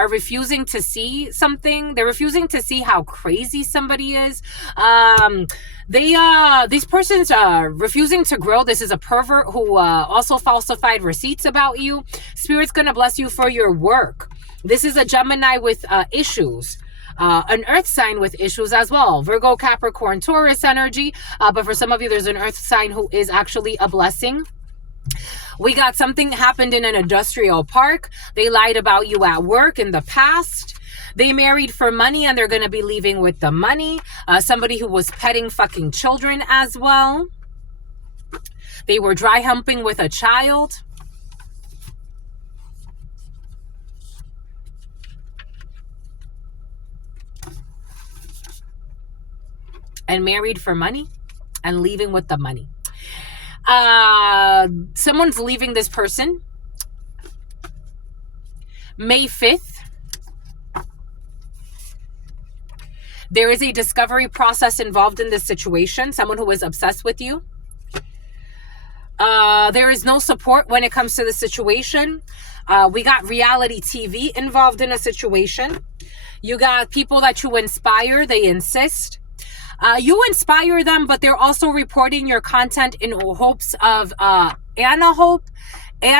refusing to see something. They're refusing to see how crazy somebody is. These persons are refusing to grow. This is a pervert who also falsified receipts about you. Spirit's going to bless you for your work. This is a Gemini with issues. An earth sign with issues as well. Virgo, Capricorn, Taurus energy. But for some of you, there's an earth sign who is actually a blessing. We got something happened in an industrial park. They lied about you at work in the past. They married for money and they're going to be leaving with the money. Somebody who was petting fucking children as well. They were dry humping with a child. And married for money and leaving with the money. Someone's leaving this person. May 5th. There is a discovery process involved in this situation. Someone who is obsessed with you. There is no support when it comes to the situation. We got reality TV involved in a situation. You got people that you inspire. They insist. You inspire them, but they're also reporting your content in hopes of Ann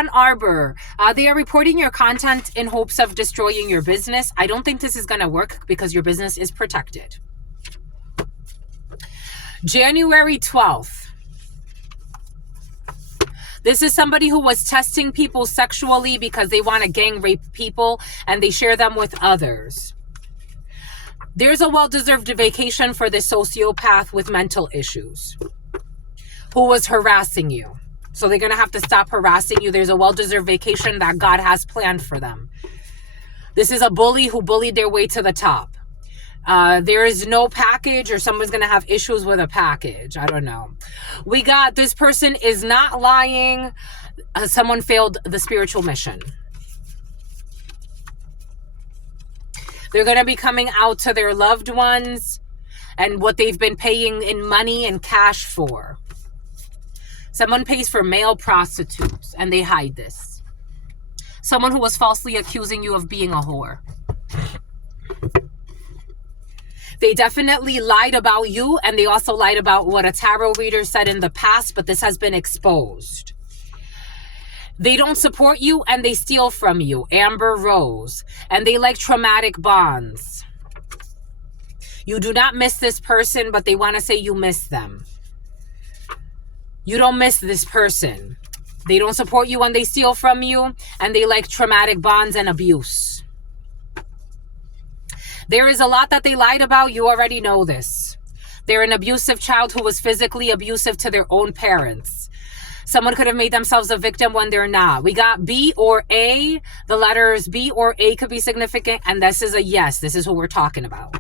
Arbor. They are reporting your content in hopes of destroying your business. I don't think this is going to work because your business is protected. January 12th. This is somebody who was testing people sexually because they want to gang rape people and they share them with others. There's a well-deserved vacation for this sociopath with mental issues who was harassing you. So they're going to have to stop harassing you. There's a well-deserved vacation that God has planned for them. This is a bully who bullied their way to the top. There is no package, or someone's going to have issues with a package. I don't know. We got this person is not lying. Someone failed the spiritual mission. They're going to be coming out to their loved ones. and what they've been paying in money and cash for. Someone pays for male prostitutes and they hide this. Someone who was falsely accusing you of being a whore. They definitely lied about you, and they also lied about what a tarot reader said in the past, but this has been exposed. They don't support you and they steal from you. Amber Rose. And they like traumatic bonds. You do not miss this person, but they want to say you miss them. You don't miss this person. They don't support you when they steal from you, and they like traumatic bonds and abuse. There is a lot that they lied about. You already know this. They're an abusive child who was physically abusive to their own parents. Someone could have made themselves a victim when they're not. We got B or A. The letters B or A could be significant, and this is a yes. This is who we're talking about.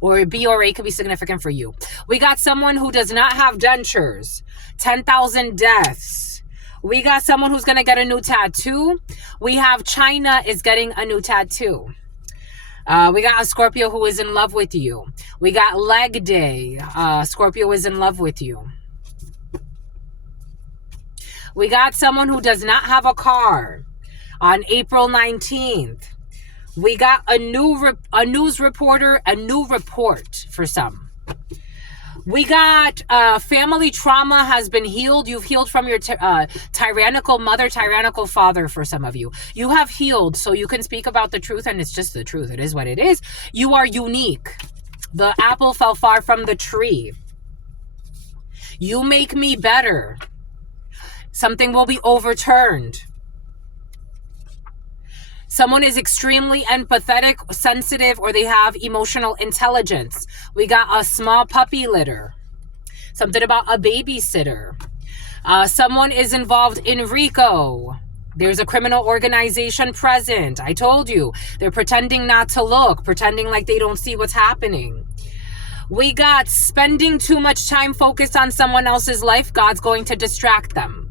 Or B or A could be significant for you. We got someone who does not have dentures. 10,000 deaths. We got someone who's going to get a new tattoo. We have China is getting a new tattoo. We got a Scorpio who is in love with you. We got leg day. Scorpio is in love with you. We got someone who does not have a car on April 19th. We got a news reporter, a new report for some. We got family trauma has been healed. You've healed from your tyrannical mother, tyrannical father for some of you. You have healed, so you can speak about the truth, and it's just the truth. It is what it is. You are unique. The apple fell far from the tree. You make me better. Something will be overturned. Someone is extremely empathetic, sensitive, or they have emotional intelligence. We got a small puppy litter. Something about a babysitter. Someone is involved in RICO. There's a criminal organization present. I told you. They're pretending not to look, pretending like they don't see what's happening. We got spending too much time focused on someone else's life. God's going to distract them.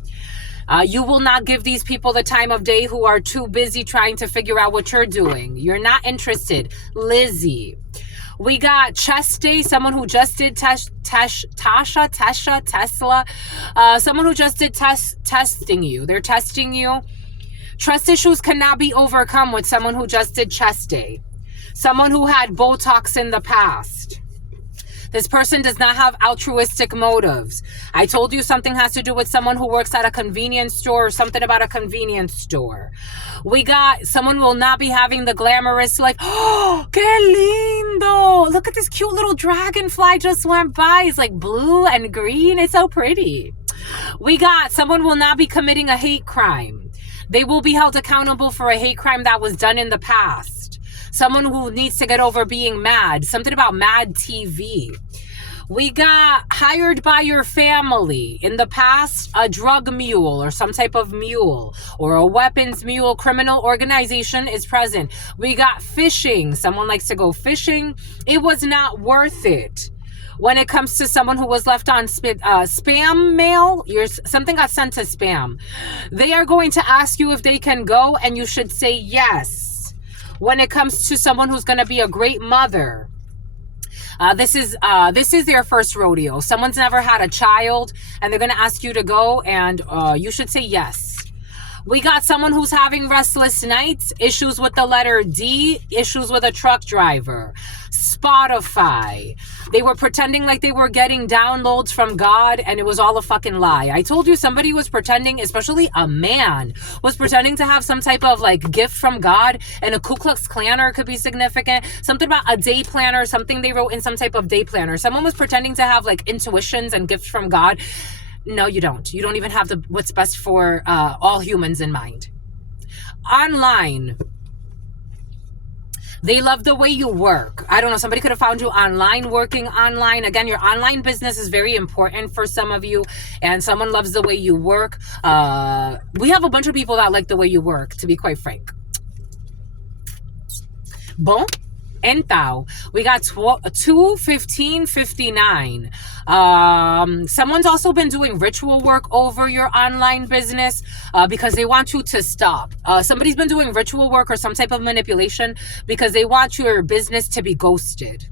You will not give these people the time of day who are too busy trying to figure out what you're doing. You're not interested. Lizzie. We got chest day, someone who just did Tesla. Someone who just did testing you. They're testing you. Trust issues cannot be overcome with someone who just did chest day. Someone who had Botox in the past. This person does not have altruistic motives. I told you something has to do with someone who works at a convenience store or something about a convenience store. We got someone will not be having the glamorous life. Oh, que lindo. Look at this cute little dragonfly just went by. It's like blue and green. It's so pretty. We got someone will not be committing a hate crime. They will be held accountable for a hate crime that was done in the past. Someone who needs to get over being mad. Something about Mad TV. We got hired by your family. In the past, a drug mule or some type of mule or a weapons mule. Criminal organization is present. We got fishing. Someone likes to go fishing. It was not worth it. When it comes to someone who was left on spam mail, something got sent to spam. They are going to ask you if they can go, and you should say yes. When it comes to someone who's going to be a great mother, this is their first rodeo. Someone's never had a child, and they're going to ask you to go, and you should say yes. We got someone who's having restless nights, issues with the letter D, issues with a truck driver. Spotify. They were pretending like they were getting downloads from God, and it was all a fucking lie. I told you somebody was pretending, especially a man, was pretending to have some type of like gift from God, and a Ku Klux Klanner could be significant. Something about a day planner, something they wrote in some type of day planner. Someone was pretending to have like intuitions and gifts from God. No, you don't. You don't even have what's best for all humans in mind. Online. They love the way you work. I don't know. Somebody could have found you online, working online. Again, your online business is very important for some of you. And someone loves the way you work. We have a bunch of people that like the way you work, to be quite frank. Bon. Entao. We got 2/15/59. Someone's also been doing ritual work over your online business because they want you to stop. Somebody's been doing ritual work or some type of manipulation because they want your business to be ghosted.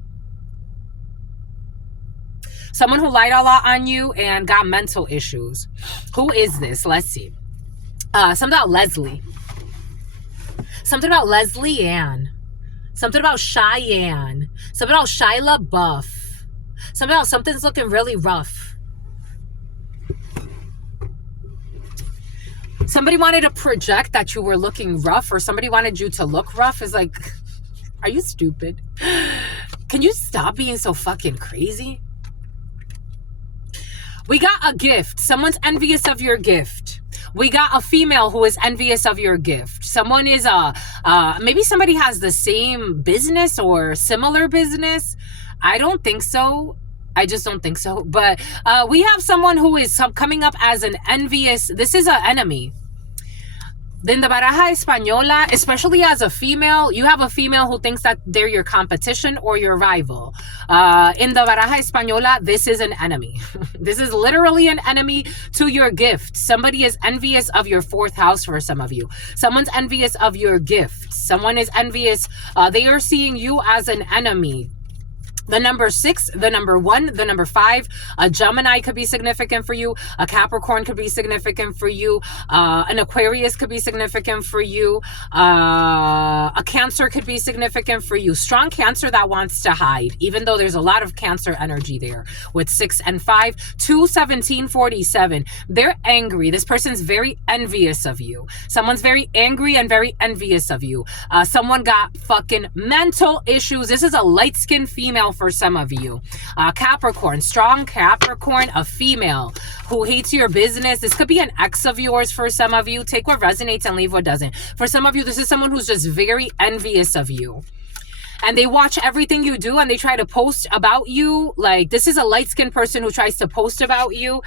Someone who lied a lot on you and got mental issues. Who is this? Let's see. Something about Leslie. Something about Leslie Ann. Something about Cheyenne. Something about Shia Buff. Something about something's looking really rough. Somebody wanted to project that you were looking rough, or somebody wanted you to look rough. Is like, are you stupid? Can you stop being so fucking crazy? We got a gift. Someone's envious of your gift. We got a female who is envious of your gift. Someone is maybe somebody has the same business or similar business. I don't think so. I just don't think so. But we have someone who is coming up as an envious. This is an enemy. In the Baraja Española, especially as a female, you have a female who thinks that they're your competition or your rival. In the Baraja Española, this is an enemy. This is literally an enemy to your gift. Somebody is envious of your fourth house for some of you. Someone's envious of your gift. Someone is envious. They are seeing you as an enemy. The number 6, the number 1, the number 5, a Gemini could be significant for you. A Capricorn could be significant for you. An Aquarius could be significant for you. A Cancer could be significant for you. Strong Cancer that wants to hide, even though there's a lot of Cancer energy there with 6 and 5. 21747. They're angry. This person's very envious of you. Someone's very angry and very envious of you. Someone got fucking mental issues. This is a light-skinned female for some of you. Capricorn, strong Capricorn, a female who hates your business. This could be an ex of yours for some of you. Take what resonates and leave what doesn't. For some of you, this is someone who's just very envious of you. And they watch everything you do and they try to post about you. Like, this is a light-skinned person who tries to post about you.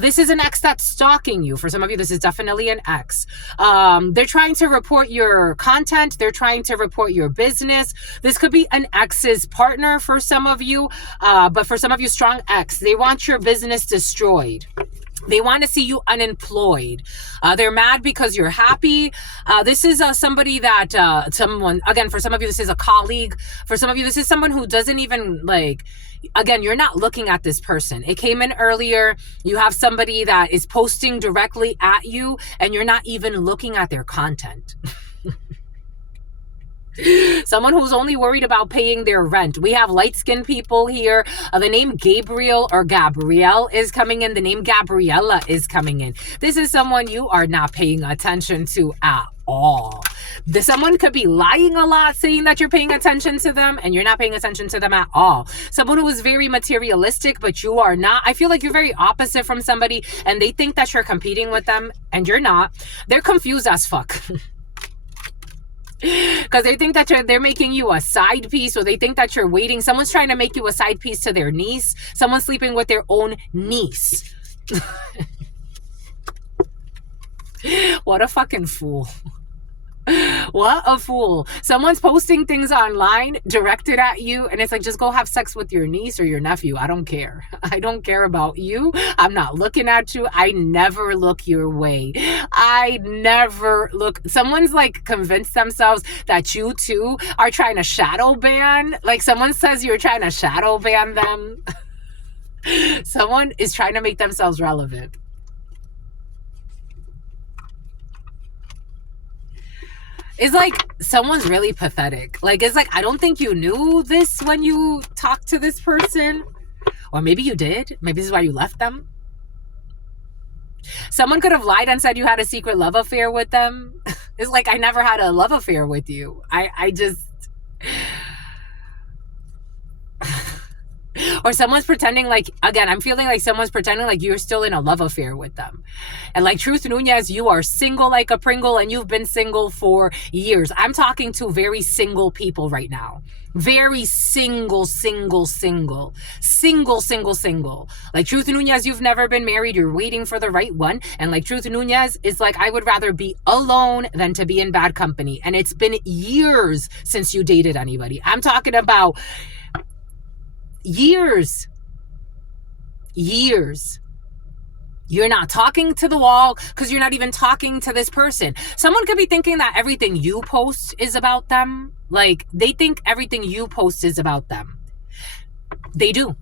This is an ex that's stalking you. For some of you, this is definitely an ex. They're trying to report your content. They're trying to report your business. This could be an ex's partner for some of you. But for some of you, strong ex. They want your business destroyed. They want to see you unemployed. They're mad because you're happy. This is somebody that someone, again, for some of you, this is a colleague. For some of you, this is someone who doesn't even like, again, you're not looking at this person. It came in earlier. You have somebody that is posting directly at you and you're not even looking at their content. Someone who's only worried about paying their rent. We have light-skinned people here. The name Gabriel or Gabrielle is coming in. The name Gabriella is coming in. This is someone you are not paying attention to at all. Someone could be lying a lot, saying that you're paying attention to them, and you're not paying attention to them at all. Someone who is very materialistic, but you are not. I feel like you're very opposite from somebody, and they think that you're competing with them, and you're not. They're confused as fuck. Because they think that they're making you a side piece, or they think that you're waiting. Someone's trying to make you a side piece to their niece. Someone's sleeping with their own niece. What a fucking fool. What a fool. Someone's posting things online directed at you, and it's like, just go have sex with your niece or your nephew. I don't care. I don't care about you. I'm not looking at you. I never look your way. I never look. Someone's like convinced themselves that you too are trying to shadow ban. Like, someone says you're trying to shadow ban them. Someone is trying to make themselves relevant. It's like someone's really pathetic. Like, it's like, I don't think you knew this when you talked to this person. Or maybe you did. Maybe this is why you left them. Someone could have lied and said you had a secret love affair with them. It's like, I never had a love affair with you. I just... Or someone's pretending like, again, I'm feeling like someone's pretending like you're still in a love affair with them. And like Truth Nunez, you are single like a Pringle, and you've been single for years. I'm talking to very single people right now. Very single. Like Truth Nunez, you've never been married. You're waiting for the right one. And like Truth Nunez, it's like, I would rather be alone than to be in bad company. And it's been years since you dated anybody. I'm talking about years. You're not talking to the wall because you're not even talking to this person. Someone could be thinking that everything you post is about them. Like, they think everything you post is about them. They do.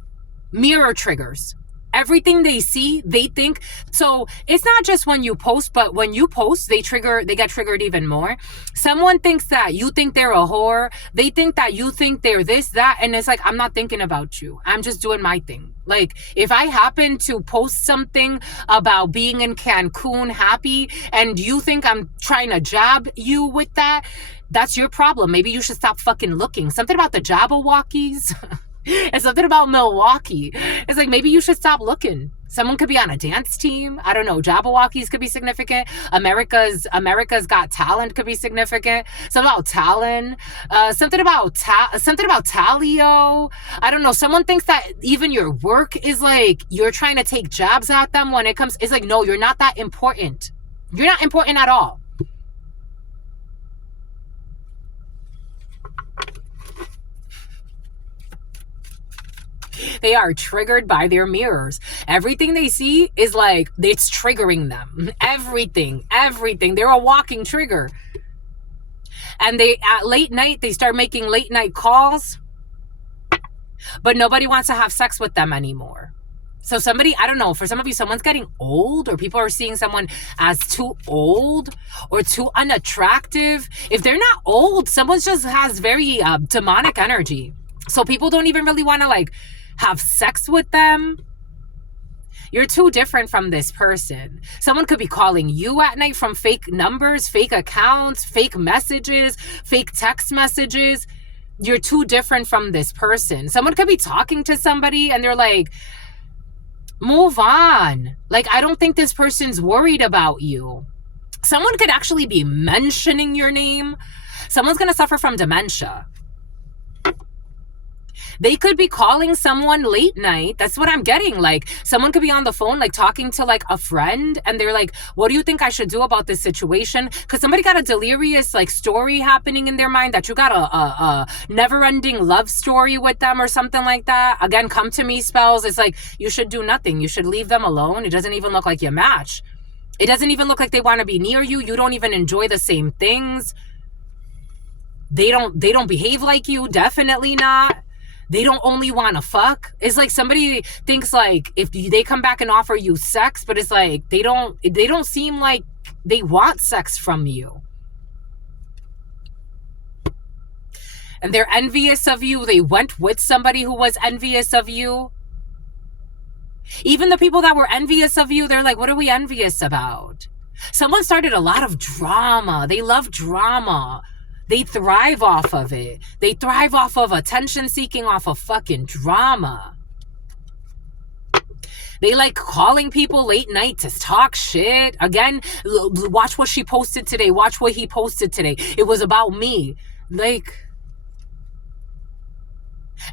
Mirror triggers. Everything they see, they think. So it's not just when you post, but when you post, they get triggered even more. Someone thinks that you think they're a whore. They think that you think they're this, that. And it's like, I'm not thinking about you. I'm just doing my thing. Like, if I happen to post something about being in Cancun happy and you think I'm trying to jab you with that, that's your problem. Maybe you should stop fucking looking. Something about the Jabberwockies. And something about Milwaukee. It's like, maybe you should stop looking. Someone could be on a dance team. I don't know. Jabberwockies could be significant. America's Got Talent could be significant. Something about Talon. Something about Talio. I don't know. Someone thinks that even your work is like you're trying to take jabs at them when it comes. It's like, no, you're not that important. You're not important at all. They are triggered by their mirrors. Everything they see is like, it's triggering them. Everything. They're a walking trigger. And at late night, they start making late night calls, but nobody wants to have sex with them anymore. So somebody, I don't know, for some of you, someone's getting old, or people are seeing someone as too old or too unattractive. If they're not old, someone just has very demonic energy. So people don't even really want to like have sex with them. You're too different from this person. Someone could be calling you at night from fake numbers, fake accounts, fake messages, fake text messages. You're too different from this person. Someone could be talking to somebody and they're like, move on. Like, I don't think this person's worried about you. Someone could actually be mentioning your name. Someone's going to suffer from dementia. They could be calling someone late night. That's what I'm getting. Like, someone could be on the phone, like talking to like a friend, and they're like, what do you think I should do about this situation? Because somebody got a delirious like story happening in their mind that you got a never-ending love story with them or something like that. Again, come to me spells. It's like, you should do nothing. You should leave them alone. It doesn't even look like you match. It doesn't even look like they want to be near you. You don't even enjoy the same things. They don't behave like you. Definitely not. They don't only want to fuck. It's like somebody thinks like if they come back and offer you sex, but it's like they don't seem like they want sex from you. And they're envious of you. They went with somebody who was envious of you. Even the people that were envious of you, they're like, what are we envious about? Someone started a lot of drama. They love drama. They thrive off of it. They thrive off of attention seeking, off of fucking drama. They like calling people late night to talk shit. Again, watch what she posted today. Watch what he posted today. It was about me. Like,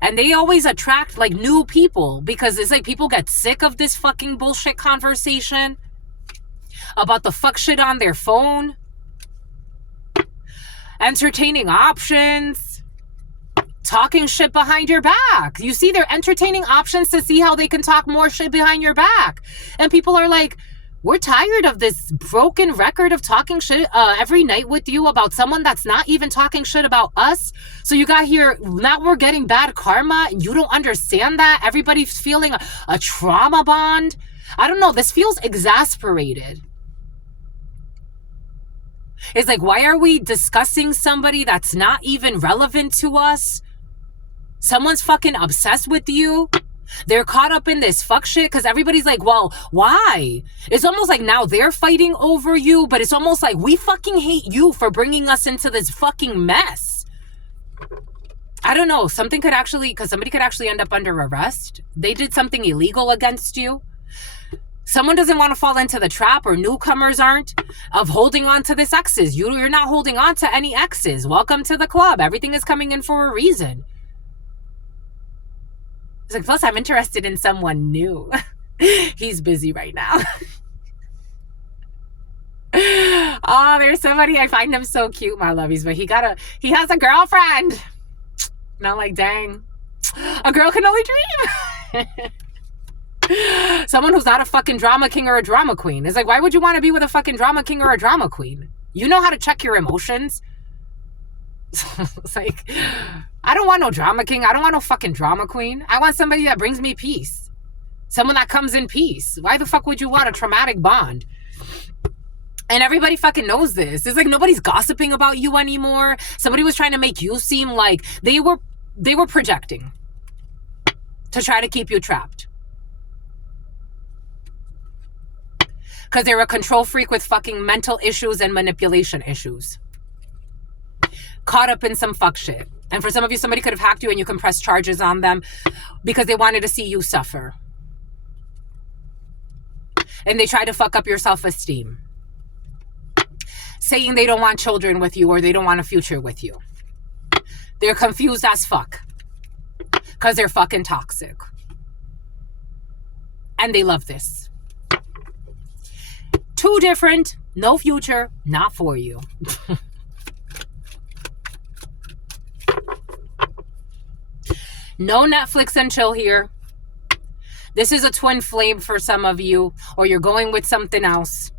and they always attract like new people because it's like people get sick of this fucking bullshit conversation about the fuck shit on their phone. Entertaining options, talking shit behind your back. You see, they're entertaining options to see how they can talk more shit behind your back. And people are like, we're tired of this broken record of talking shit every night with you about someone that's not even talking shit about us. So you got here, now we're getting bad karma and you don't understand that. Everybody's feeling a trauma bond. I don't know, this feels exasperated. It's like, why are we discussing somebody that's not even relevant to us? Someone's fucking obsessed with you. They're caught up in this fuck shit because everybody's like, well, why? It's almost like now they're fighting over you, but it's almost like we fucking hate you for bringing us into this fucking mess. I don't know. Somebody could actually end up under arrest. They did something illegal against you. Someone doesn't want to fall into the trap, or newcomers aren't, of holding on to this exes. You're not holding on to any exes. Welcome to the club. Everything is coming in for a reason. It's like, plus I'm interested in someone new. He's busy right now. Oh, there's somebody, I find him so cute, my lovies, but he has a girlfriend. And I'm like, dang, a girl can only dream. Someone who's not a fucking drama king or a drama queen. It's like, why would you want to be with a fucking drama king or a drama queen? You know how to check your emotions. It's like, I don't want no drama king. I don't want no fucking drama queen. I want somebody that brings me peace. Someone that comes in peace. Why the fuck would you want a traumatic bond? And everybody fucking knows this. It's like nobody's gossiping about you anymore. Somebody was trying to make you seem like they were projecting to try to keep you trapped. Because they're a control freak with fucking mental issues and manipulation issues. Caught up in some fuck shit. And for some of you, somebody could have hacked you and you can press charges on them because they wanted to see you suffer. And they try to fuck up your self-esteem. Saying they don't want children with you or they don't want a future with you. They're confused as fuck. Because they're fucking toxic. And they love this. Too different, no future, not for you. No Netflix and chill here. This is a twin flame for some of you, or you're going with something else.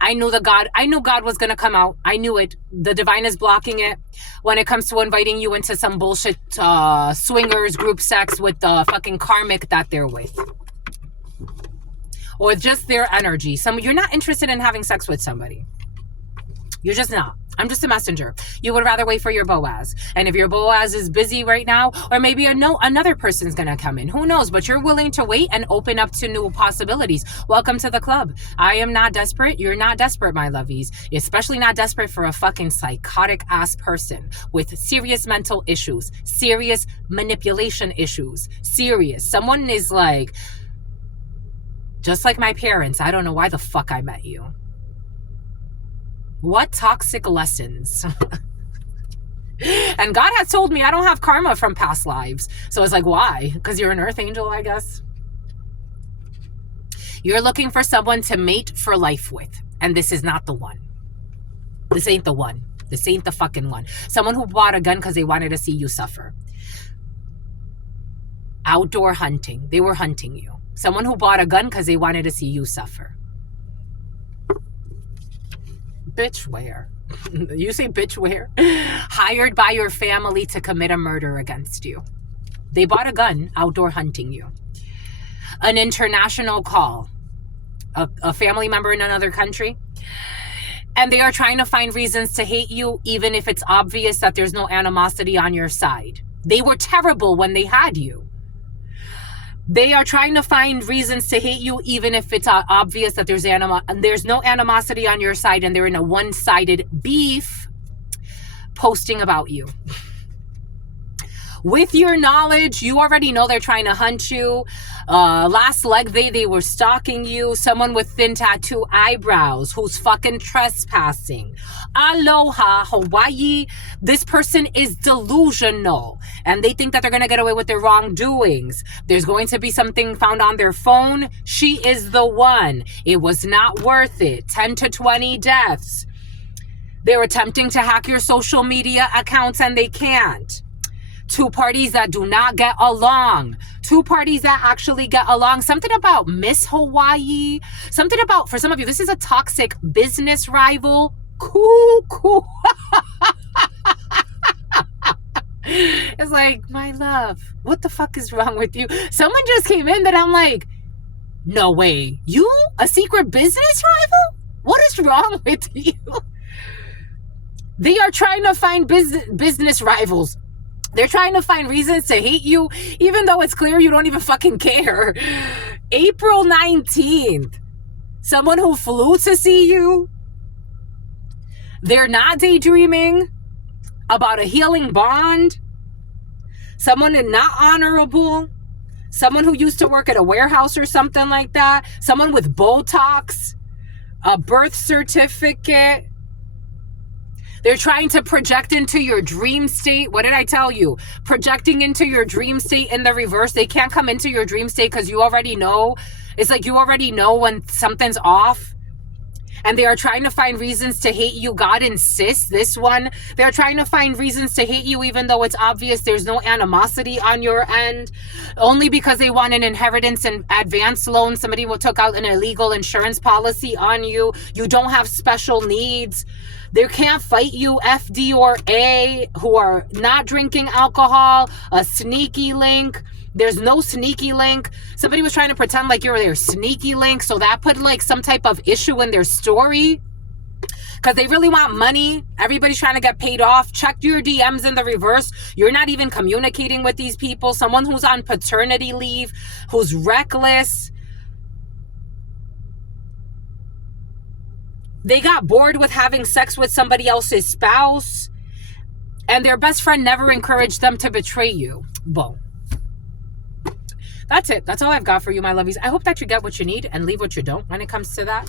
I knew God was going to come out. I knew it. The divine is blocking it when it comes to inviting you into some bullshit swingers group sex with the fucking karmic that they're with. Or just their energy. You're not interested in having sex with somebody. You're just not. I'm just a messenger. You would rather wait for your Boaz. And if your Boaz is busy right now, or maybe another person's going to come in. Who knows? But you're willing to wait and open up to new possibilities. Welcome to the club. I am not desperate. You're not desperate, my lovies. You're especially not desperate for a fucking psychotic ass person with serious mental issues, serious manipulation issues, serious. Someone is like, just like my parents, I don't know why the fuck I met you. What toxic lessons? And God has told me I don't have karma from past lives. So it's like, why? Because you're an earth angel, I guess. You're looking for someone to mate for life with. And this is not the one. This ain't the one. This ain't the fucking one. Someone who bought a gun because they wanted to see you suffer. Outdoor hunting. They were hunting you. Someone who bought a gun because they wanted to see you suffer. Bitch, where? You say bitch, where? Hired by your family to commit a murder against you. They bought a gun, outdoor hunting you. An international call. A family member in another country. And they are trying to find reasons to hate you, even if it's obvious that there's no animosity on your side. They were terrible when they had you. They are trying to find reasons to hate you, even if it's obvious that there's no animosity on your side and they're in a one-sided beef posting about you. With your knowledge, you already know they're trying to hunt you. Last leg day, they were stalking you. Someone with thin tattoo eyebrows who's fucking trespassing. Aloha, Hawaii. This person is delusional. And they think that they're going to get away with their wrongdoings. There's going to be something found on their phone. She is the one. It was not worth it. 10 to 20 deaths. They're attempting to hack your social media accounts and they can't. Two parties that do not get along. Two parties that actually get along. Something about Miss Hawaii. Something about, for some of you, this is a toxic business rival. Cool. It's like, my love, what the fuck is wrong with you? Someone just came in that I'm like, no way. You? A secret business rival? What is wrong with you? They are trying to find business rivals. They're trying to find reasons to hate you, even though it's clear you don't even fucking care. April 19th. Someone who flew to see you. They're not daydreaming about a healing bond. Someone not honorable. Someone who used to work at a warehouse or something like that. Someone with Botox. A birth certificate. They're trying to project into your dream state. What did I tell you? Projecting into your dream state in the reverse. They can't come into your dream state because you already know. It's like you already know when something's off. and they are trying to find reasons to hate you. God insists, this one, they're trying to find reasons to hate you even though it's obvious there's no animosity on your end, only because they want an inheritance and advance loan. Somebody took out an illegal insurance policy on you. You don't have special needs. They can't fight you, FD or A, who are not drinking alcohol, a sneaky link. There's no sneaky link. Somebody was trying to pretend like you're their sneaky link, so that put like some type of issue in their story because they really want money. Everybody's trying to get paid off. Check your DMs in the reverse. You're not even communicating with these people. Someone who's on paternity leave, who's reckless. They got bored with having sex with somebody else's spouse, and their best friend never encouraged them to betray you. Boom. That's it. That's all I've got for you, my lovies. I hope that you get what you need and leave what you don't when it comes to that.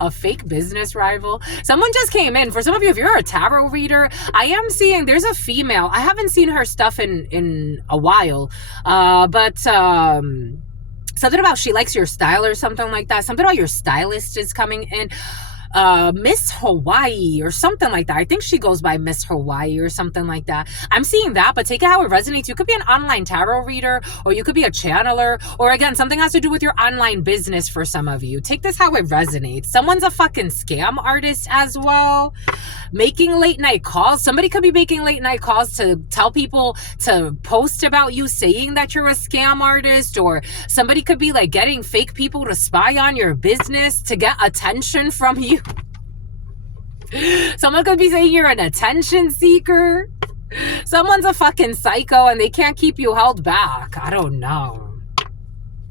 A fake business rival. Someone just came in. For some of you, if you're a tarot reader, I am seeing there's a female. I haven't seen her stuff in a while, but something about she likes your style or something like that. Something about your stylist is coming in. Miss Hawaii or something like that. I think she goes by Miss Hawaii or something like that. I'm seeing that, but take it how it resonates. You could be an online tarot reader, or you could be a channeler, or again, something has to do with your online business for some of you. Take this how it resonates. Someone's a fucking scam artist as well. Making late night calls. Somebody could be making late night calls to tell people to post about you, saying that you're a scam artist, or somebody could be like getting fake people to spy on your business to get attention from you. Someone could be saying you're an attention seeker. Someone's a fucking psycho and they can't keep you held back. I don't know.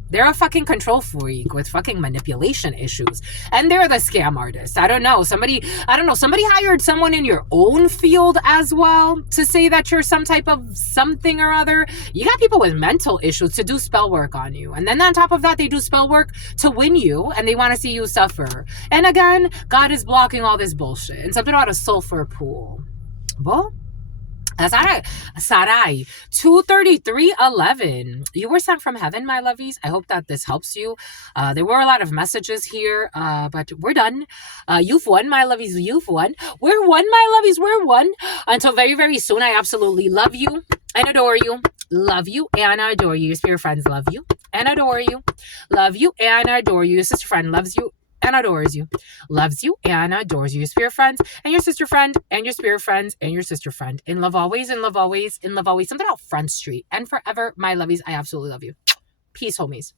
They're a fucking control freak with fucking manipulation issues. And they're the scam artist. I don't know. Somebody hired someone in your own field as well to say that you're some type of something or other. You got people with mental issues to do spell work on you. And then on top of that, they do spell work to win you and they want to see you suffer. And again, God is blocking all this bullshit. And something about a sulfur pool. Well, Sarai 233:11. You were sent from heaven, my lovies. I hope that this helps you. There were a lot of messages here, but we're done. You've won, my lovies. You've won. We're one, my lovies. We're one. Until very, very soon. I absolutely love you and adore you. Love you and adore you. Your spirit friends love you and adore you. Love you and adore you. Your sister friend loves you and adores you, loves you and adores you. Your spirit friends and your sister friend and your spirit friends and your sister friend. In love always, in love always, in love always. Something about Front Street and forever, my lovies. I absolutely love you. Peace, homies.